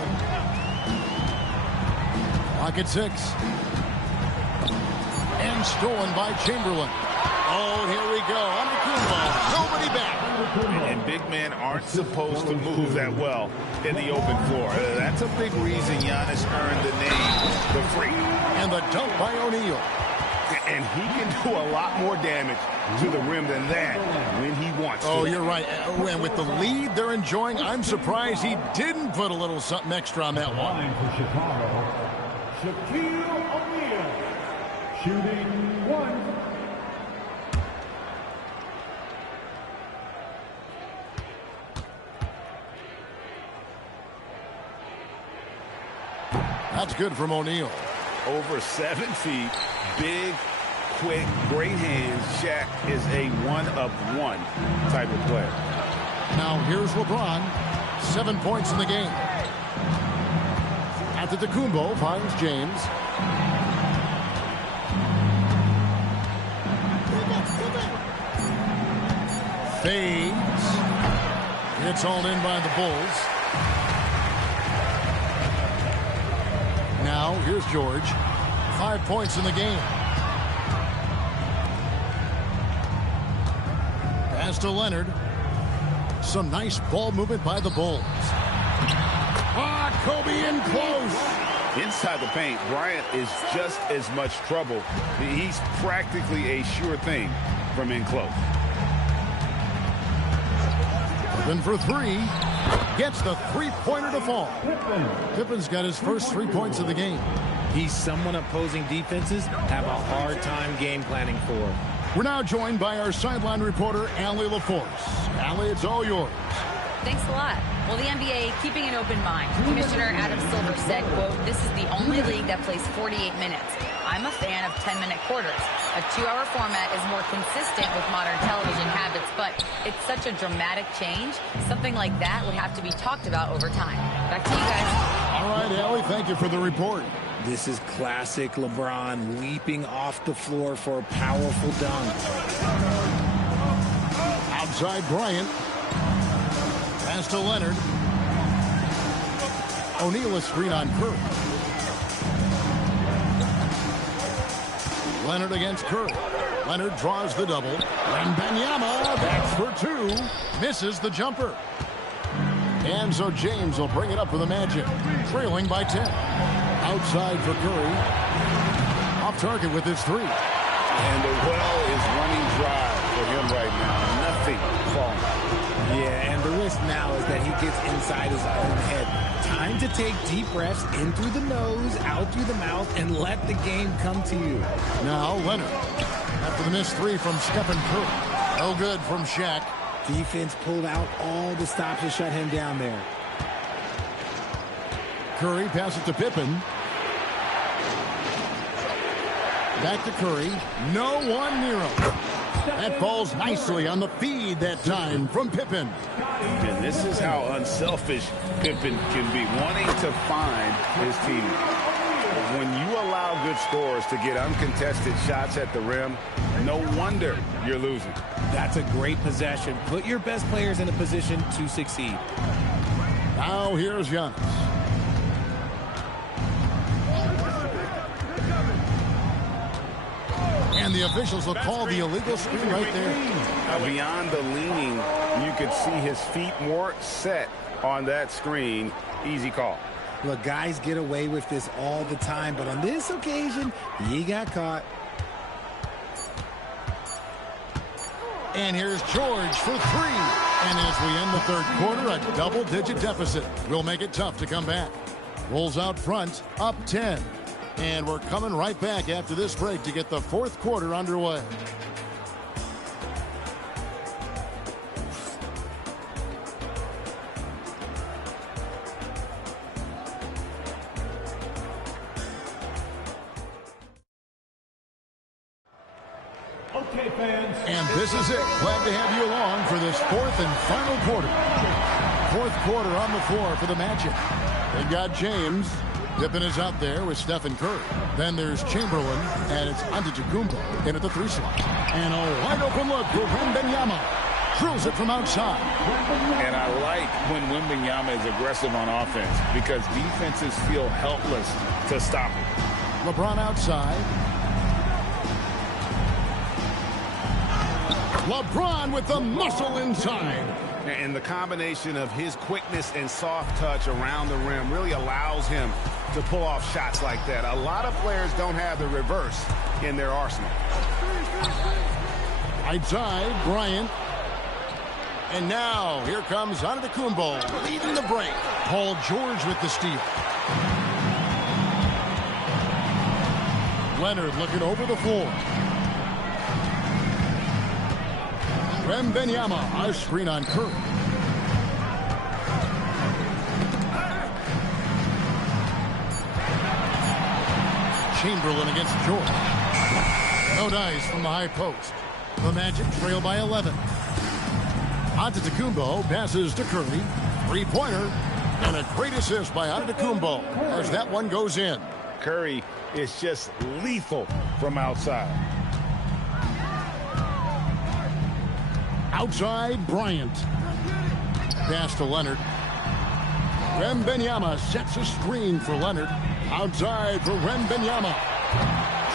Clock at 6. And stolen by Chamberlain. Oh, here we go. Antetokounmpo. Nobody back. And big men aren't supposed to move that well in the open floor. That's a big reason Giannis earned the name the Freak. And the dunk by O'Neal. And he can do a lot more damage to the rim than that when he wants to. Oh, you're right. And with the lead they're enjoying, I'm surprised he didn't put a little something extra on that one. Line for Chicago, Shaquille O'Neal, shooting 1. That's good from O'Neal. Over 7 feet, big, quick, great hands. Shaq is a one-of-one type of player. Now here's LeBron. 7 points in the game. Antetokounmpo finds James. Fades. It's hauled in by the Bulls. Now here's George. 5 points in the game. Pass to Leonard. Some nice ball movement by the Bulls. Kobe in close. Inside the paint, Bryant is just as much trouble. He's practically a sure thing from in close. Pippen for 3. Gets the three-pointer to fall. Pippen's got his first 3 points of the game. He's someone opposing defenses have a hard time game planning for. We're now joined by our sideline reporter, Allie LaForce. Allie, it's all yours. Thanks a lot. Well, the NBA keeping an open mind. Commissioner Adam Silver said, quote, "This is the only league that plays 48 minutes. I'm a fan of 10-minute quarters. A 2-hour format is more consistent with modern television habits, but it's such a dramatic change. Something like that would have to be talked about over time." Back to you guys. All right, Allie, thank you for the report. This is classic LeBron leaping off the floor for a powerful dunk. Outside Bryant. Pass to Leonard. O'Neal a screen on Curry. Leonard against Curry. Leonard draws the double. And Wembanyama, that's for 2. Misses the jumper. And so James will bring it up for the Magic. Trailing by 10. Outside for Curry. Off target with his 3. And the well is running dry for him right now. Nothing falling. Yeah, and the risk now is that he gets inside his own head. Time to take deep breaths in through the nose, out through the mouth, and let the game come to you. Now Leonard. After the missed 3 from Stephen Curry. No good from Shaq. Defense pulled out all the stops to shut him down there. Curry passes to Pippen. Back to Curry. No one near him. That falls nicely on the feed that time from Pippen. And this is how unselfish Pippen can be, wanting to find his team. When you allow good scorers to get uncontested shots at the rim, no wonder you're losing. That's a great possession. Put your best players in a position to succeed. Now here's Giannis. And the officials will call the illegal screen right there. Now, beyond the leaning, you could see his feet more set on that screen. Easy call. Look, guys get away with this all the time, but on this occasion, he got caught. And here's George for 3. And as we end the third quarter, a double-digit deficit will make it tough to come back. Bulls out front, up 10. And we're coming right back after this break to get the fourth quarter underway. Okay, fans. And this is it. Glad to have you along for this fourth and final quarter. Fourth quarter on the floor for the Magic. They've got James. Pippen is out there with Stephen Curry. Then there's Chamberlain, and it's Antetokounmpo in at the 3 slot. And a wide open look for Wembanyama. Drills it from outside. And I like when Wembanyama is aggressive on offense because defenses feel helpless to stop him. LeBron outside. LeBron with the muscle inside. And the combination of his quickness and soft touch around the rim really allows him to pull off shots like that. A lot of players don't have the reverse in their arsenal. Right side, Bryant. And now, here comes Antetokounmpo leading the break. Paul George with the steal. Leonard looking over the floor. Wembanyama, a screen on Curry. Chamberlain against George. No dice from the high post. The Magic trail by 11. Antetokounmpo passes to Curry. Three-pointer. And a great assist by Antetokounmpo as that one goes in. Curry is just lethal from outside. Outside, Bryant. Pass to Leonard. Wembanyama sets a screen for Leonard. Outside for Wembanyama.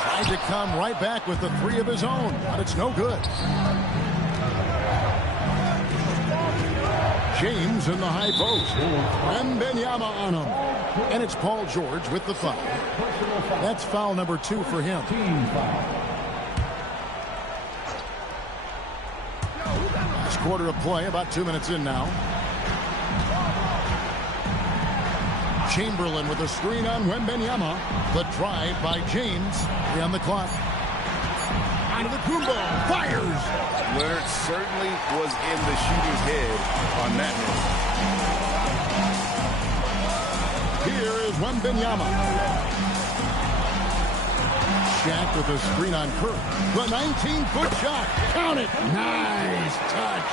Tried to come right back with the three of his own, but it's no good. James in the high post. Wembanyama on him. And it's Paul George with the foul. That's foul number 2 for him. Last quarter of play, about 2 minutes in now. Chamberlain with a screen on Wembanyama. The drive by James. 3 on the clock. Antetokounmpo fires. Leonard certainly was in the shooter's head on that miss. Here is Wembanyama. Shaq with a screen on Curry. The 19-foot shot. Count it. Nice touch.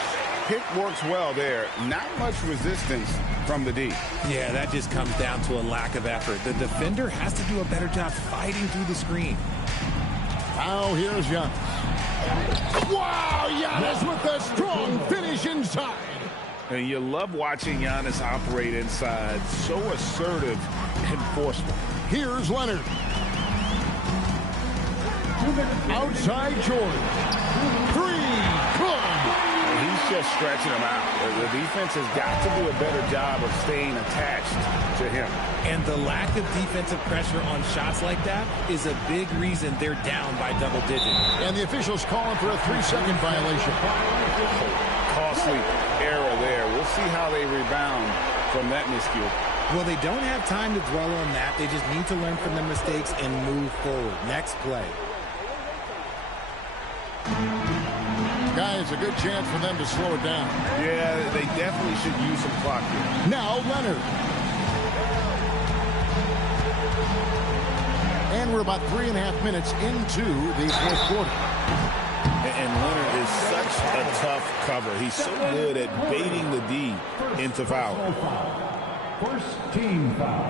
Pick works well there. Not much resistance from the D. Yeah, that just comes down to a lack of effort. The defender has to do a better job fighting through the screen. Now here's Giannis. Wow, Giannis with a strong finish inside. And you love watching Giannis operate inside. So assertive and forceful. Here's Leonard. Outside George. 3. Good. He's just stretching him out. The defense has got to do a better job of staying attached to him. And the lack of defensive pressure on shots like that is a big reason they're down by double digits. And the officials calling for a 3-second violation. Costly error there. We'll see how they rebound from that miscue. Well, they don't have time to dwell on that. They just need to learn from their mistakes and move forward. Next play. Guys, a good chance for them to slow it down. Yeah, they definitely should use some clock here. Now Leonard. And we're about 3.5 minutes into the fourth quarter. And Leonard is such a tough cover. He's so good at baiting the D into foul. First team foul.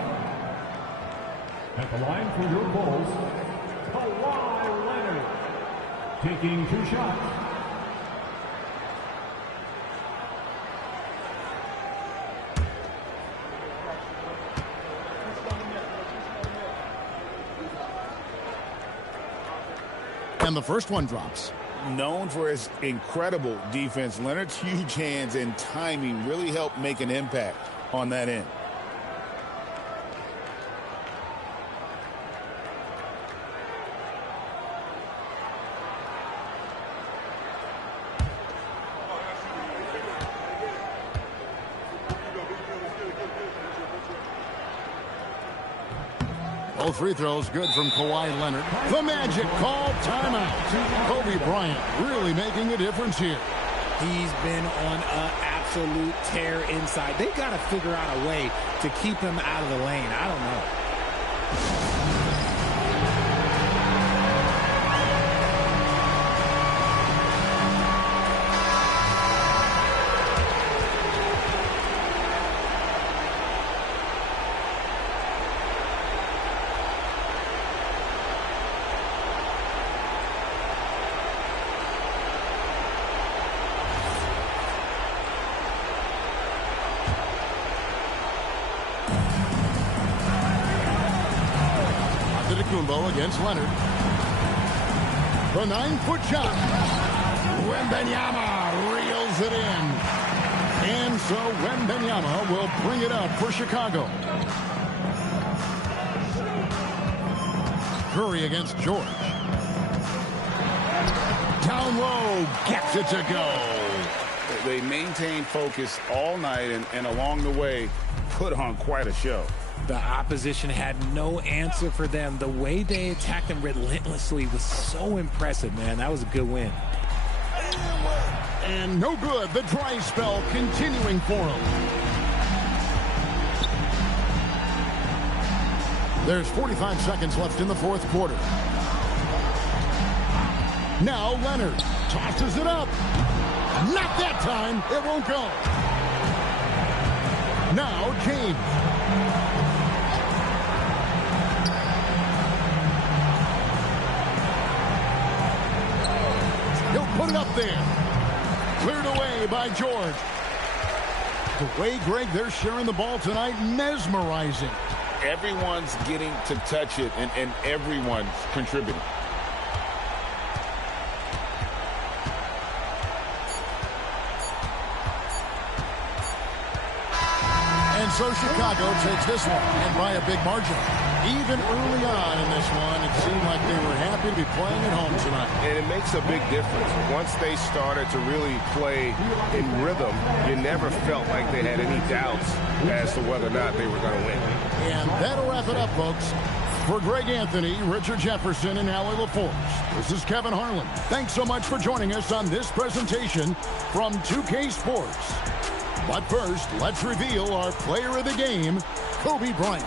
At the line for your Bulls, Kawhi Leonard. Taking 2 shots. And the first one drops. Known for his incredible defense, Leonard's huge hands and timing really helped make an impact on that end. Both free throws good from Kawhi Leonard. The Magic called timeout. Kobe Bryant really making a difference here. He's been on an absolute tear inside. They've got to figure out a way to keep him out of the lane. I don't know. Antetokounmpo against Leonard. The 9-foot shot. Wembanyama reels it in. And so Wembanyama will bring it up for Chicago. Curry against George. Down low, gets it to go. They maintained focus all night and along the way put on quite a show. The opposition had no answer for them. The way they attacked them relentlessly was so impressive, man. That was a good win. And no good. The dry spell continuing for them. There's 45 seconds left in the fourth quarter. Now Leonard tosses it up. Not that time. It won't go. Now James. He'll put it up there. Cleared away by George. The way, Greg, they're sharing the ball tonight, mesmerizing. Everyone's getting to touch it, and everyone's contributing. And so Chicago takes this one, and by a big margin. Even early on in this one, it seemed like they were happy to be playing at home tonight. And it makes a big difference. Once they started to really play in rhythm, you never felt like they had any doubts as to whether or not they were going to win. And that'll wrap it up, folks. For Greg Anthony, Richard Jefferson, and Allie LaForce, this is Kevin Harlan. Thanks so much for joining us on this presentation from 2K Sports. But first, let's reveal our player of the game, Kobe Bryant.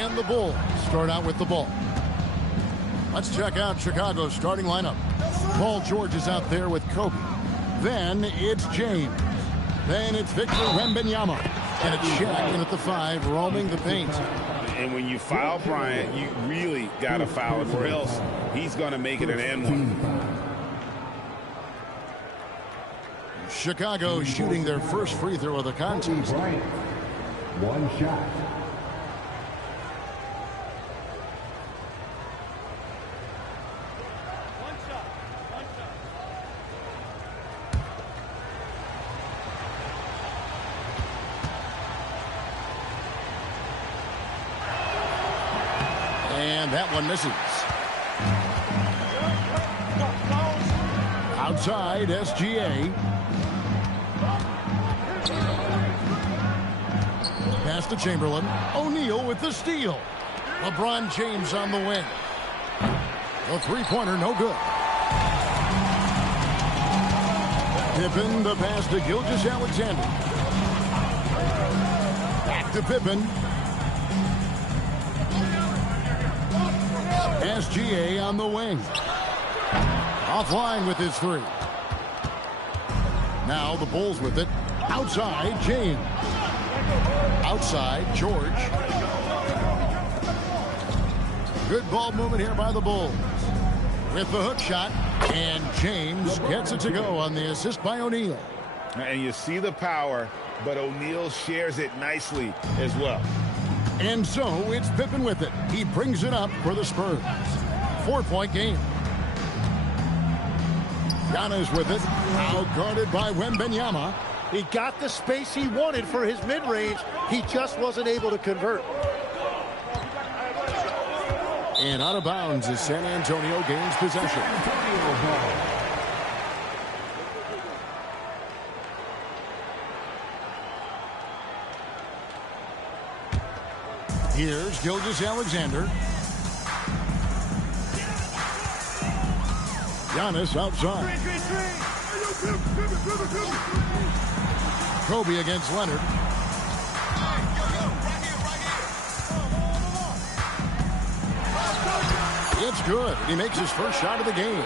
And the Bulls start out with the ball. Let's check out Chicago's starting lineup. Paul George is out there with Kobe. Then it's James. Then it's Victor Wembanyama. And it's Shaq in at the 5, roaming the paint. And when you foul Bryant, you really got to foul him, or else he's going to make it an N1. Chicago shooting their first free throw of the contest. One shot. And that one misses. Outside, SGA. Pass to Chamberlain. O'Neal with the steal. LeBron James on the wing. The three-pointer, no good. Pippen, the pass to Gilgeous-Alexander. Back to Pippen. SGA on the wing. Offline with his 3. Now the Bulls with it. Outside, James. Outside, George. Good ball movement here by the Bulls. With the hook shot. And James gets it to go on the assist by O'Neal. And you see the power, but O'Neal shares it nicely as well. And so it's Pippen with it. He brings it up for the Spurs. 4-point game. Giannis with it. Now guarded by Wembanyama. He got the space he wanted for his mid-range. He just wasn't able to convert. And out of bounds as San Antonio gains possession. Here's Gilgeous-Alexander. Giannis outside. Kobe against Leonard. It's good. He makes his first shot of the game.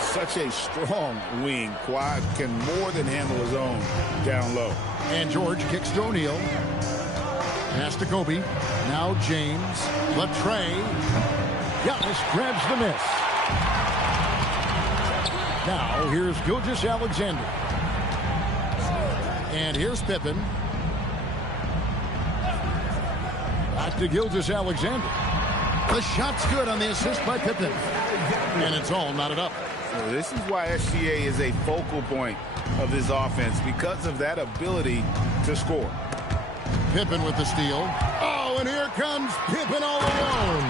Such a strong wing. Kawhi can more than handle his own down low. And George kicks to O'Neal. Pass to Kobe. Now James. Latrey. Giannis grabs the miss. Now here's Gilgeous-Alexander. And here's Pippen. Back to Gilgeous-Alexander. The shot's good on the assist by Pippen. And it's all knotted up. So this is why SGA is a focal point of this offense, because of that ability to score. Pippen with the steal. Oh, and here comes Pippen all alone.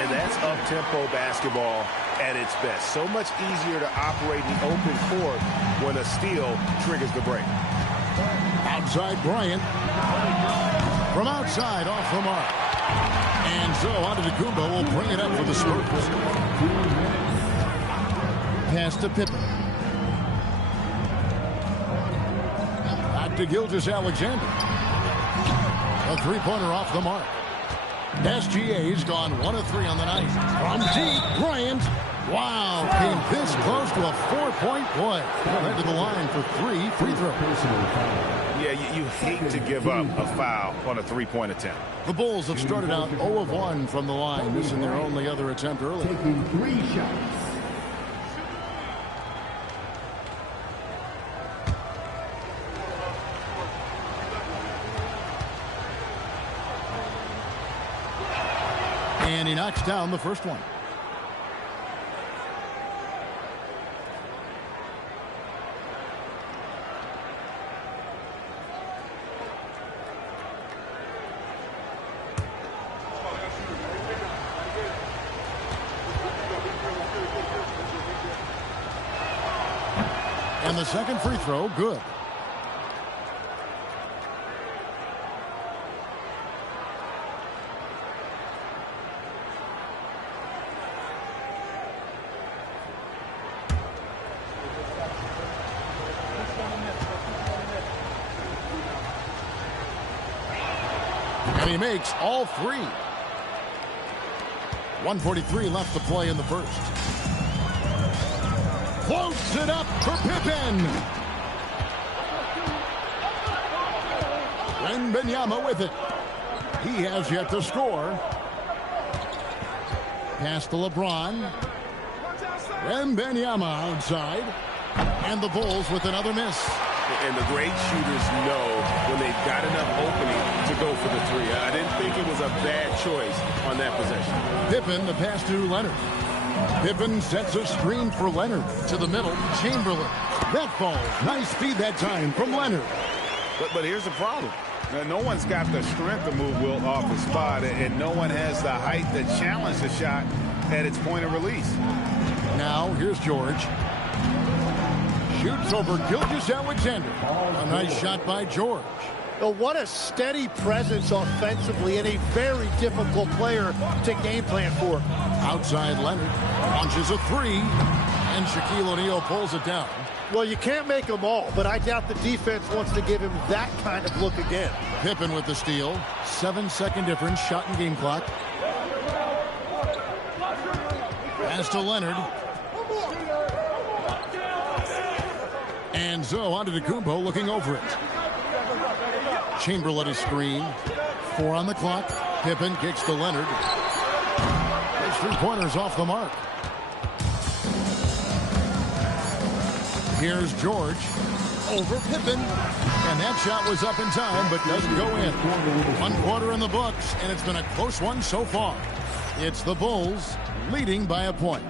And that's up-tempo basketball at its best. So much easier to operate in the open court when a steal triggers the break. Outside Bryant. From outside, off the mark. And so Antetokounmpo will bring it up for the Spurs. Pass to Pippen. Back to Gilgeous-Alexander. A three-pointer off the mark. SGA's gone 1 of 3 on the night. From deep, Bryant. Wow, came this close to a 4-point play. Head to the line for 3 free throws. Yeah, you hate to give up a foul on a three-point attempt. The Bulls have started out 0 of 1 from the line, missing their only other attempt early. Taking 3 shots. And he knocks down the first one. And the second free throw, good. And he makes all 3. 1:43 left to play in the first. Floats it up for Pippen. Wembanyama with it. He has yet to score. Pass to LeBron. Wembanyama outside. And the Bulls with another miss. And the great shooters know when they've got enough opening to go for the three. I didn't think it was a bad choice on that possession. Pippen, the pass to Leonard. Pippen sets a screen for Leonard. To the middle, Chamberlain. That falls. Nice speed that time from Leonard. But here's the problem. Now, no one's got the strength to move Wilt off the spot, and no one has the height to challenge the shot at its point of release. Now, here's George. Shoots over Gilgeous-Alexander. A nice shot by George. Oh, what a steady presence offensively and a very difficult player to game plan for. Outside Leonard launches a three, and Shaquille O'Neal pulls it down. Well, you can't make them all, but I doubt the defense wants to give him that kind of look again. Pippen with the steal. 7-second difference, shot and game clock. Pass to Leonard. And so Antetokounmpo looking over it. Chamberlain is screen. 4 on the clock. Pippen kicks to Leonard. His three-pointers off the mark. Here's George over Pippen. And that shot was up in time, but doesn't go in. 1 quarter in the books, and it's been a close one so far. It's the Bulls leading by a point.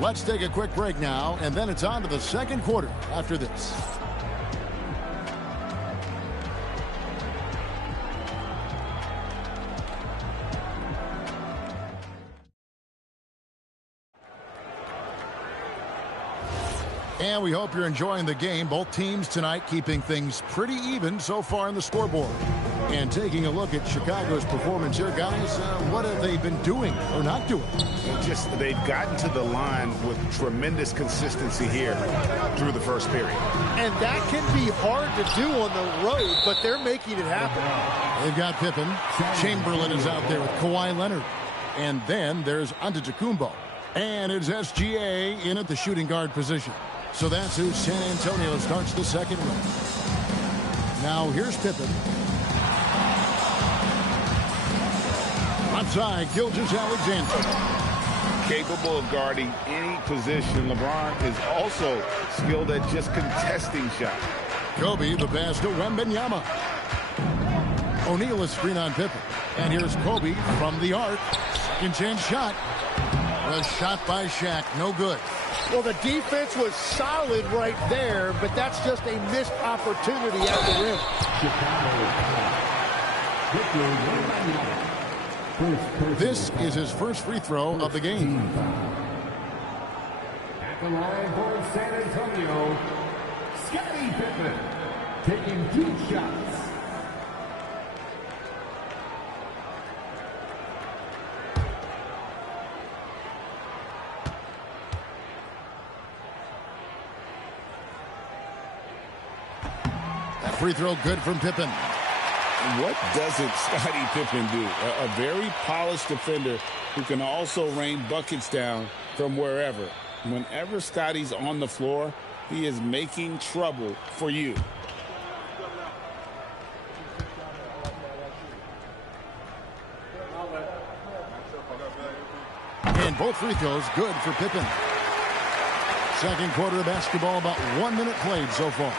Let's take a quick break now, and then it's on to the second quarter after this. And we hope you're enjoying the game. Both teams tonight keeping things pretty even so far in the scoreboard. And taking a look at Chicago's performance here, guys, what have they been doing or not doing? They've gotten to the line with tremendous consistency here through the first period. And that can be hard to do on the road, but they're making it happen. They've got Pippen. Chamberlain is out there with Kawhi Leonard. And then there's Antetokounmpo. And it's SGA in at the shooting guard position. So that's who San Antonio starts the second with. Now here's Pippen. Outside, Gilgeous-Alexander. Capable of guarding any position. LeBron is also skilled at just contesting shots. Kobe, the pass to Wembanyama. O'Neal is screen on Pippen. And here's Kobe from the arc. Second chance shot. A shot by Shaq, no good. Well, the defense was solid right there, but that's just a missed opportunity at the rim. This is his first free throw of the game. At the line for San Antonio, Scottie Pippen, taking 2 shots. That free throw good from Pippen. What doesn't Scottie Pippen do? A very polished defender who can also rain buckets down from wherever. Whenever Scottie's on the floor, he is making trouble for you. And both free throws good for Pippen. Second quarter of basketball, about 1 minute played so far.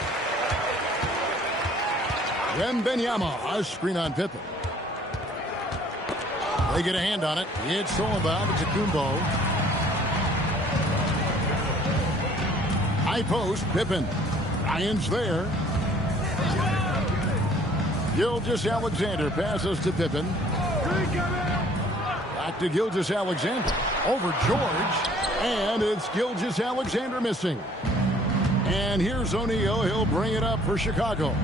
Wembanyama, a screen on Pippen. They get a hand on it. It's all about Antetokounmpo. High post, Pippen. Ryan's there. Gilgeous-Alexander passes to Pippen. Back to Gilgeous-Alexander. Over George. And it's Gilgeous-Alexander missing. And here's O'Neal. He'll bring it up for Chicago.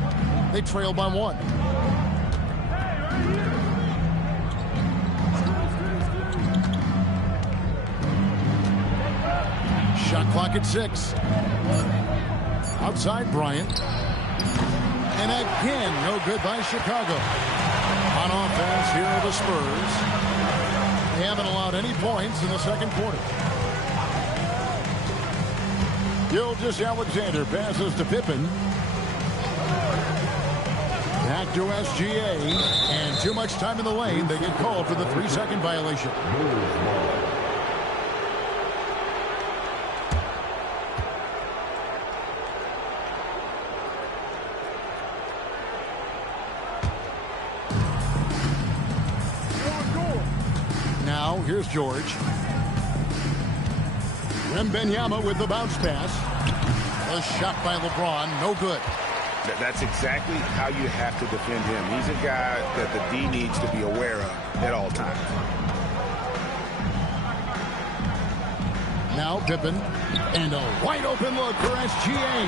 They trail by 1. Shot clock at 6. Outside Bryant. And again, no good by Chicago. On offense, here are the Spurs. haven't allowed any points in the second quarter. Gilgeous-Alexander passes to Pippen. Back to SGA. And too much time in the lane. They get called for the 3-second violation. Now, here's George. Wembanyama with the bounce pass. A shot by LeBron, no good. That's exactly how you have to defend him. He's a guy that the D needs to be aware of at all times. Now Pippen, and a wide open look for SGA.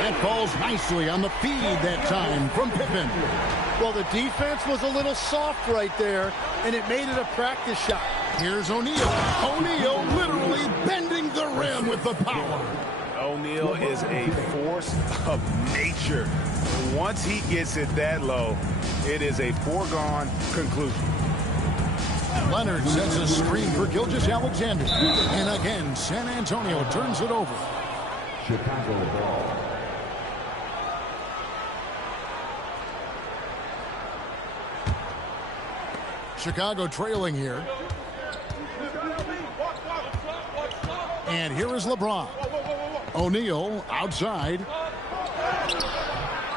That falls nicely on the feed that time from Pippen. Well, the defense was a little soft right there, and it made it a practice shot. Here's O'Neal. O'Neal literally bending the rim with the power. O'Neal is a force of nature. Once he gets it that low, it is a foregone conclusion. Leonard sets a screen for Gilgeous-Alexander. And again, San Antonio turns it over. Chicago ball. Chicago trailing here. And here is LeBron. O'Neal outside.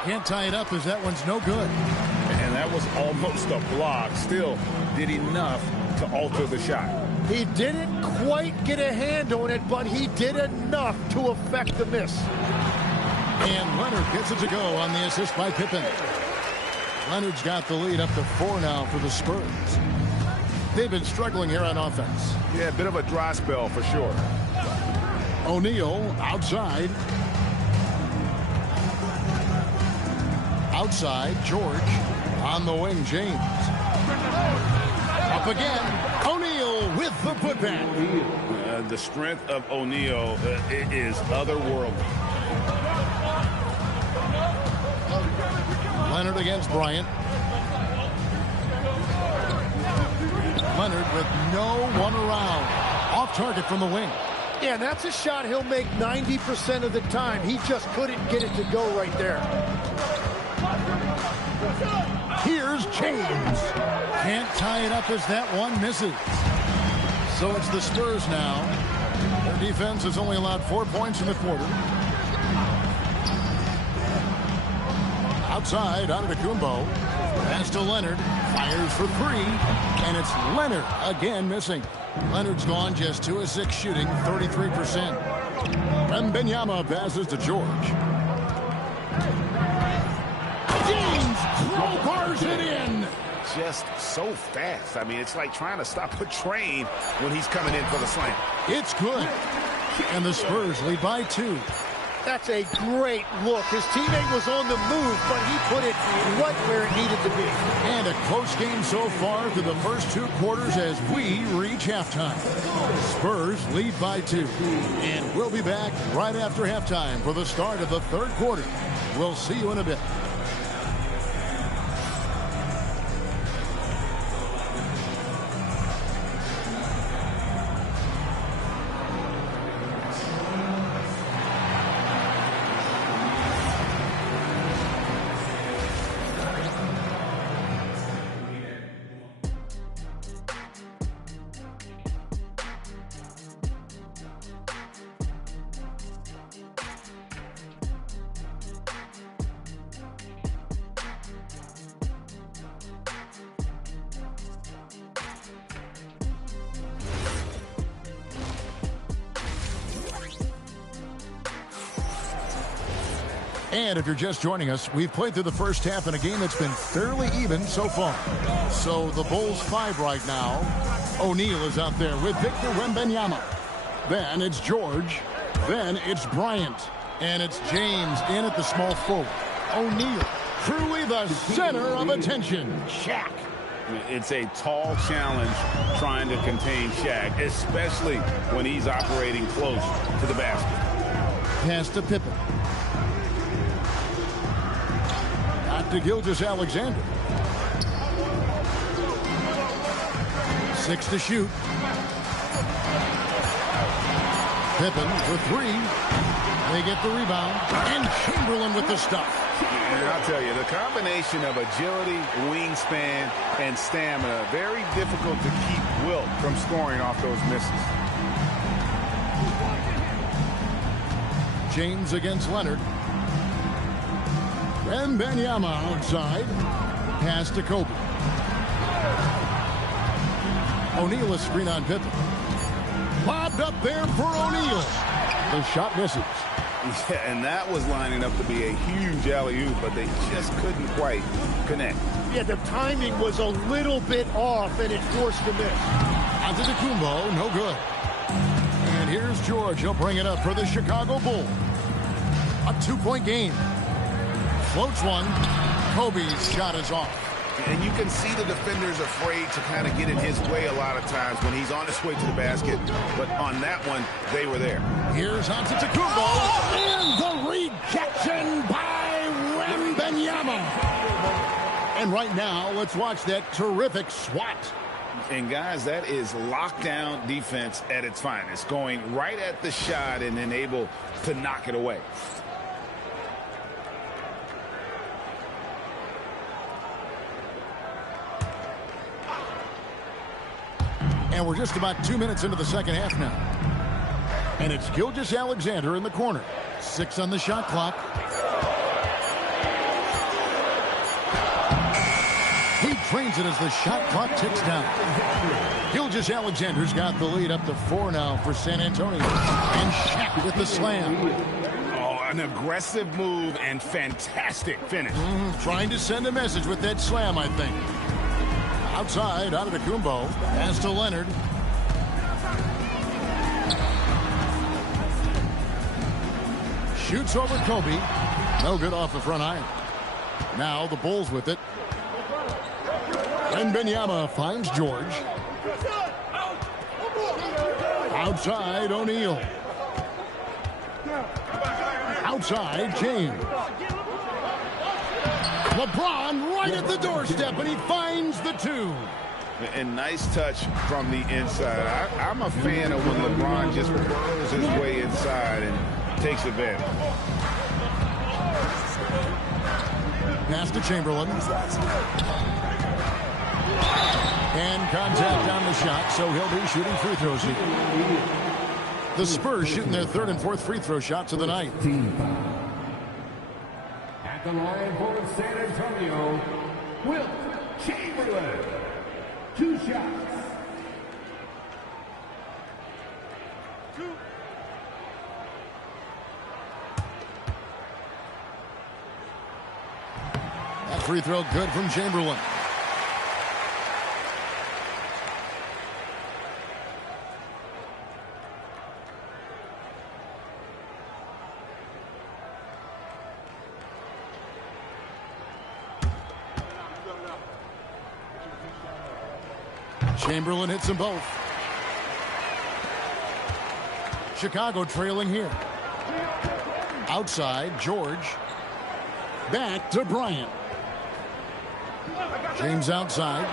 Can't tie it up as that one's no good. And that was almost a block. Still did enough to alter the shot. He didn't quite get a hand on it, but he did enough to affect the miss. And Leonard gets it to go on the assist by Pippen. Leonard's got the lead up to 4 now for the Spurs. They've been struggling here on offense. Yeah, a bit of a dry spell for sure. O'Neal outside. Outside, George. On the wing, James. Up again. O'Neal with the putback. The strength of O'Neal is otherworldly. Leonard against Bryant. Leonard with no one around. Off target from the wing. Yeah, that's a shot he'll make 90% of the time. He just couldn't get it to go right there. Here's James. Can't tie it up as that one misses. So it's the Spurs now. Their defense has only allowed 4 points in the quarter. Outside, Antetokounmpo. Pass to Leonard. Fires for 3. And it's Leonard again missing. Leonard's gone just 2 of 6 shooting, 33%. Wembanyama passes to George. James crowbars it in. Just so fast. I mean, it's like trying to stop a train when he's coming in for the slam. It's good. And the Spurs lead by 2. That's a great look. His teammate was on the move, but he put it right where it needed to be. And a close game so far through the first 2 quarters as we reach halftime. Spurs lead by 2. And we'll be back right after halftime for the start of the 3rd quarter. We'll see you in a bit. And if you're just joining us, we've played through the first half in a game that's been fairly even so far. So the Bulls 5 right now. O'Neal is out there with Victor Wembanyama. Then it's George. Then it's Bryant. And it's James in at the small forward. O'Neal, truly the center of attention. Shaq. It's a tall challenge trying to contain Shaq, especially when he's operating close to the basket. Pass to Pippen. To Gilgeous-Alexander. 6 to shoot. Pippen for 3. They get the rebound. And Chamberlain with the stuff. And I'll tell you, the combination of agility, wingspan, and stamina, very difficult to keep Wilt from scoring off those misses. James against Leonard. Wembanyama outside. Pass to Kobe. O'Neal a screen on Pippen. Lobbed up there for O'Neal. The shot misses. Yeah, and that was lining up to be a huge alley-oop, but they just couldn't quite connect. Yeah, the timing was a little bit off, and it forced a miss. Antetokounmpo, no good. And here's George. He'll bring it up for the Chicago Bulls. A 2-point game. Floats one. Kobe's shot is off. And you can see the defenders afraid to kind of get in his way a lot of times when he's on his way to the basket. But on that one, they were there. Here's Antetokounmpo. And the rejection by Wembanyama. And right now, let's watch that terrific swat. And guys, that is lockdown defense at its finest. Going right at the shot and then able to knock it away. And we're just about 2 minutes into the second half now. And it's Gilgeous-Alexander in the corner. 6 on the shot clock. He trains it as the shot clock ticks down. Gilgeous-Alexander's got the lead up to 4 now for San Antonio. And Shaq with the slam. Oh, an aggressive move and fantastic finish. Trying to send a message with that slam, I think. Outside, Antetokounmpo. Pass to Leonard. Shoots over Kobe. No good off the front iron. Now the Bulls with it. Wembanyama finds George. Outside, O'Neal. Outside, James. LeBron right at the doorstep, and he finds the 2. And nice touch from the inside. I'm a fan of when LeBron just burrows his way inside and takes advantage. Pass to Chamberlain. And contact on the shot, so he'll be shooting free throws here. The Spurs shooting their 3rd and 4th free throw shots of the night. At the line for San Antonio, Wilt Chamberlain. 2 shots. That free throw good from Chamberlain. Chamberlain hits them both. Chicago trailing here. Outside, George. Back to Bryant. James outside.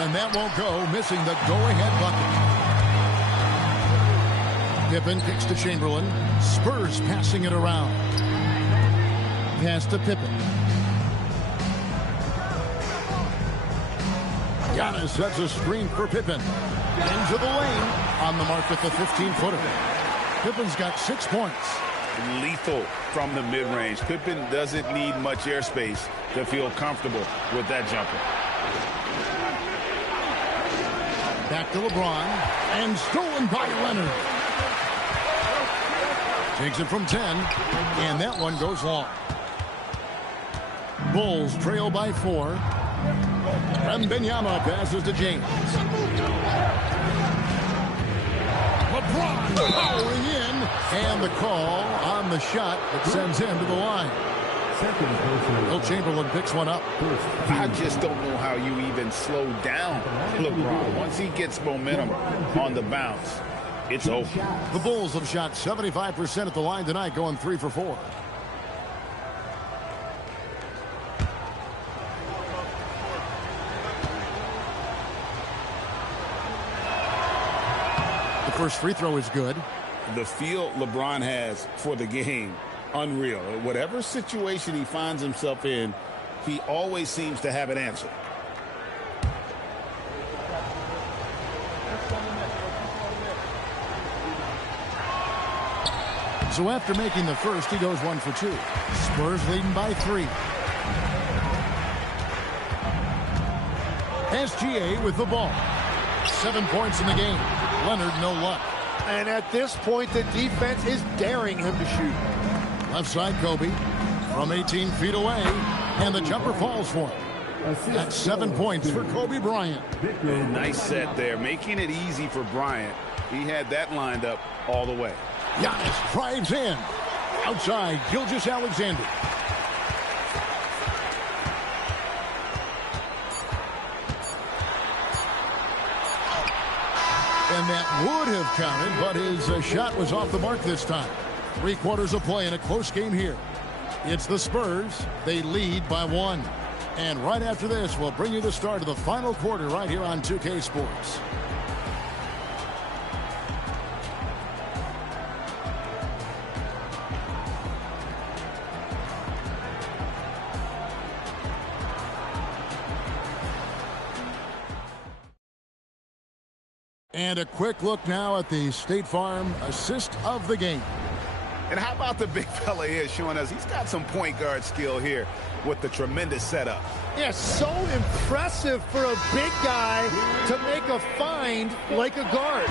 And that won't go, missing the go-ahead bucket. Pippen kicks to Chamberlain. Spurs passing it around. Pass to Pippen. Giannis sets a screen for Pippen. Into the lane. On the mark with the 15-footer. Pippen's got 6 points. Lethal from the mid-range. Pippen doesn't need much airspace to feel comfortable with that jumper. Back to LeBron. And stolen by Leonard. Takes it from 10. And that one goes long. Bulls trail by 4. Wembanyama passes to James. LeBron powering in. And the call on the shot that sends him to the line. Will Chamberlain picks one up. I just don't know how you even slow down LeBron. Once he gets momentum on the bounce, it's over. The Bulls have shot 75% at the line tonight, going 3 for 4. first free throw is good. The feel LeBron has for the game, unreal. Whatever situation he finds himself in, he always seems to have an answer. So after making the first, he goes 1 for 2. Spurs leading by 3. SGA with the ball. 7 points in the game. Leonard, no luck. And at this point, the defense is daring him to shoot. Left side, Kobe. From 18 feet away. And the jumper falls for him. That's 7 points for Kobe Bryant. Nice set there, making it easy for Bryant. He had that lined up all the way. Giannis drives in. Outside, Gilgeous-Alexander. And that would have counted, but his shot was off the mark this time. 3 quarters of play in a close game here. It's the Spurs. They lead by 1. And right after this, we'll bring you the start of the final quarter right here on 2K Sports. And a quick look now at the State Farm assist of the game. And how about the big fella here showing us he's got some point guard skill here with the tremendous setup. Yeah, so impressive for a big guy to make a find like a guard.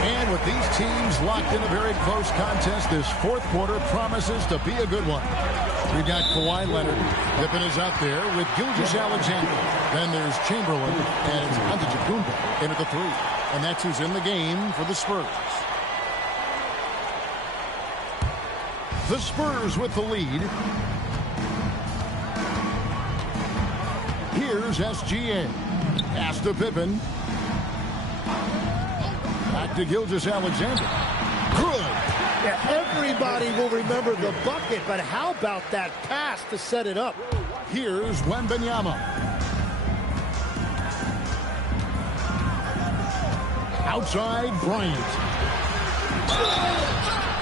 And with these teams locked in a very close contest, this fourth quarter promises to be a good one. We've got Kawhi Leonard. Pippen is out there with Gilgeous-Alexander. Then there's Chamberlain and it's Antetokounmpo into the 3. And that's who's in the game for the Spurs. The Spurs with the lead. Here's SGA. Pass to Pippen. Back to Gilgeous-Alexander. Good. Yeah, everybody will remember the bucket, but how about that pass to set it up? Here's Wembanyama. Outside, Bryant.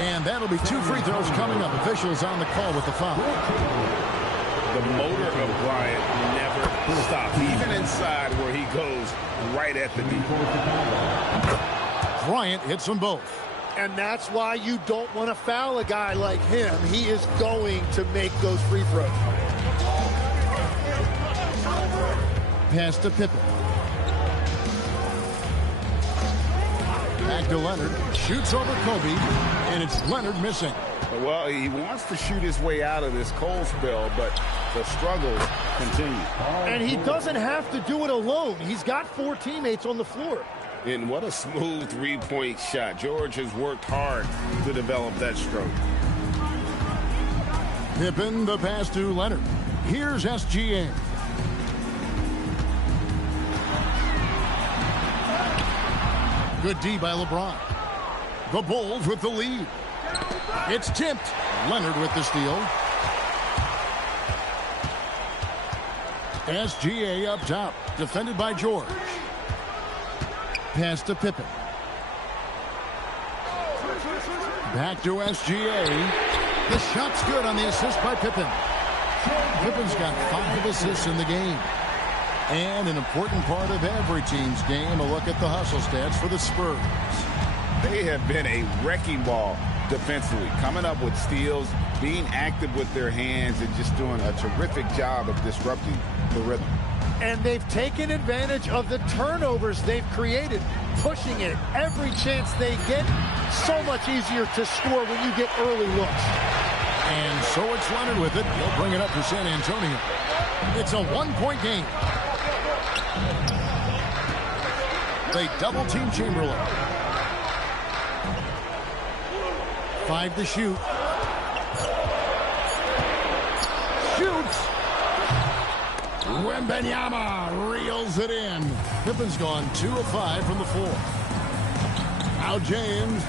And that'll be 2 free throws coming up. Officials on the call with the foul. The motor of Bryant never stops, even inside where he goes right at the knee. Bryant hits them both. And that's why you don't want to foul a guy like him. He is going to make those free throws. Pass to Pippen. Back to Leonard. Shoots over Kobe. And it's Leonard missing. Well, he wants to shoot his way out of this cold spell, but the struggles continue. And he doesn't have to do it alone. He's got 4 teammates on the floor. And what a smooth 3-point shot. George has worked hard to develop that stroke. Pippen, the pass to Leonard. Here's SGA. Good D by LeBron. The Bulls with the lead. It's tipped. Leonard with the steal. SGA up top. Defended by George. Pass to Pippen. Back to SGA. The shot's good on the assist by Pippen. Pippen's got 5 assists in the game. And an important part of every team's game, a look at the hustle stats for the Spurs. They have been a wrecking ball defensively, coming up with steals, being active with their hands, and just doing a terrific job of disrupting the rhythm. And they've taken advantage of the turnovers they've created, pushing it every chance they get. So much easier to score when you get early looks. And so it's Leonard with it. He'll bring it up for San Antonio. It's a 1-point game. They double-team Chamberlain. 5 to shoot. Shoots. Wembanyama reels it in. Pippen's gone 2 of 5 from the floor. Now James.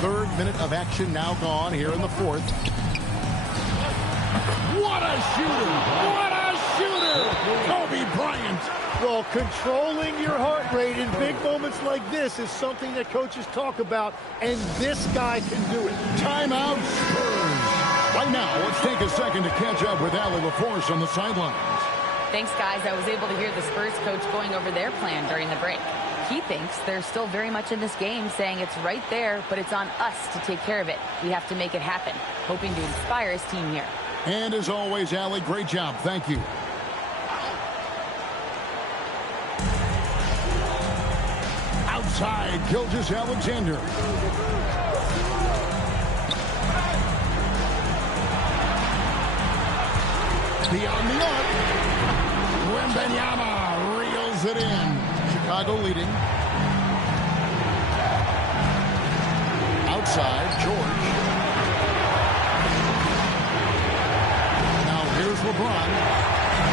3rd minute of action now gone here in the 4th. What a shooter! What a shooter! winner, Kobe Bryant. Well, controlling your heart rate in big moments like this is something that coaches talk about, and this guy can do it. Timeout, Spurs. Right now, let's take a second to catch up with Allie LaForce on the sidelines. Thanks, guys. I was able to hear the Spurs coach going over their plan during the break. He thinks they're still very much in this game, saying it's right there, but it's on us to take care of it. We have to make it happen, hoping to inspire his team here. And as always, Allie, great job. Thank you. Outside, Gilgeous-Alexander. Beyond the arc. Wembanyama reels it in. Chicago leading. Outside, George. Now here's LeBron.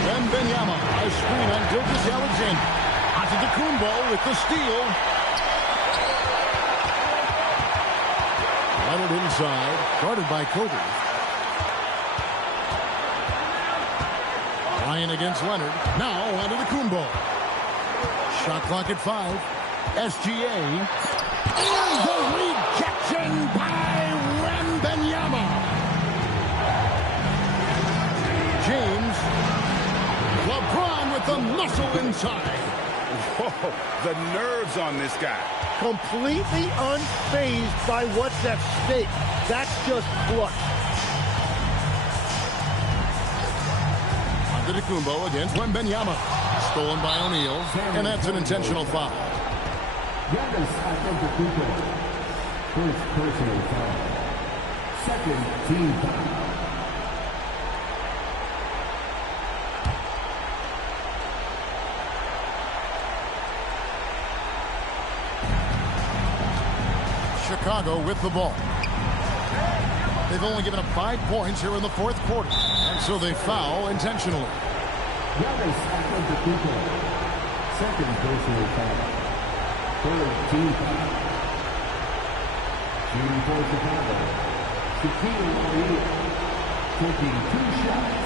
Wembanyama, a screen on Gilgeous-Alexander. Antetokounmpo with the steal. Leonard inside, guarded by Kobe. Ryan against Leonard. Now Antetokounmpo. Shot clock at 5. SGA. And the rejection by Wembanyama. James. LeBron with the muscle inside. Whoa, the nerves on this guy. Completely unfazed by what's at stake. That's just clutch. Antetokounmpo against Wembanyama. Stolen by O'Neal, and that's an intentional foul. Giannis Antetokounmpo. First personal foul. Second team foul. Chicago with the ball. They've only given up 5 points here in the fourth quarter, and so they foul intentionally. Giannis Antetokounmpo. Second personal foul. Third team foul. Shooting for Chicago. Shaquille O'Neal. Taking 2 shots.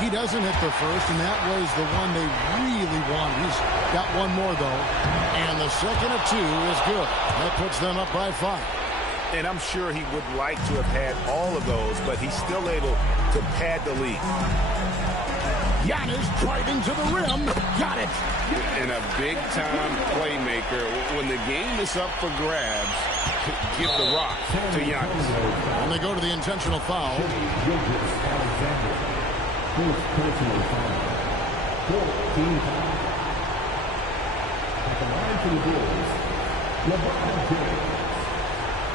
He doesn't hit the first, and that was the one they really wanted. He's got one more, though. And the second of 2 is good. That puts them up by 5. And I'm sure he would like to have had all of those, but he's still able to pad the lead. Giannis driving to the rim. Got it. And a big-time playmaker. When the game is up for grabs, give the rock to Giannis. And they go to the intentional foul. First personal foul. 14 foul. At the line for the Bulls, LeBron James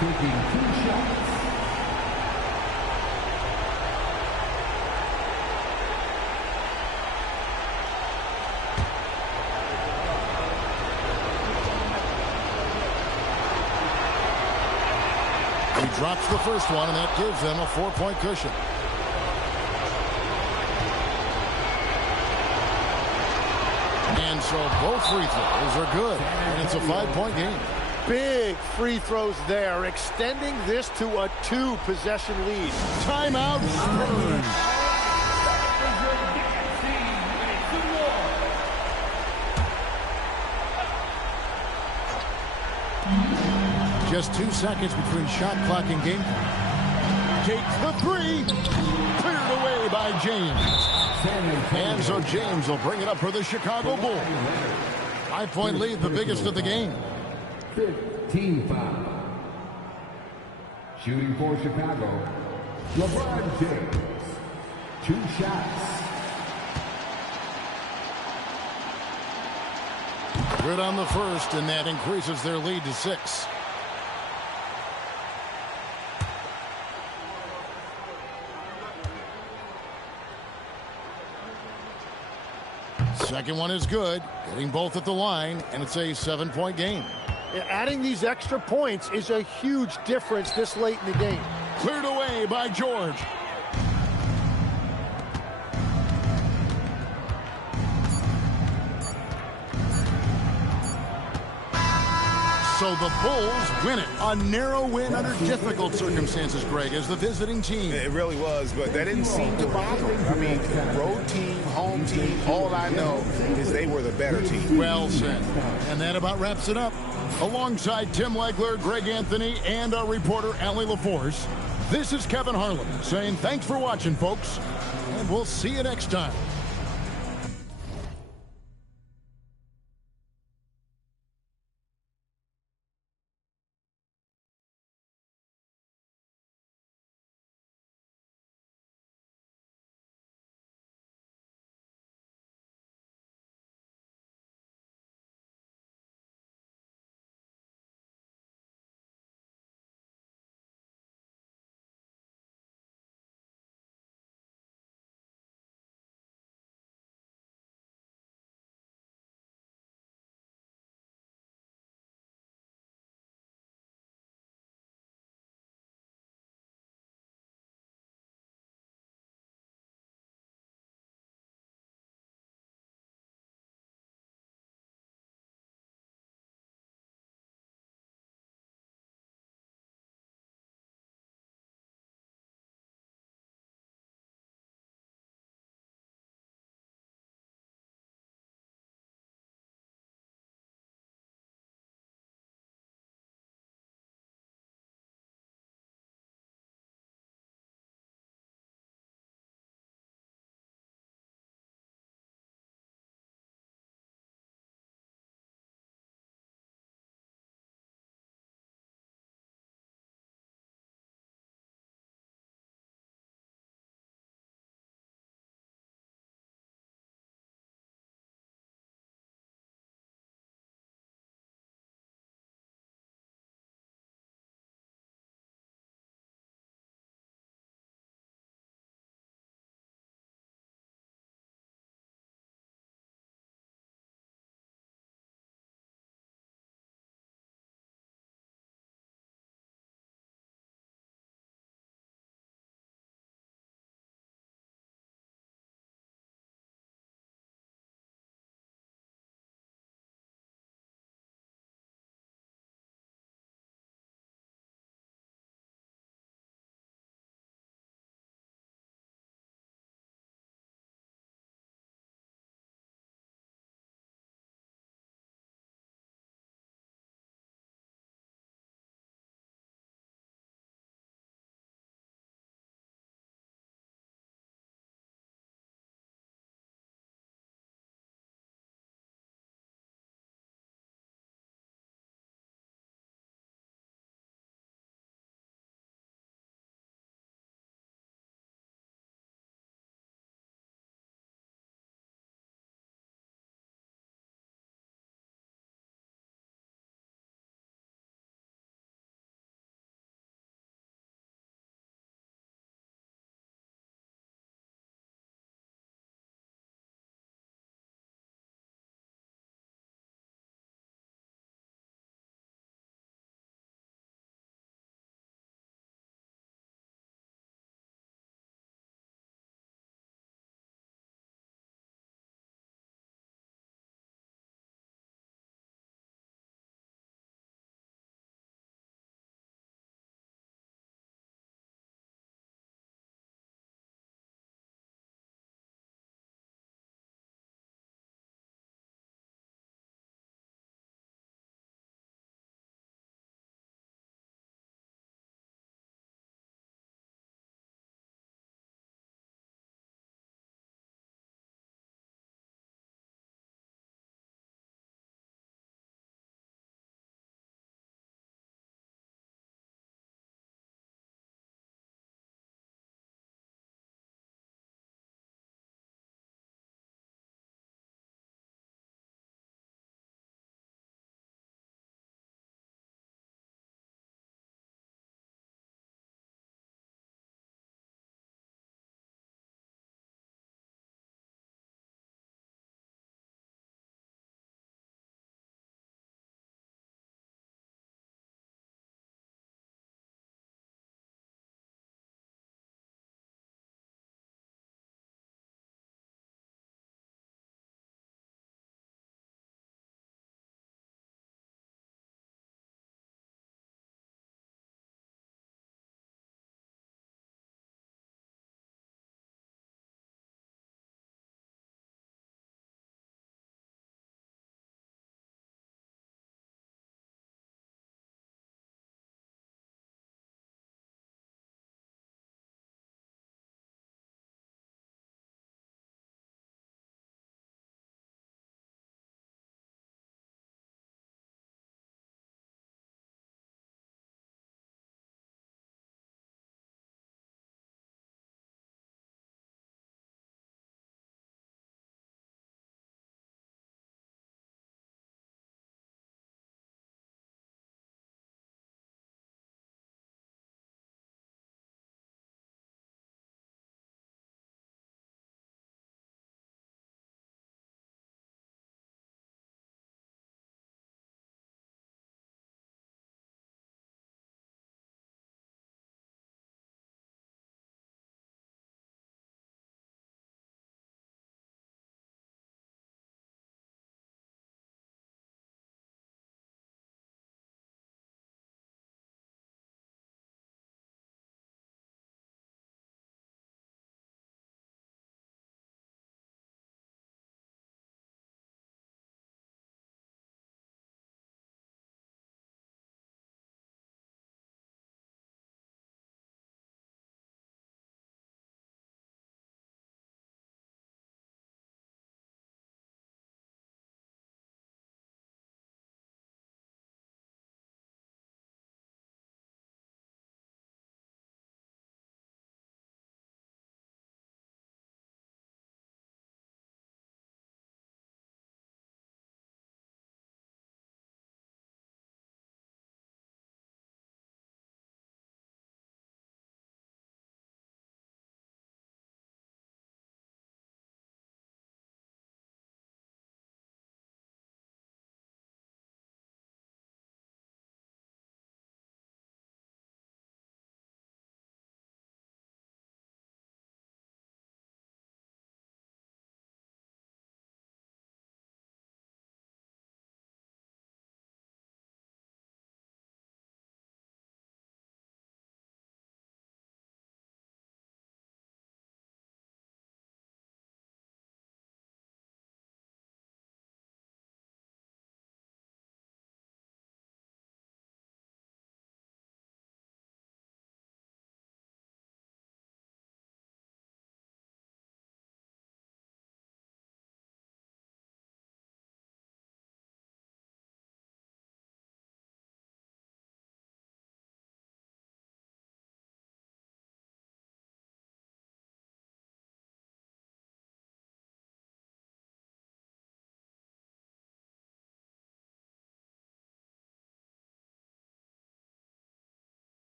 taking 2 shots. He drops the first one, and that gives them a 4-point cushion. And so both free throws are good, and it's a 5-point game. Big free throws there, extending this to a 2-possession lead. Timeout, Spurs. Just 2 seconds between shot clock and game clock. Takes the 3. Cleared away by James. And so James will bring it up for the Chicago Bulls. 5-point lead, the biggest of the game. 15 foul. Shooting for Chicago, LeBron James. 2 shots. Good on the first, and that increases their lead to 6. Second one is good, getting both at the line, and it's a 7-point game. Adding these extra points is a huge difference this late in the game. Cleared away by George. So the Bulls win it. A narrow win under difficult circumstances, Greg, as the visiting team. It really was, but that didn't seem to bother them. I mean, road team, home team, all I know is they were the better team. Well said. And that about wraps it up. Alongside Tim Legler, Greg Anthony, and our reporter, Allie LaForce, this is Kevin Harlan saying thanks for watching, folks, and we'll see you next time.